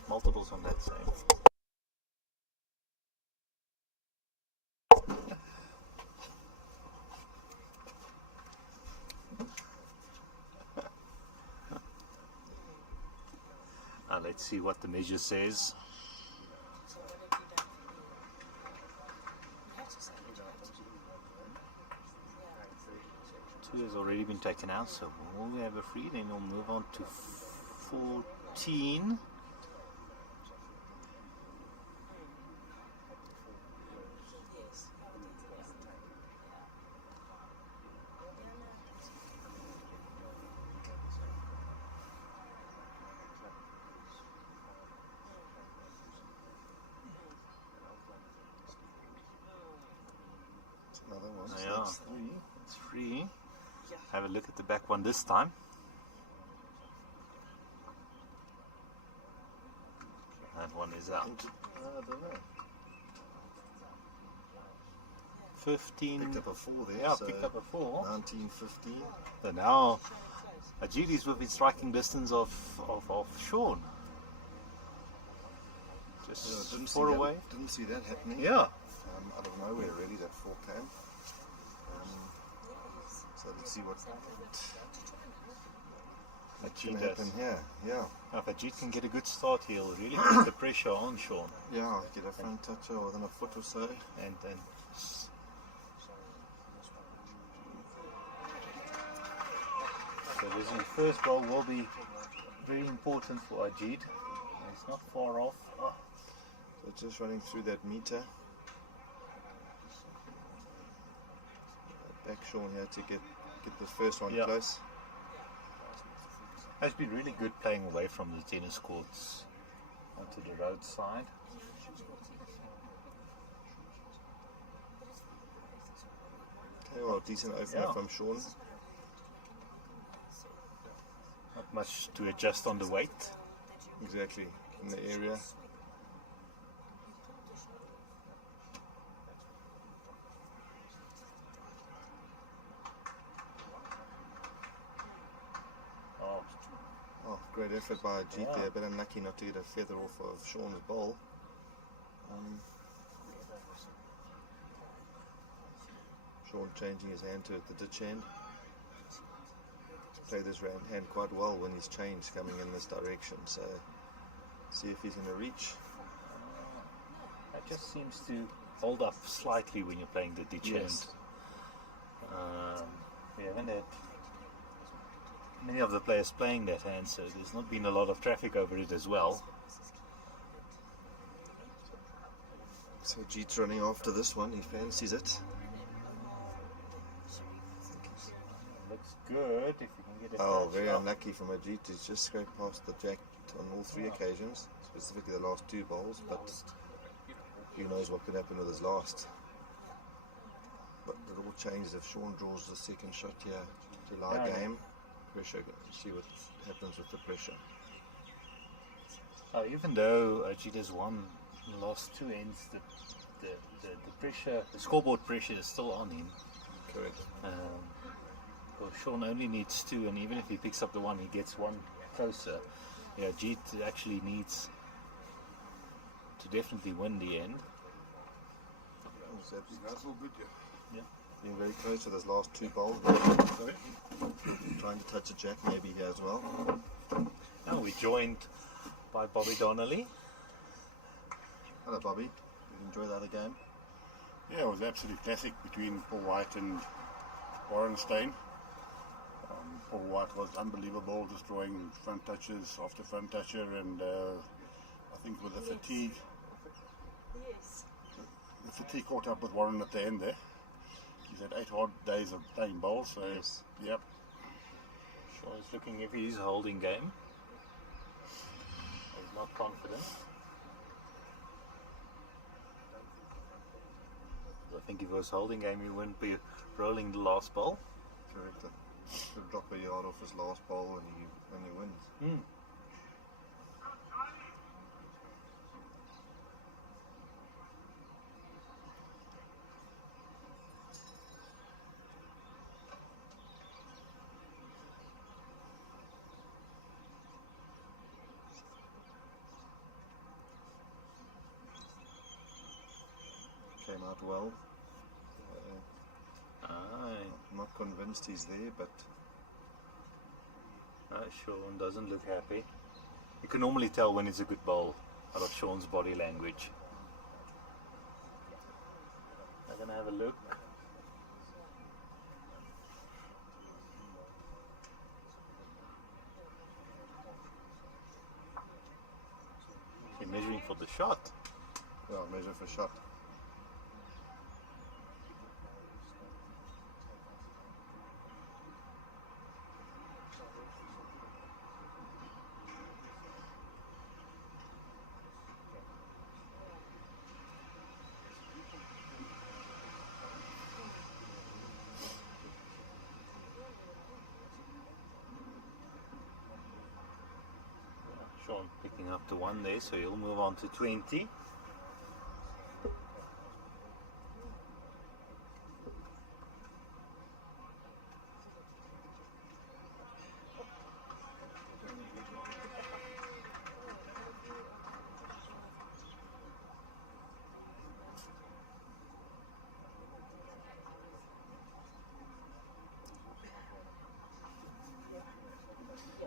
Multiples on that same. Let's see what the measure says. 2 has already been taken out, so we'll have a free, then we'll move on to 14. Another one. So Yeah, that's 3. it's free. Have a look at the back one this time. That one is out. I don't know. 15. Picked up a 4 there. Yeah, so picked up a 4. 19, 15. So now Ajit is within striking distance of Sean. Just Yeah, didn't 4 see away. That, didn't see that happening. Yeah. Out of nowhere, really, that 4 came. So let's see what Ajit can happen here. Yeah, Now, if Ajit can get a good start, he'll really put the pressure on Sean. yeah. Get a front toucher within a foot or so. And so this first ball will be very important for Ajit. It's not far off. So just running through that meter. Back Sean here to get the first one Yeah. close. Has been really good playing away from the tennis courts onto the roadside. Okay, well, decent opener Yeah. from Sean. Not much to adjust on the weight. Exactly, in the area. Oh, great effort by Ajit there, but unlucky not to get a feather off of Sean's ball. Sean changing his hand to the ditch hand. Played this hand quite well when he's changed coming in this direction, so see if he's going to reach. It just seems to hold up slightly when you're playing the ditch Yes. hand. We haven't had many of the players playing that hand, so there's not been a lot of traffic over it as well. So Ajit's running after this one, he fancies it. Looks good if you can get it. Oh, touched very up. unlucky from Ajit. He's just scraped past the jack on all 3 occasions, specifically the last 2 bowls, but who knows what could happen with his last. But it all changes if Sean draws the second shot here to lie Yeah. game. Pressure, see what happens with the pressure. Even though Ajit has won the last 2 ends, the pressure, the scoreboard pressure is still on him. Correct. Well, Sean only needs 2, and even if he picks up the 1, he gets 1 closer. Yeah, Ajit actually needs to definitely win the end. That's all good, Yeah. Being very close with his last 2 bowls. Sorry. Trying to touch a jack maybe here as well. Now we're joined by Bobby Donnelly. Hello Bobby, did you enjoy the other game? Yeah, it was an absolute classic between Paul White and Warren Stein. Paul White was unbelievable, just drawing front touches after front toucher, and I think with the fatigue, the fatigue caught up with Warren at the end there. He's had 8 hard days of playing bowls, so yep. Sean is looking if he's holding game. He's not confident. I think if he was holding game, he wouldn't be rolling the last ball. Correct. He'll drop a yard off his last bowl and he wins. Came out well. I'm not convinced he's there, but Sean doesn't look happy. You can normally tell when it's a good bowl out of Sean's body language. I'm going to have a look. shot. Yeah, measure for shot. Sean picking up the 1 there, so he'll move on to 20.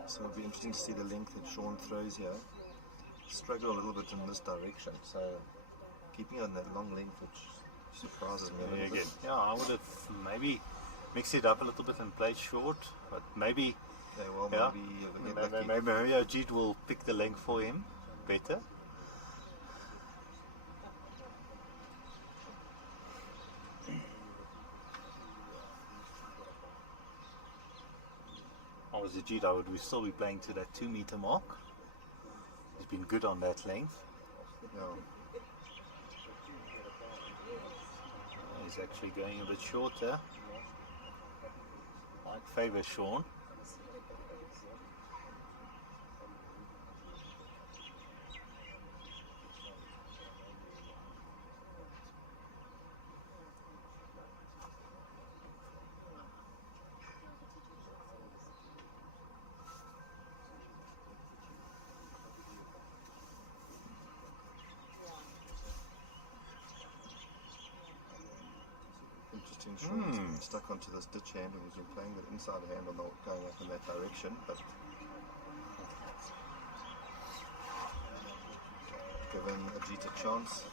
So it'll be interesting to see the length that Sean throws here. Struggle a little bit in this direction, so keeping on that long length, which surprises me a little bit. Yeah, I would have maybe mixed it up a little bit and played short, but maybe maybe Ajit will pick the length for him better. I was Ajit, I would still be playing to that 2 meter mark. He's been good on that length. Yeah. He's actually going a bit shorter. Might favour Sean. Interesting, Sean's been stuck onto this ditch hand and he's been playing that inside hand on the, going up in that direction, but giving Ajit a chance.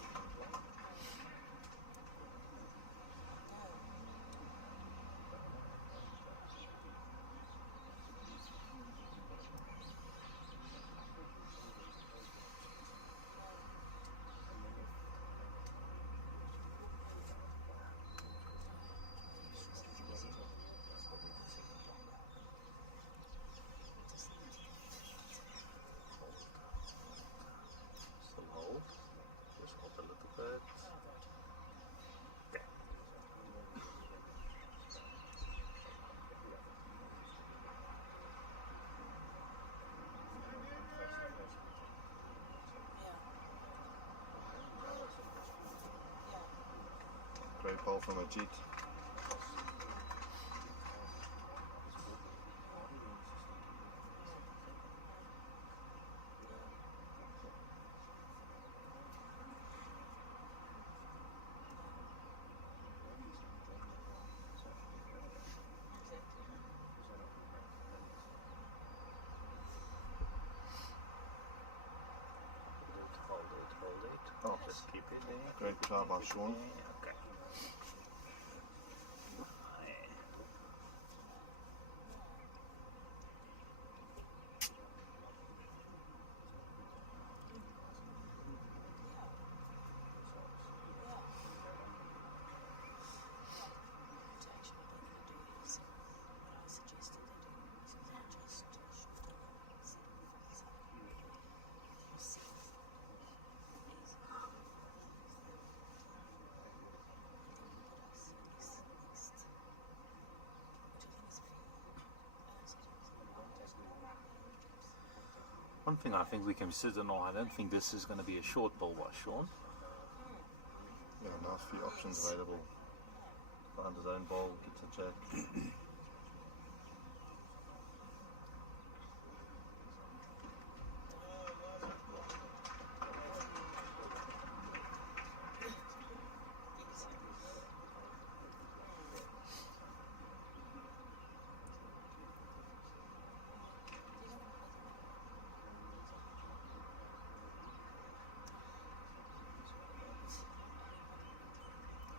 Great ball from Ajit. Hold it. Oh, Just keep it there. Great try by Sean. Okay. One thing I think we can consider now, I don't think this is going to be a short ball by Sean. Yeah, nice few options available. Find his own ball, gets a jack.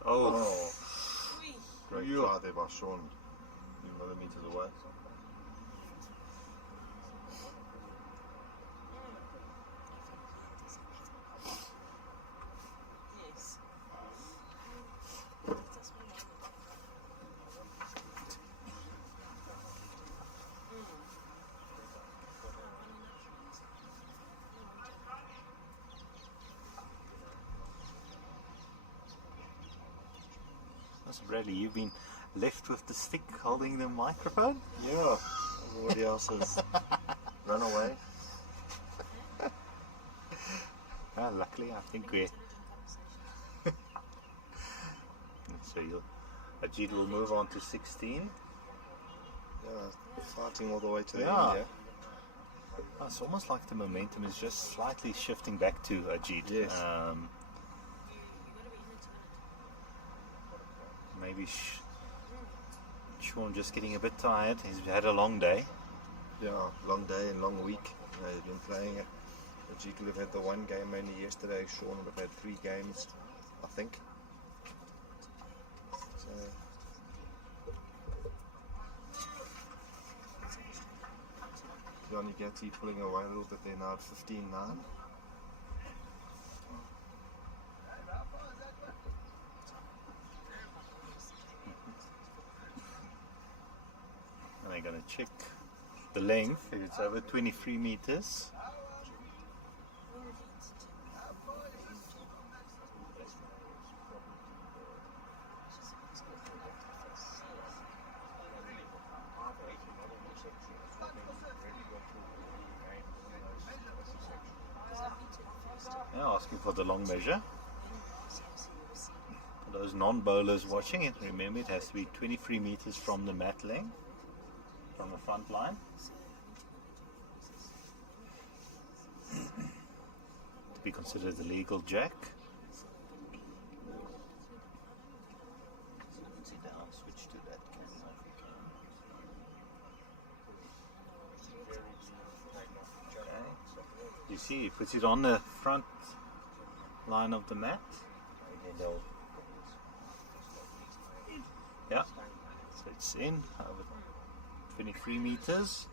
Oh. Great try there by Sean. A few millimeters away. So Bradley, you've been left with the stick holding the microphone? Yeah, everybody else has run away. Luckily, I think we're... So Ajit will move on to 16. Yeah, fighting all the way to the Yeah. end, It's almost like the momentum is just slightly shifting back to Ajit. Yes. Maybe Sean just getting a bit tired. He's had a long day. Yeah, long day and long week. You know, he's been playing it. Ajit would have had the one game only yesterday. Sean would have had 3 games, I think. So, Johnny Getty pulling away a little bit there now at 15-9. And they're going to check the length. If it's over 23 meters. Now asking for the long measure. For those non-bowlers watching it, remember it has to be 23 meters from the mat length, from the front line. To be considered a legal jack. Switch to that camera if you can. You see, he puts it on the front line of the mat. Yeah, so it's in over 23 meters.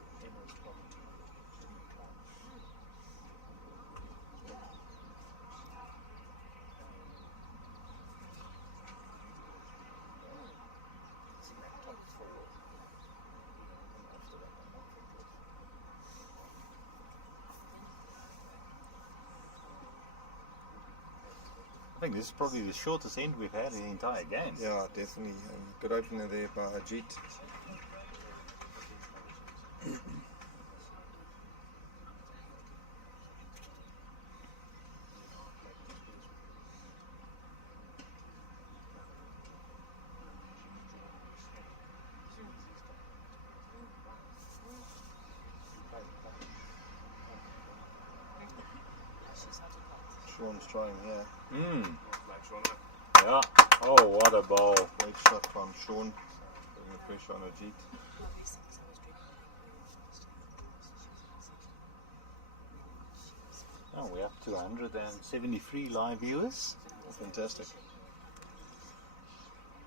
I think this is probably the shortest end we've had in the entire game. Yeah, definitely. Good opener there by Ajit. Sean's trying here. Yeah. Oh, what a ball. Great shot from Sean. Putting the pressure on Ajit. Oh, we're up to 173 live viewers. Fantastic.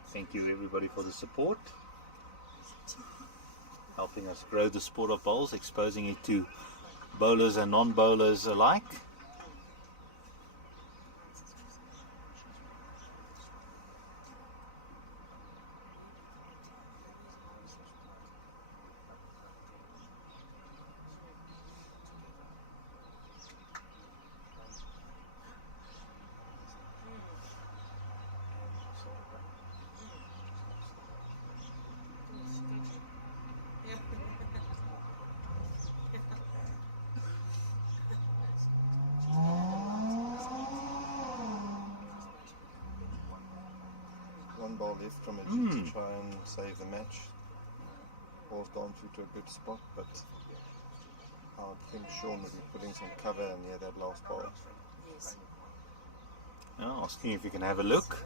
Thank you everybody for the support. Helping us grow the sport of bowls, exposing it to bowlers and non-bowlers alike. One ball left from Ajit to try and save the match. Ball's gone through to a good spot, but I would think Sean would be putting some cover near that last ball. Yes. Now asking if you can have a look.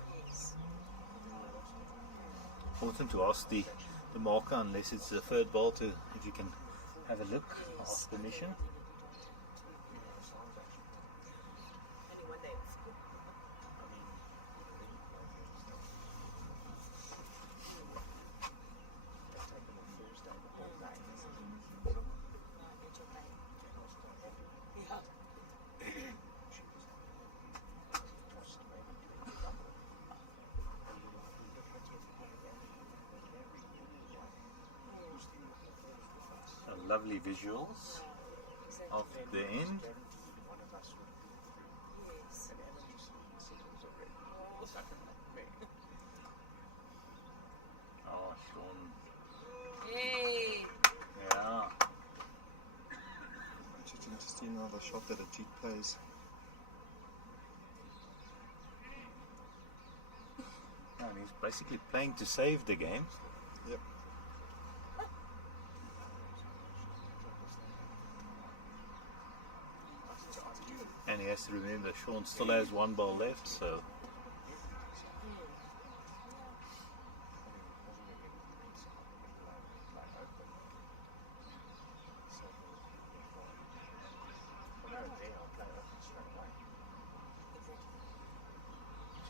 Important to ask the marker, unless it's the third ball, to if you can have a look. Ask permission. Lovely visuals of the end. another shot that Ajit plays. And he's basically playing to save the game. Yep. And he has to remember Sean still has one ball left, so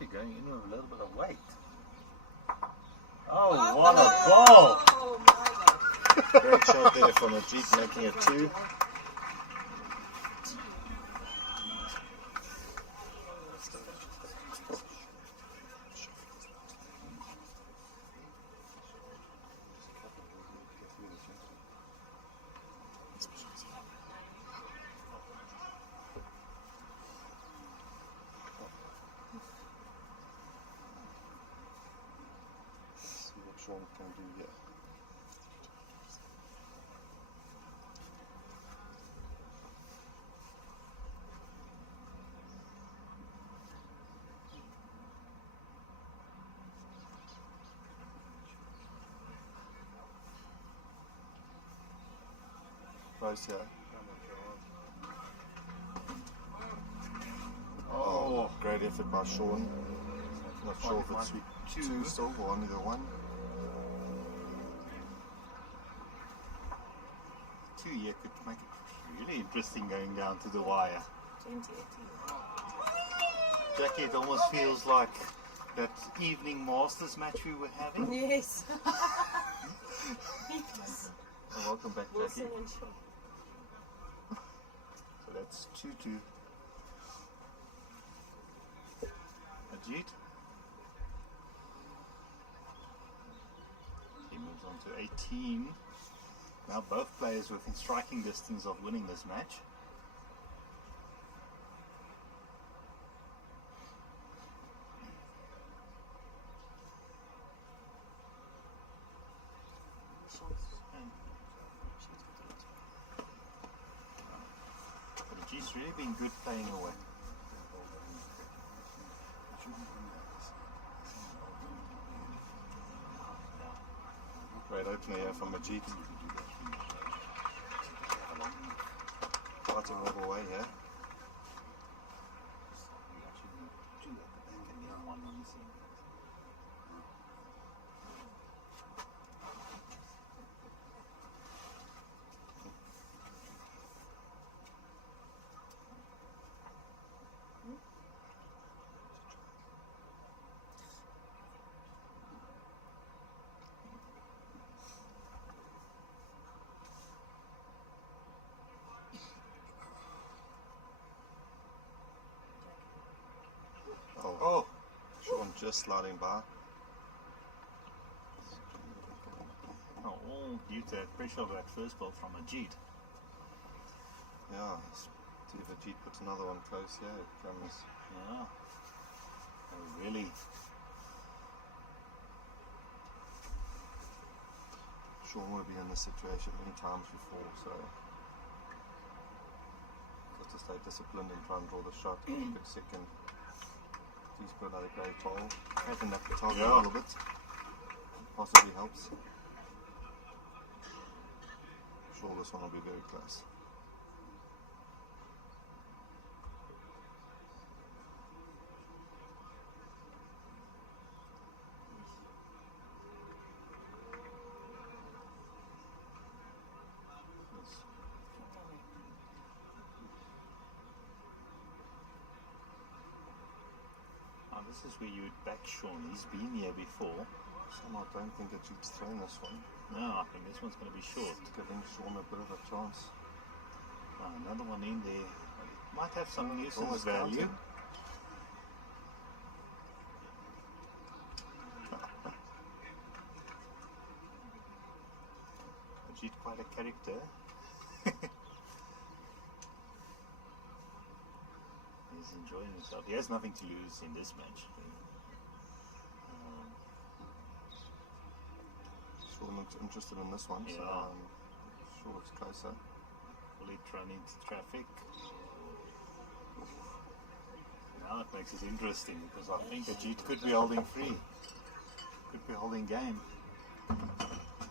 actually going in with a little bit of weight. Oh, what a ball! Great shot there from Ajit, making it 2. See what Sean can do here. Close here. Oh, great effort by Sean. Not sure if it's 2 still or only the 1. 2 here could make it really interesting going down to the wire. 2018. Jackie, it almost feels like that evening Masters match we were having. Yes. Oh, welcome back, Wilson Jackie. and Shaw. So that's 2-2. Ajit. He moves on to 18. Now both players within striking distance of winning this match. But Ajit's really been good playing away. Great opener here from Ajit. Fighting all the way here. Oh, Sean just sliding by. Oh, all due to that pressure of that first ball from Ajit. Yeah, let's see if Ajit puts another one close here. It comes. Yeah. Oh, really. Sean would have been in this situation many times before, so just to stay disciplined and try and draw the shot. Good second. Please put another great ball. Tighten up the target a little bit. Possibly helps. Sure, this one will be very close. This is where you would back Sean. He's been here before. Somehow I don't think Ajit's thrown this one. No, I think this one's going to be short. Giving Sean a bit of a chance. Another one in there. Might have some nuisance almost value. Ajit, quite a character. He's enjoying himself. He has nothing to lose in this match. Sean looks interested in this one, so Yeah. sure it's closer. Will he run into traffic? Now it makes it interesting because I think Ajit could be holding free. Could be holding game.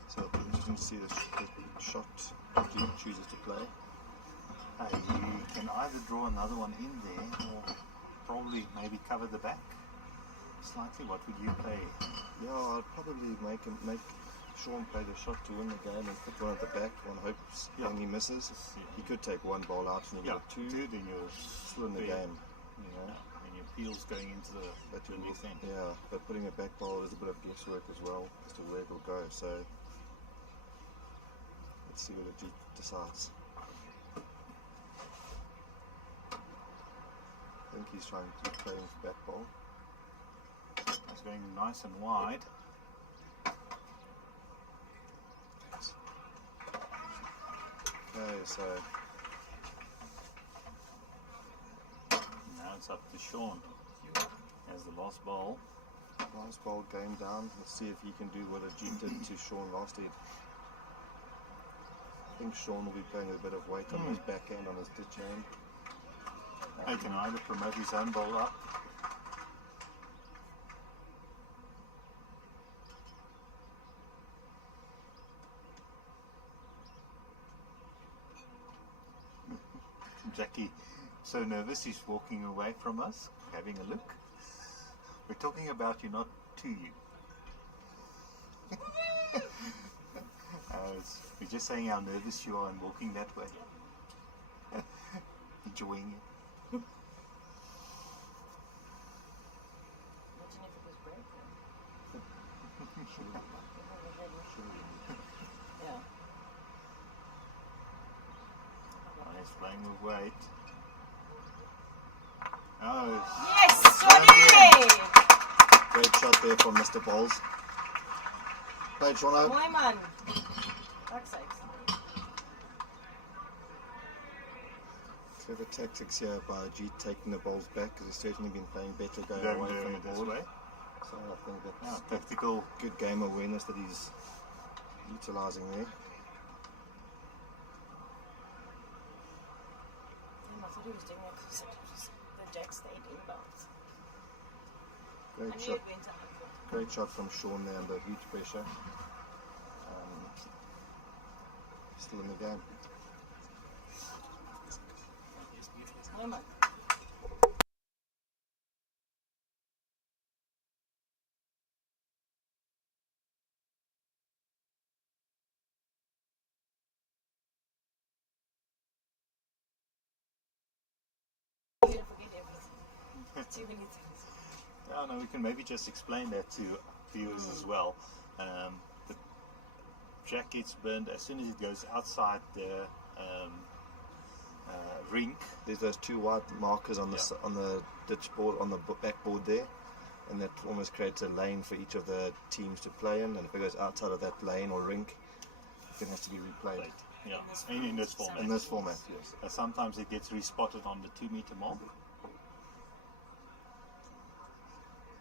So it'll be interesting to see the shot Ajit chooses to play. You can either draw another one in there or probably maybe cover the back slightly. What would you play? Yeah, I'd probably make Sean play the shot to win the game and put one at the back. One hopes when he misses. He could take one ball out and you get a two. Then you're still in the game. You know, and your peel's going into the new thing. Yeah, but putting a back ball is a bit of guesswork as well as to where it'll go. So let's see what Ajit decides. I think he's trying to keep playing back ball. It's going nice and wide. Okay, so now it's up to Sean as the last ball. Last ball, game down. Let's see if he can do what Ajit did to Sean last head. I think Sean will be playing with a bit of weight on his backhand, on his ditch hand. He can either promote his own ball up. Jackie, so nervous, he's walking away from us, having a look. We're talking about you, not to you. We're just saying how nervous you are and walking that way. Enjoying it. Imagine if it was broken. Yeah. He's playing with weight. Oh, yes, Johnny! Great shot there from Mr. Bowles. Play, Jono. Mooi man. Fuck's sakes. Clever tactics here by Ajit taking the balls back because he's certainly been playing better going away from the board. So I think that's tactical, good game awareness that he's utilising there. I thought he was doing it because the jack stayed inbounds. Great I knew shot. it went up. Great shot from Sean there under huge pressure. Still in the game. Mooi man. Too many things. Yeah, no, we can maybe just explain that to viewers as well. The jack gets burned as soon as it goes outside the rink. There's those two white markers on the ditch board, on the backboard there, and that almost creates a lane for each of the teams to play in. And if it goes outside of that lane or rink, it has to be replayed. Yeah, in this format. In this format, yes. Sometimes it gets respotted on the 2 meter mark.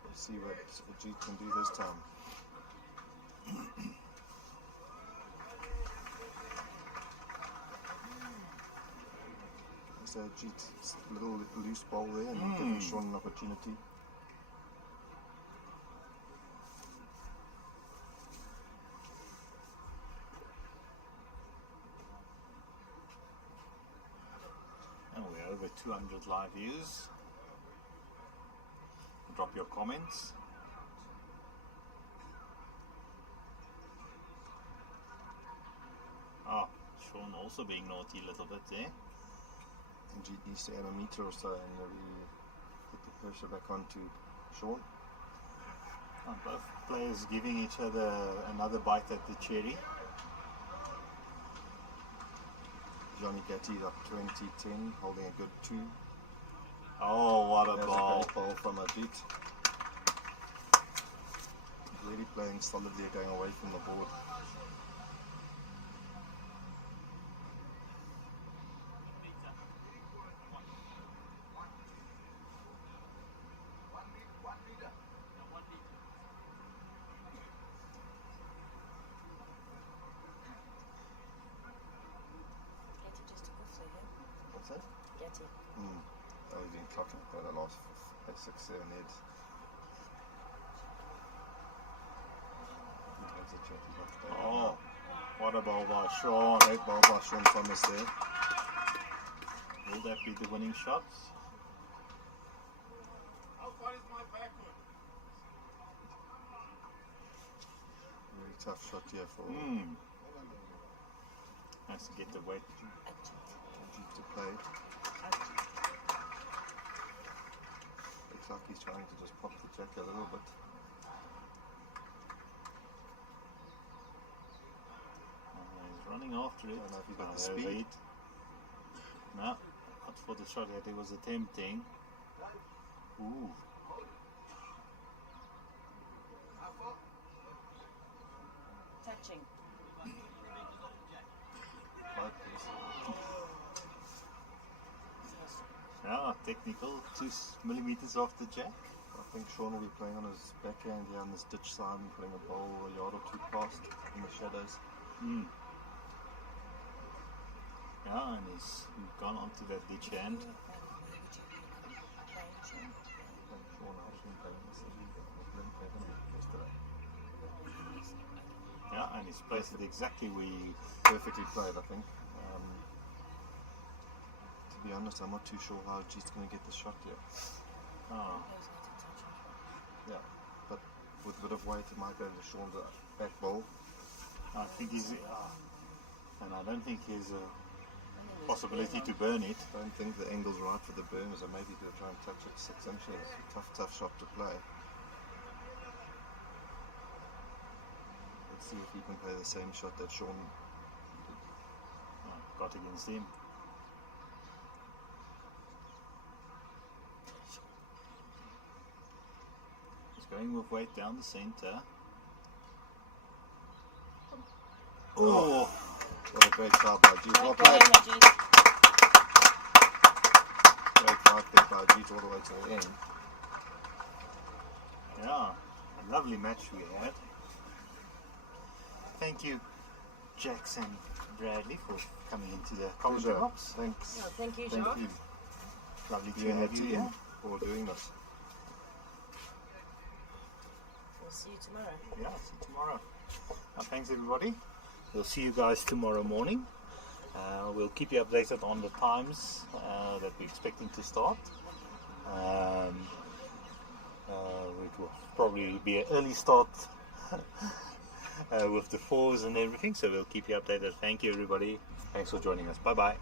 Let's see what Ajit can do this time. So Ajit's little loose ball there and giving Sean an opportunity. And we're over 200 live views. Drop your comments. Sean also being naughty a little bit there. Ajit needs to add a meter or so and really put the pressure back onto Sean. Both players giving each other another bite at the cherry. Johnny Gatty's up 20-10, holding a good 2. Oh, what a ball. A great ball from Ajit. Really playing solidly, going away from the board. What's that? Getty. Oh, he's been clocking for the last Play 6, 7 heads. Oh, what a ball by Sean. Great ball by Sean Thomas there. Will that be the winning shots? Very tough shot here for Has to get the weight deep to play. Looks like he's trying to just pop the jack a little bit. He's running after it. I don't know if he's got the speed. No, not for the shot that he was attempting. Ooh. Touching. Yeah, technical, 2 millimeters off the jack. I think Sean will be playing on his backhand here on this ditch side and putting a ball a yard or 2 past in the shadows. Yeah, and he's gone onto that ditch hand. Yeah, and he's placed it exactly where he perfectly played, I think. To be honest, I'm not too sure how G's going to get the shot here. Oh. Yeah, but with a bit of weight, it might go to Sean's back ball. I think he's, and I don't think he has a possibility to burn it. I don't think the angle's right for the burn, so maybe he'll try and touch it 6 inches. Tough shot to play. Let's see if he can play the same shot that Sean got against him. He's going with weight down the center. Oh! What a great shot by G. Well played. Great fight there by G all the way to the end. Yeah, a lovely match we had. Thank you, Jackson Bradley, for coming into the commentary box. Thanks. Oh, thank you, Thank Jacques. you. Lovely to You and have the you team here. for doing this. We'll see you tomorrow. Yeah, see you tomorrow. Thanks everybody. We'll see you guys tomorrow morning. We'll keep you updated on the times that we're expecting to start. It will probably be an early start with the 4s and everything, so we'll keep you updated. Thank you everybody. Thanks for joining us. Bye bye.